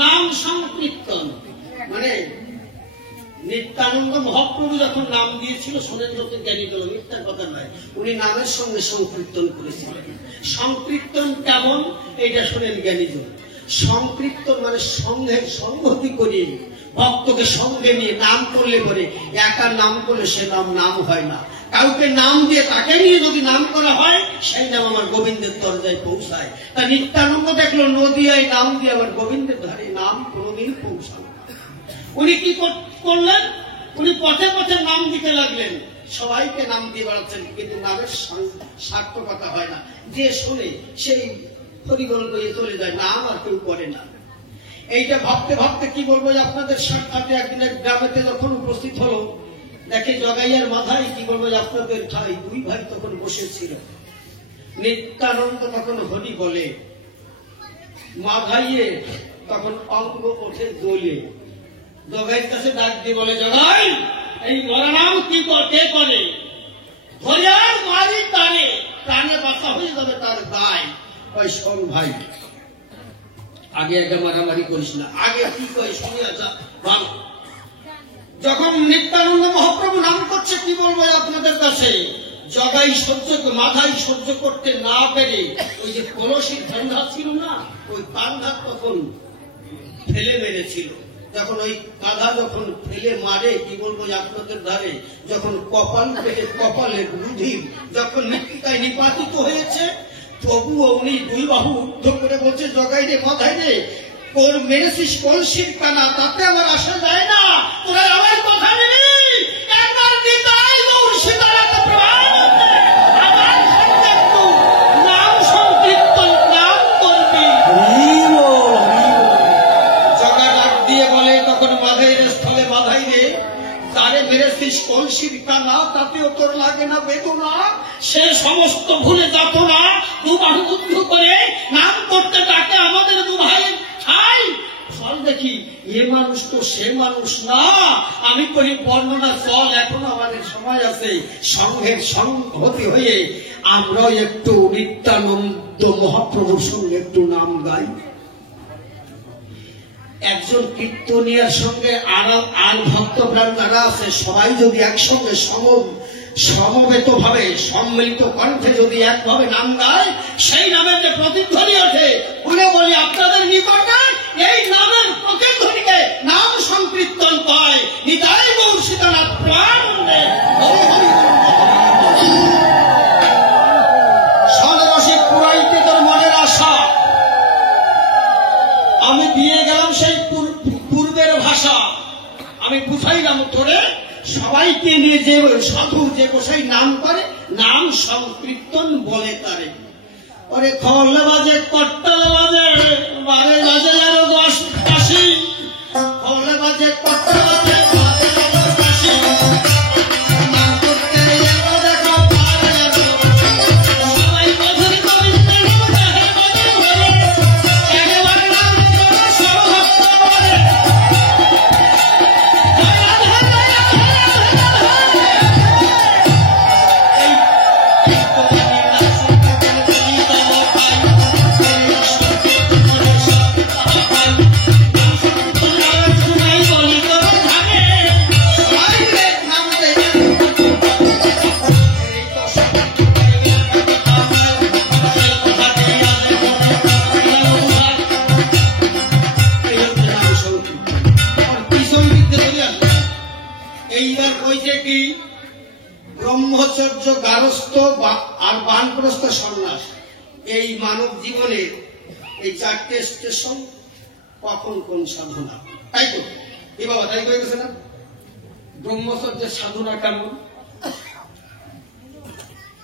নাম সংকীর্তন মানে নিত্যানন্দ মহাপ্রভু যখন নাম দিয়েছিল সুরেন্দ্রকে জ্ঞানী দল, মিথ্যার কথা নয়, উনি নামের সঙ্গে সংকীর্তন করেছিলেন। সংকীর্তন কেমন এটা শোনেন জ্ঞানী দল। সংকীর্তন মানে সঙ্গের সংগতি করিয়ে ভক্তকে সঙ্গে নিয়ে নাম করলে পরে, একা নাম করলে সে নাম নাম হয় না, কাউকে নাম দিয়ে তাকে নিয়ে যদি নাম করা হয় সেই নাম আমার গোবিন্দের দরজায় পৌঁছায়। তা নিত্যানন্দ দেখলো নদিয়ায় নাম দিয়ে আবার গোবিন্দের ধারে নাম কোনদিন পৌঁছানো। উনি কি করলেন? উনি পথে পথে নাম দিতে লাগলেন, সবাইকে নাম দিয়ে বেড়াচ্ছেন, কিন্তু নামের সার্থকতা হয় না। যে শোনে সেই হরিবল বইয়ে চলে যায়, নাম আর কেউ করে না। এইটা ভাবতে ভাবতে কি বলবো, আপনাদের সাক্ষাতে একদিন এক গ্রামেতে যখন উপস্থিত হলো, দেখে জগাইয়ার মাথায় কি বলবো, আপনাদের ঠাই দুই ভাই তখন বসেছিল। নিত্যানন্দ তখন হরি বলে, মাথাইয়ে তখন অঙ্গ ওঠে দোলে। জগাইয়ের কাছে ডাক দিয়ে বলে, জগাই এই মরানাম কি কে করে? ধরিয়ার মারি তারে, প্রাণে বাঁচা হয়ে যাবে তার দায়। ওই শোন ভাই, আগে একটা মারামারি করিস না, আগে কি কয় শুনে যা। যখন নিত্যানন্দ মহাপ্রভু নাম করছে, কি বলবো আপনাদের কাছে, জগাই মাথায় সহ্য করতে না পেরে ওই যে কলসির ঠান্ডা ছিল না, ওই কান্ধা তখন ফেলে মেরেছিল। যখন ওই কাঁধা যখন ফেলে মারে, কি বলবো আপনাদের ধারে, যখন কপাল পেটে কপালের রুধির যখন মৃত্তিকায় নিপাতিত হয়েছে, তবুও উনি দুই বাহু উদ্ধ করে বলছে, জগাই রে মাথায় রে, তোর মেরেছিস কলসির কানা, তাতে আমার আসা যায় না, তোরা আমার কথা নিবি, একবার নিতাই গৌর সীতারাম প্রণাম, আমার সঙ্গে একটু নাম সংকীর্তন নাম করবি। জগা ডাক দিয়ে বলে তখন, মাধাই রে স্থলে মাধাই রে, তারে মেরেছিস কলসির কানা, তাতেও তোর লাগে না বেদনা, সে সমস্ত ভুলে যাত না, দু বাহু উদ্ধ করে নাম করতে ডাকে আমাদের দু ভাই ঠাই। চল দেখি এ মানুষ তো সে মানুষ না, আমি করি বর্ণনা, চল এখন আমাদের সময় আছে, সংঘের সংহতি হয়ে আমরাও একটু নিত্যানন্দ মহাপ্রভুর সঙ্গে একটু নাম গাই। একজন কীর্তনিয়ার সঙ্গে আর ভক্তপ্রাণ যারা আছে, সবাই যদি একসঙ্গে সমবেত ভাবে সম্মিলিত কণ্ঠে যদি একভাবে নাম গায়, সেই নামের যে প্রতিধ্বনি ওঠে, বলে বলি আপনাদের নিকটে এই নামের প্রতিধ্বনিকে নাম সংকীর্তন কয়। নিতাই গৌর সীতানাথ প্রাণ সনরসিক পুরাইতে তোর মনের আশা, আমি দিয়ে গেলাম সেই পূর্বের ভাষা, আমি বুঝাইলাম তোরে, সবাইকে নিয়ে যে সাধু যে গোসাই নাম করে, নাম সংকীর্তন বলে তারে। ওরে খল বাজে, কট্টাল বাজে, বারে বাজে আরো 10 কাশি, খল বাজে, কট্টাল বাজে, বারে বাজে 10 কাশি, নাম করতে এলো দেখো পারে, সবাই বধুরি কবিতে রূপে বধুরি হয়ে, একবার নাম করো সব ভক্ত বলে, এই ব্রহ্মচর্য, গারস্থ আর বানপ্রস্থ সন্ন্যাস, এই মানব জীবনের এই চারটে স্টেশন। কখন কোন সাধনা, তাই তো এ বাবা, তাই হয়ে গেছে না? ব্রহ্মচর্যের সাধনা কেমন,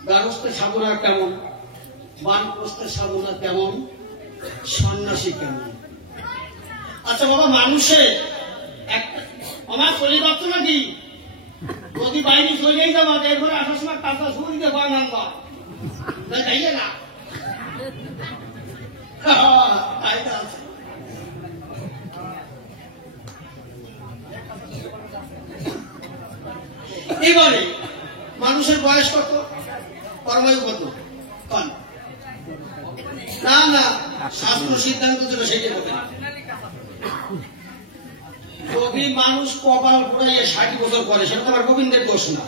গারস্থের সাধনা কেমন, বানপ্রস্থের সাধনা কেমন, সন্ন্যাসী কেমন? আচ্ছা বাবা, মানুষের একটা আমার চলে যাচ্ছে নাকি? যদি বাইরে চলেই যাবো, এরপরে আসার সময় টাকা শুরু দিতে পারেন আনবা তাইলে না। এবারে মানুষের বয়স কত, কর্মায়ু কত? না না, শাস্ত্র সিদ্ধান্ত যেটা সেটা হবে না। যদি মানুষ কপাল পুরাইয়ে 60 বছর করে, সেটা তো আবার গোবিন্দের দোষ না।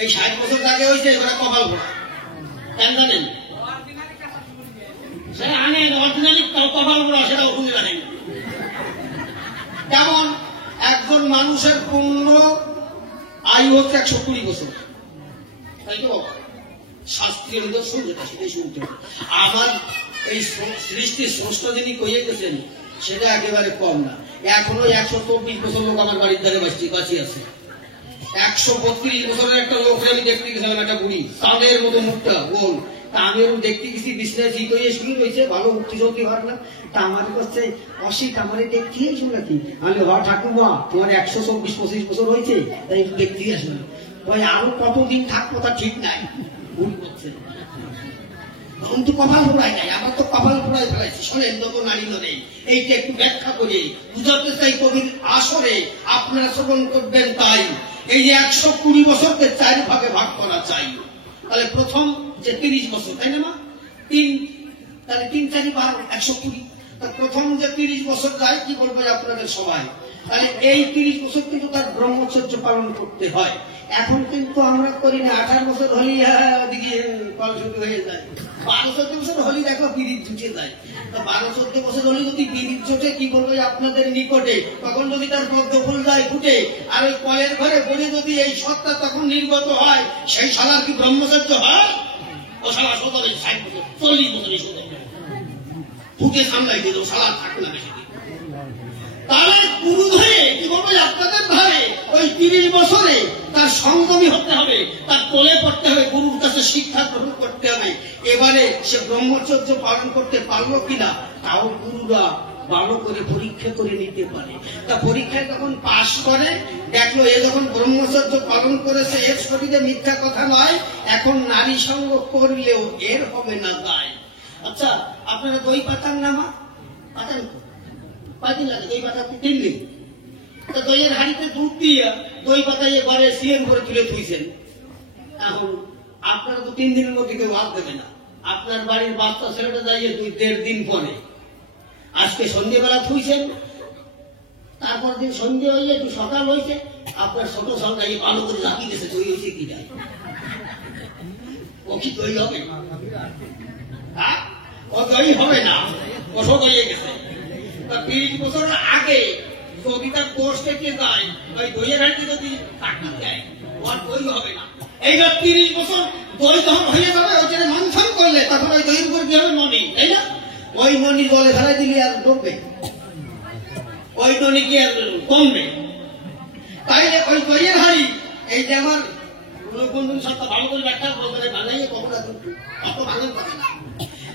এই 60 বছর আগে হয়েছে, এবার কপাল পোড়া কেন জানেন? সেটা আনেন অরিজিনালি কপাল পোড়া, সেটা ওখানে জানেন কেমন? একজন মানুষের পূর্ণ আয়ু হচ্ছে 120 বছর, তাই তো? শাস্ত্রীয় নিদর্শন যেটা, সেটাই শুনতে হবে। আমার এই সৃষ্টির স্রষ্টা যিনি কইয়ে গেছেন, সেটা একেবারে কম না। এখনো 124 বছর লোক আমার বাড়ির ধারে বাঁচিয়ে আছে। 132 বছরের একটা লোক আমি দেখতে গেছিলাম, একটা বুড়ি, চাঁদের মতো মুখটা গোল। তা আমিও দেখতে গেছি, বিছনায় ঠিক হয়ে শুরু হয়েছে, ভালো উঠতে চলতে পারলাম। তা আমার কাছে অসিত, আমারে দেখতে আসো নাকি? আমি ঠাকুমা, তোমার 124-25 বছর হয়েছে, তাই একটু দেখতে আসলাম। ভাই আরো কতদিন থাকবো তা ঠিক নাই, ভুল করছে। কিন্তু কপাল পোড়াই নাই, আমার তো কপাল পোড়াই ফেলাইছি। শোনেন নব নারী নরে, এইটা একটু ব্যাখ্যা করে বুঝাতে চাই কবির আসরে, আপনারা শ্রবণ করবেন। তাই এই যে 120 বছরকে 4 ভাগে ভাগ করা চাই। তাহলে প্রথম যে 30 বছর, তাই না মা? তাহলে 3 4 বার 120। প্রথম যে 30 বছর যায়, কি বলবো আপনাদের সবাই, তাহলে এই 30 বছর কিন্তু তার ব্রহ্মচর্য পালন করতে হয়। এখন কিন্তু আমরা করি না, 18 বছর হলেই ওদিকে কল শুরু হয়ে যায়। 12-14 বছর হলেই দেখো পিরিত জুটে যায়। 12-14 বছর হলে যদি পিরিত জুটে, কি বলবো আপনাদের নিকটে, তখন যদি তার পদ্ম ফুল যায় ফুটে, আর ওই কলের ঘরে বলে যদি এই সত্তা তখন নির্গত হয়, সেই শালার কি ব্রহ্মচর্য হয়? ও শালা 60 বছর 40 বছরই শুধু ফুটে সামলাই দিল, শালা থাকবে না বেশি। তাহলে গুরু ধরে, কি বলবো আপনাদের ধরে, ওই 30 বছরে তার সঙ্গমী হতে হবে, তার কোলে পড়তে হবে, গুরুর কাছে শিক্ষা গ্রহণ করতে হবে। এবারে সে ব্রহ্মচর্য পালন করতে পারলো কিনা, তাও গুরুরা ভালো করে পরীক্ষা করে নিতে পারে। তা পরীক্ষায় যখন পাশ করে, দেখলো এ যখন ব্রহ্মচর্য পালন করেছে, এর শরীরে মিথ্যা কথা নয়, এখন নারী সঙ্গ করলেও এর হবে না দায়। আচ্ছা, আপনারা দই পাতান না মা? পাতান তো? কয়দিন লাগে দই পাতাতে? 3 দিন। তা দইয়ের হাঁড়িতে দুধ দিয়ে দই পাতাইয়ে ঘরে সিএম করে তুলে থুইছেন। এখন আপনারা তো 3 দিনের মধ্যে কেউ হাত দেবে না। আপনার বাড়ির বাচ্চা ছেলেটা যাইয়ে 2-1.5 দিন পরে, আজকে সন্ধ্যেবেলা থুইছেন, তারপর দিন সন্ধ্যে হয়ে একটু সকাল হয়েছে, আপনার ছোট সন্ধ্যায় ভালো করে রাখি দিয়েছে, দই হয়েছে কি যায়? ও কি দই হবে? ও দই হবে না, ওষুধ হয়ে গেছে। 30 বছর আগে যদি তার কোর্স থেকে যায়, ওই দইয়ের হাঁড়ি যদি চাকরি দেয়, ওর দই হবে না। এইবার 30 বছর দই যখন হয়ে যাবে, ওই জন্য মন্থন করলে তখন ওই দইয়ের উপর কি হবে? ননি, তাই না? ওই ননি জলে ফেলাই দিলে আর ডুববে, ওই ননি কি আর কমবে? তাইলে ওই দইয়ের হাঁড়ি, এই যে আমার বন্ধু সত্তা ভালো করে ব্যাখ্যা বলতে বানাইয়ে কখনো অত ভাঙন পাবে না।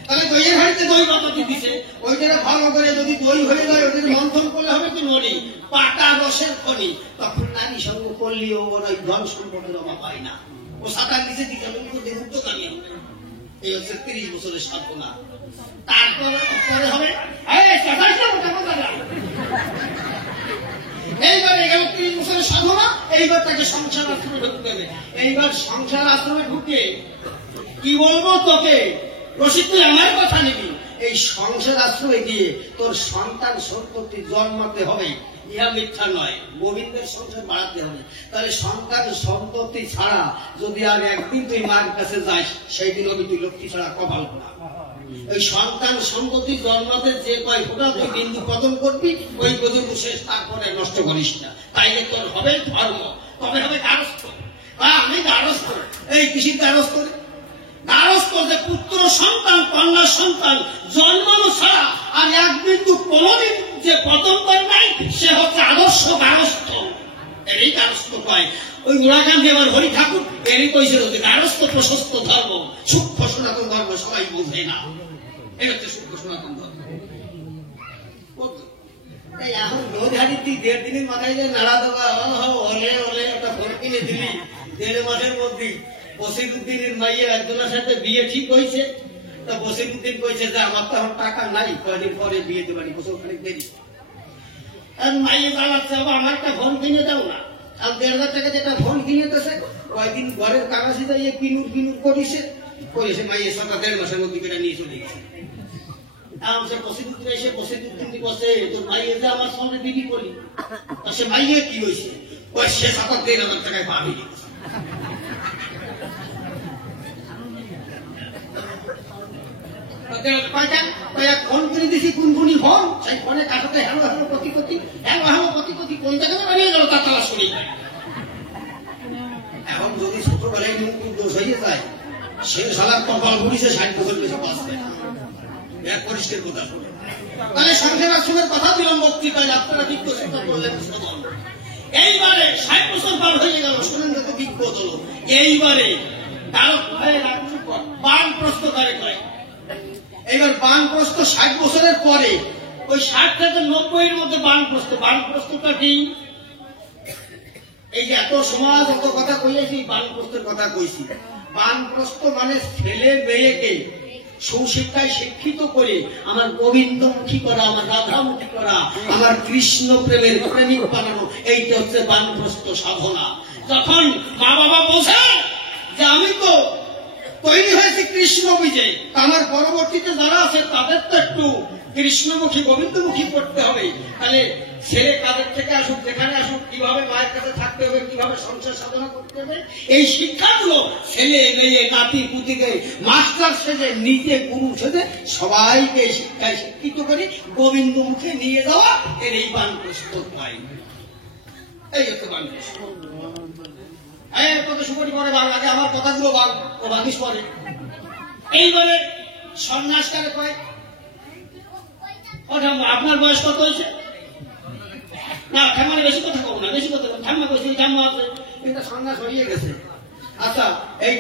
তাহলে দইয়ের হাঁড়িতে দই পাতাতে দিছে, ওই জন্য ভালো করে যদি দই হয়ে যায়, ওই জন্য মন্থন করলে হবে কি? ননি, পাটা রসের খনি। তখন নারী সঙ্গ করলেও ওর ওই ধন সম্পদের অভাব পায় না, ও সাঁতার নিচে দিতে হবে, উদ্যোগামী হবে। এই হচ্ছে 30 বছরের সাধনা। তারপরে হবে এইবার এখানে 30 বছরের সাধনা, এইবার তাকে সংসার আশ্রমে ঢুকতে হবে। এইবার সংসার আশ্রমে ঢুকে কি বলবো তোকে, রসিদ তুই আমার কথা নিবি। এই সংসার আশ্রমে গিয়ে তোর সন্তান সন্ততি জন্মাতে হবে, ইহা মিথ্যা নয়। গোবিন্দের সংসার বাড়াতে হবে। তাহলে সন্তান সন্ততি ছাড়া যদি আর একদিন তুই মার কাছে যাস, সেই দিন হবে তুই লক্ষ্মী ছাড়া কপাল পোড়া। ওই সন্তান সম্পত্তি জন্মাতে যে কয় ফোটা তুই বিন্দু পতন করবি, ওই পর্যন্ত শেষ, তারপরে নষ্ট করিস না। তাইলে তোর হবে ধর্ম, তবে হবে গারস্থ। আমি গারস্থ, এই কৃষির গারস্থ, গারস্থ যে পুত্র সন্তান কন্যা সন্তান জন্মানো ছাড়া আর এক বিন্দু কোনদিন যে পতন করে নাই, সে হচ্ছে আদর্শ গারস্থ। এই গারস্থ কয় ওই উড়াকান্তি আবার হরি ঠাকুর এরই কইছিল যে গারস্থ প্রশস্ত ধর্ম, সূক্ষ্ম সনাতন ধর্ম সবাই বোঝে না। এই হচ্ছে সূক্ষ্ম সনাতন ধর্ম। এই এখন নৌধারি তুই 1.5 দিনের মাথায় যে নাড়া দেওয়া হলে হলে একটা ফোন কিনে দিলি, 1.5 মাসের মধ্যে বসিরুদ্দিনের মাইয়ের একজনের সাথে বিয়ে ঠিক হয়েছে। তা বসিরুদ্দিন কইছে যে আমার তো এখন টাকা নাই, কয়দিন পরে বিয়ে দেবানি, বছর খানিক দেরি। আর মাইয়ে জ্বালাচ্ছে, আমার একটা ফোন কিনে দাও না। আর 1.5 টাকা যেটা ফোন কিনে দিয়েছে, কয়দিন ঘরের কাগজে যাইয়ে কিনুর কিনুর করেছে, মাইয়ের সরকার 1.5 মাসের মধ্যে কেটে নিয়ে চলে গেছে। সে বসিরুদ্দিন এসে বসিরুদ্দিন বসে তোর মাইয়ে যে আমার সঙ্গে বিক্রি করি, সে মাইয়ে কি হয়েছে, ওই সে 1.5 টাকায় পাবি। ফোন করে দিছি কোনগুনি ফোন, সেই ফোনে কাটাতে হ্যালো হ্যালো প্রতি প্রতি, হ্যালো হ্যালো প্রতি প্রতি, কোন জায়গায় বেরিয়ে গেল তার তালা শুনি। এখন যদি ছোটবেলায় মুখ দোষ হয়ে যায়, সে সালার কপাল ঘুরিছে 60 বছর বেশি বাঁচবে না। এক পরিষ্কার কথা শুনে তাহলে সংখ্যার কথা দিলাম বক্তৃতায়, আপনারা বিজ্ঞতা করলেন। এইবারে 60 বছর পার হয়ে গেল, শোনেন যত বিজ্ঞত হলো। এইবারে কারো বান প্রস্তকারে করে, এইবার বানপ্রস্থ 60 বছরের পরে, ওই 60 থেকে 90 এর মধ্যে বানপ্রস্থ। বানপ্রস্থটা কি? এই যে এত সমাজ এত কথা কইছি, বানপ্রস্থের কথা কইছি। বানপ্রস্থ মানে ছেলে মেয়েকে সুশিক্ষায় শিক্ষিত করে আমার গোবিন্দমুখী করা, আমার রাধামুখী করা, আমার কৃষ্ণ প্রেমের প্রেমিক বানানো, এইটা হচ্ছে বানপ্রস্থ সাধনা। যখন মা বাবা বোঝে যে আমি তো তৈরি হয়েছে কৃষ্ণ বিজয়, আমার পরবর্তীতে যারা আছে তাদের তো একটু কৃষ্ণমুখী গোবিন্দমুখী করতে হবে। তাহলে ছেলে কাদের থেকে আসুক, যেখানে আসুক, কিভাবে মায়ের কাছে থাকতে হবে, কিভাবে সংসার সাধনা করতে হবে, এই শিক্ষাগুলো ছেলে মেয়ে নাতি পুতিকে মাস্টার সেজে, নিজে গুরু সেজে সবাইকে শিক্ষায় শিক্ষিত করে গোবিন্দমুখে নিয়ে যাওয়া, এর এই বানপ্রস্থ পাই। এই হচ্ছে বানপ্রস্থ। সুপারি পরে ভাগ লাগে, আমার কথাগুলো ভাগ ও ভাগিস পরে। এইবারে সন্ন্যাসকারে কয়, আপনার বয়স কত হয়েছে? না ঠাম্মারে বেশি কথা কব না, বেশি কথা ঠাম্মা কইছে, ঠাম্মা আছে, এটা সন্ন্যাস হয়ে গেছে। আচ্ছা এই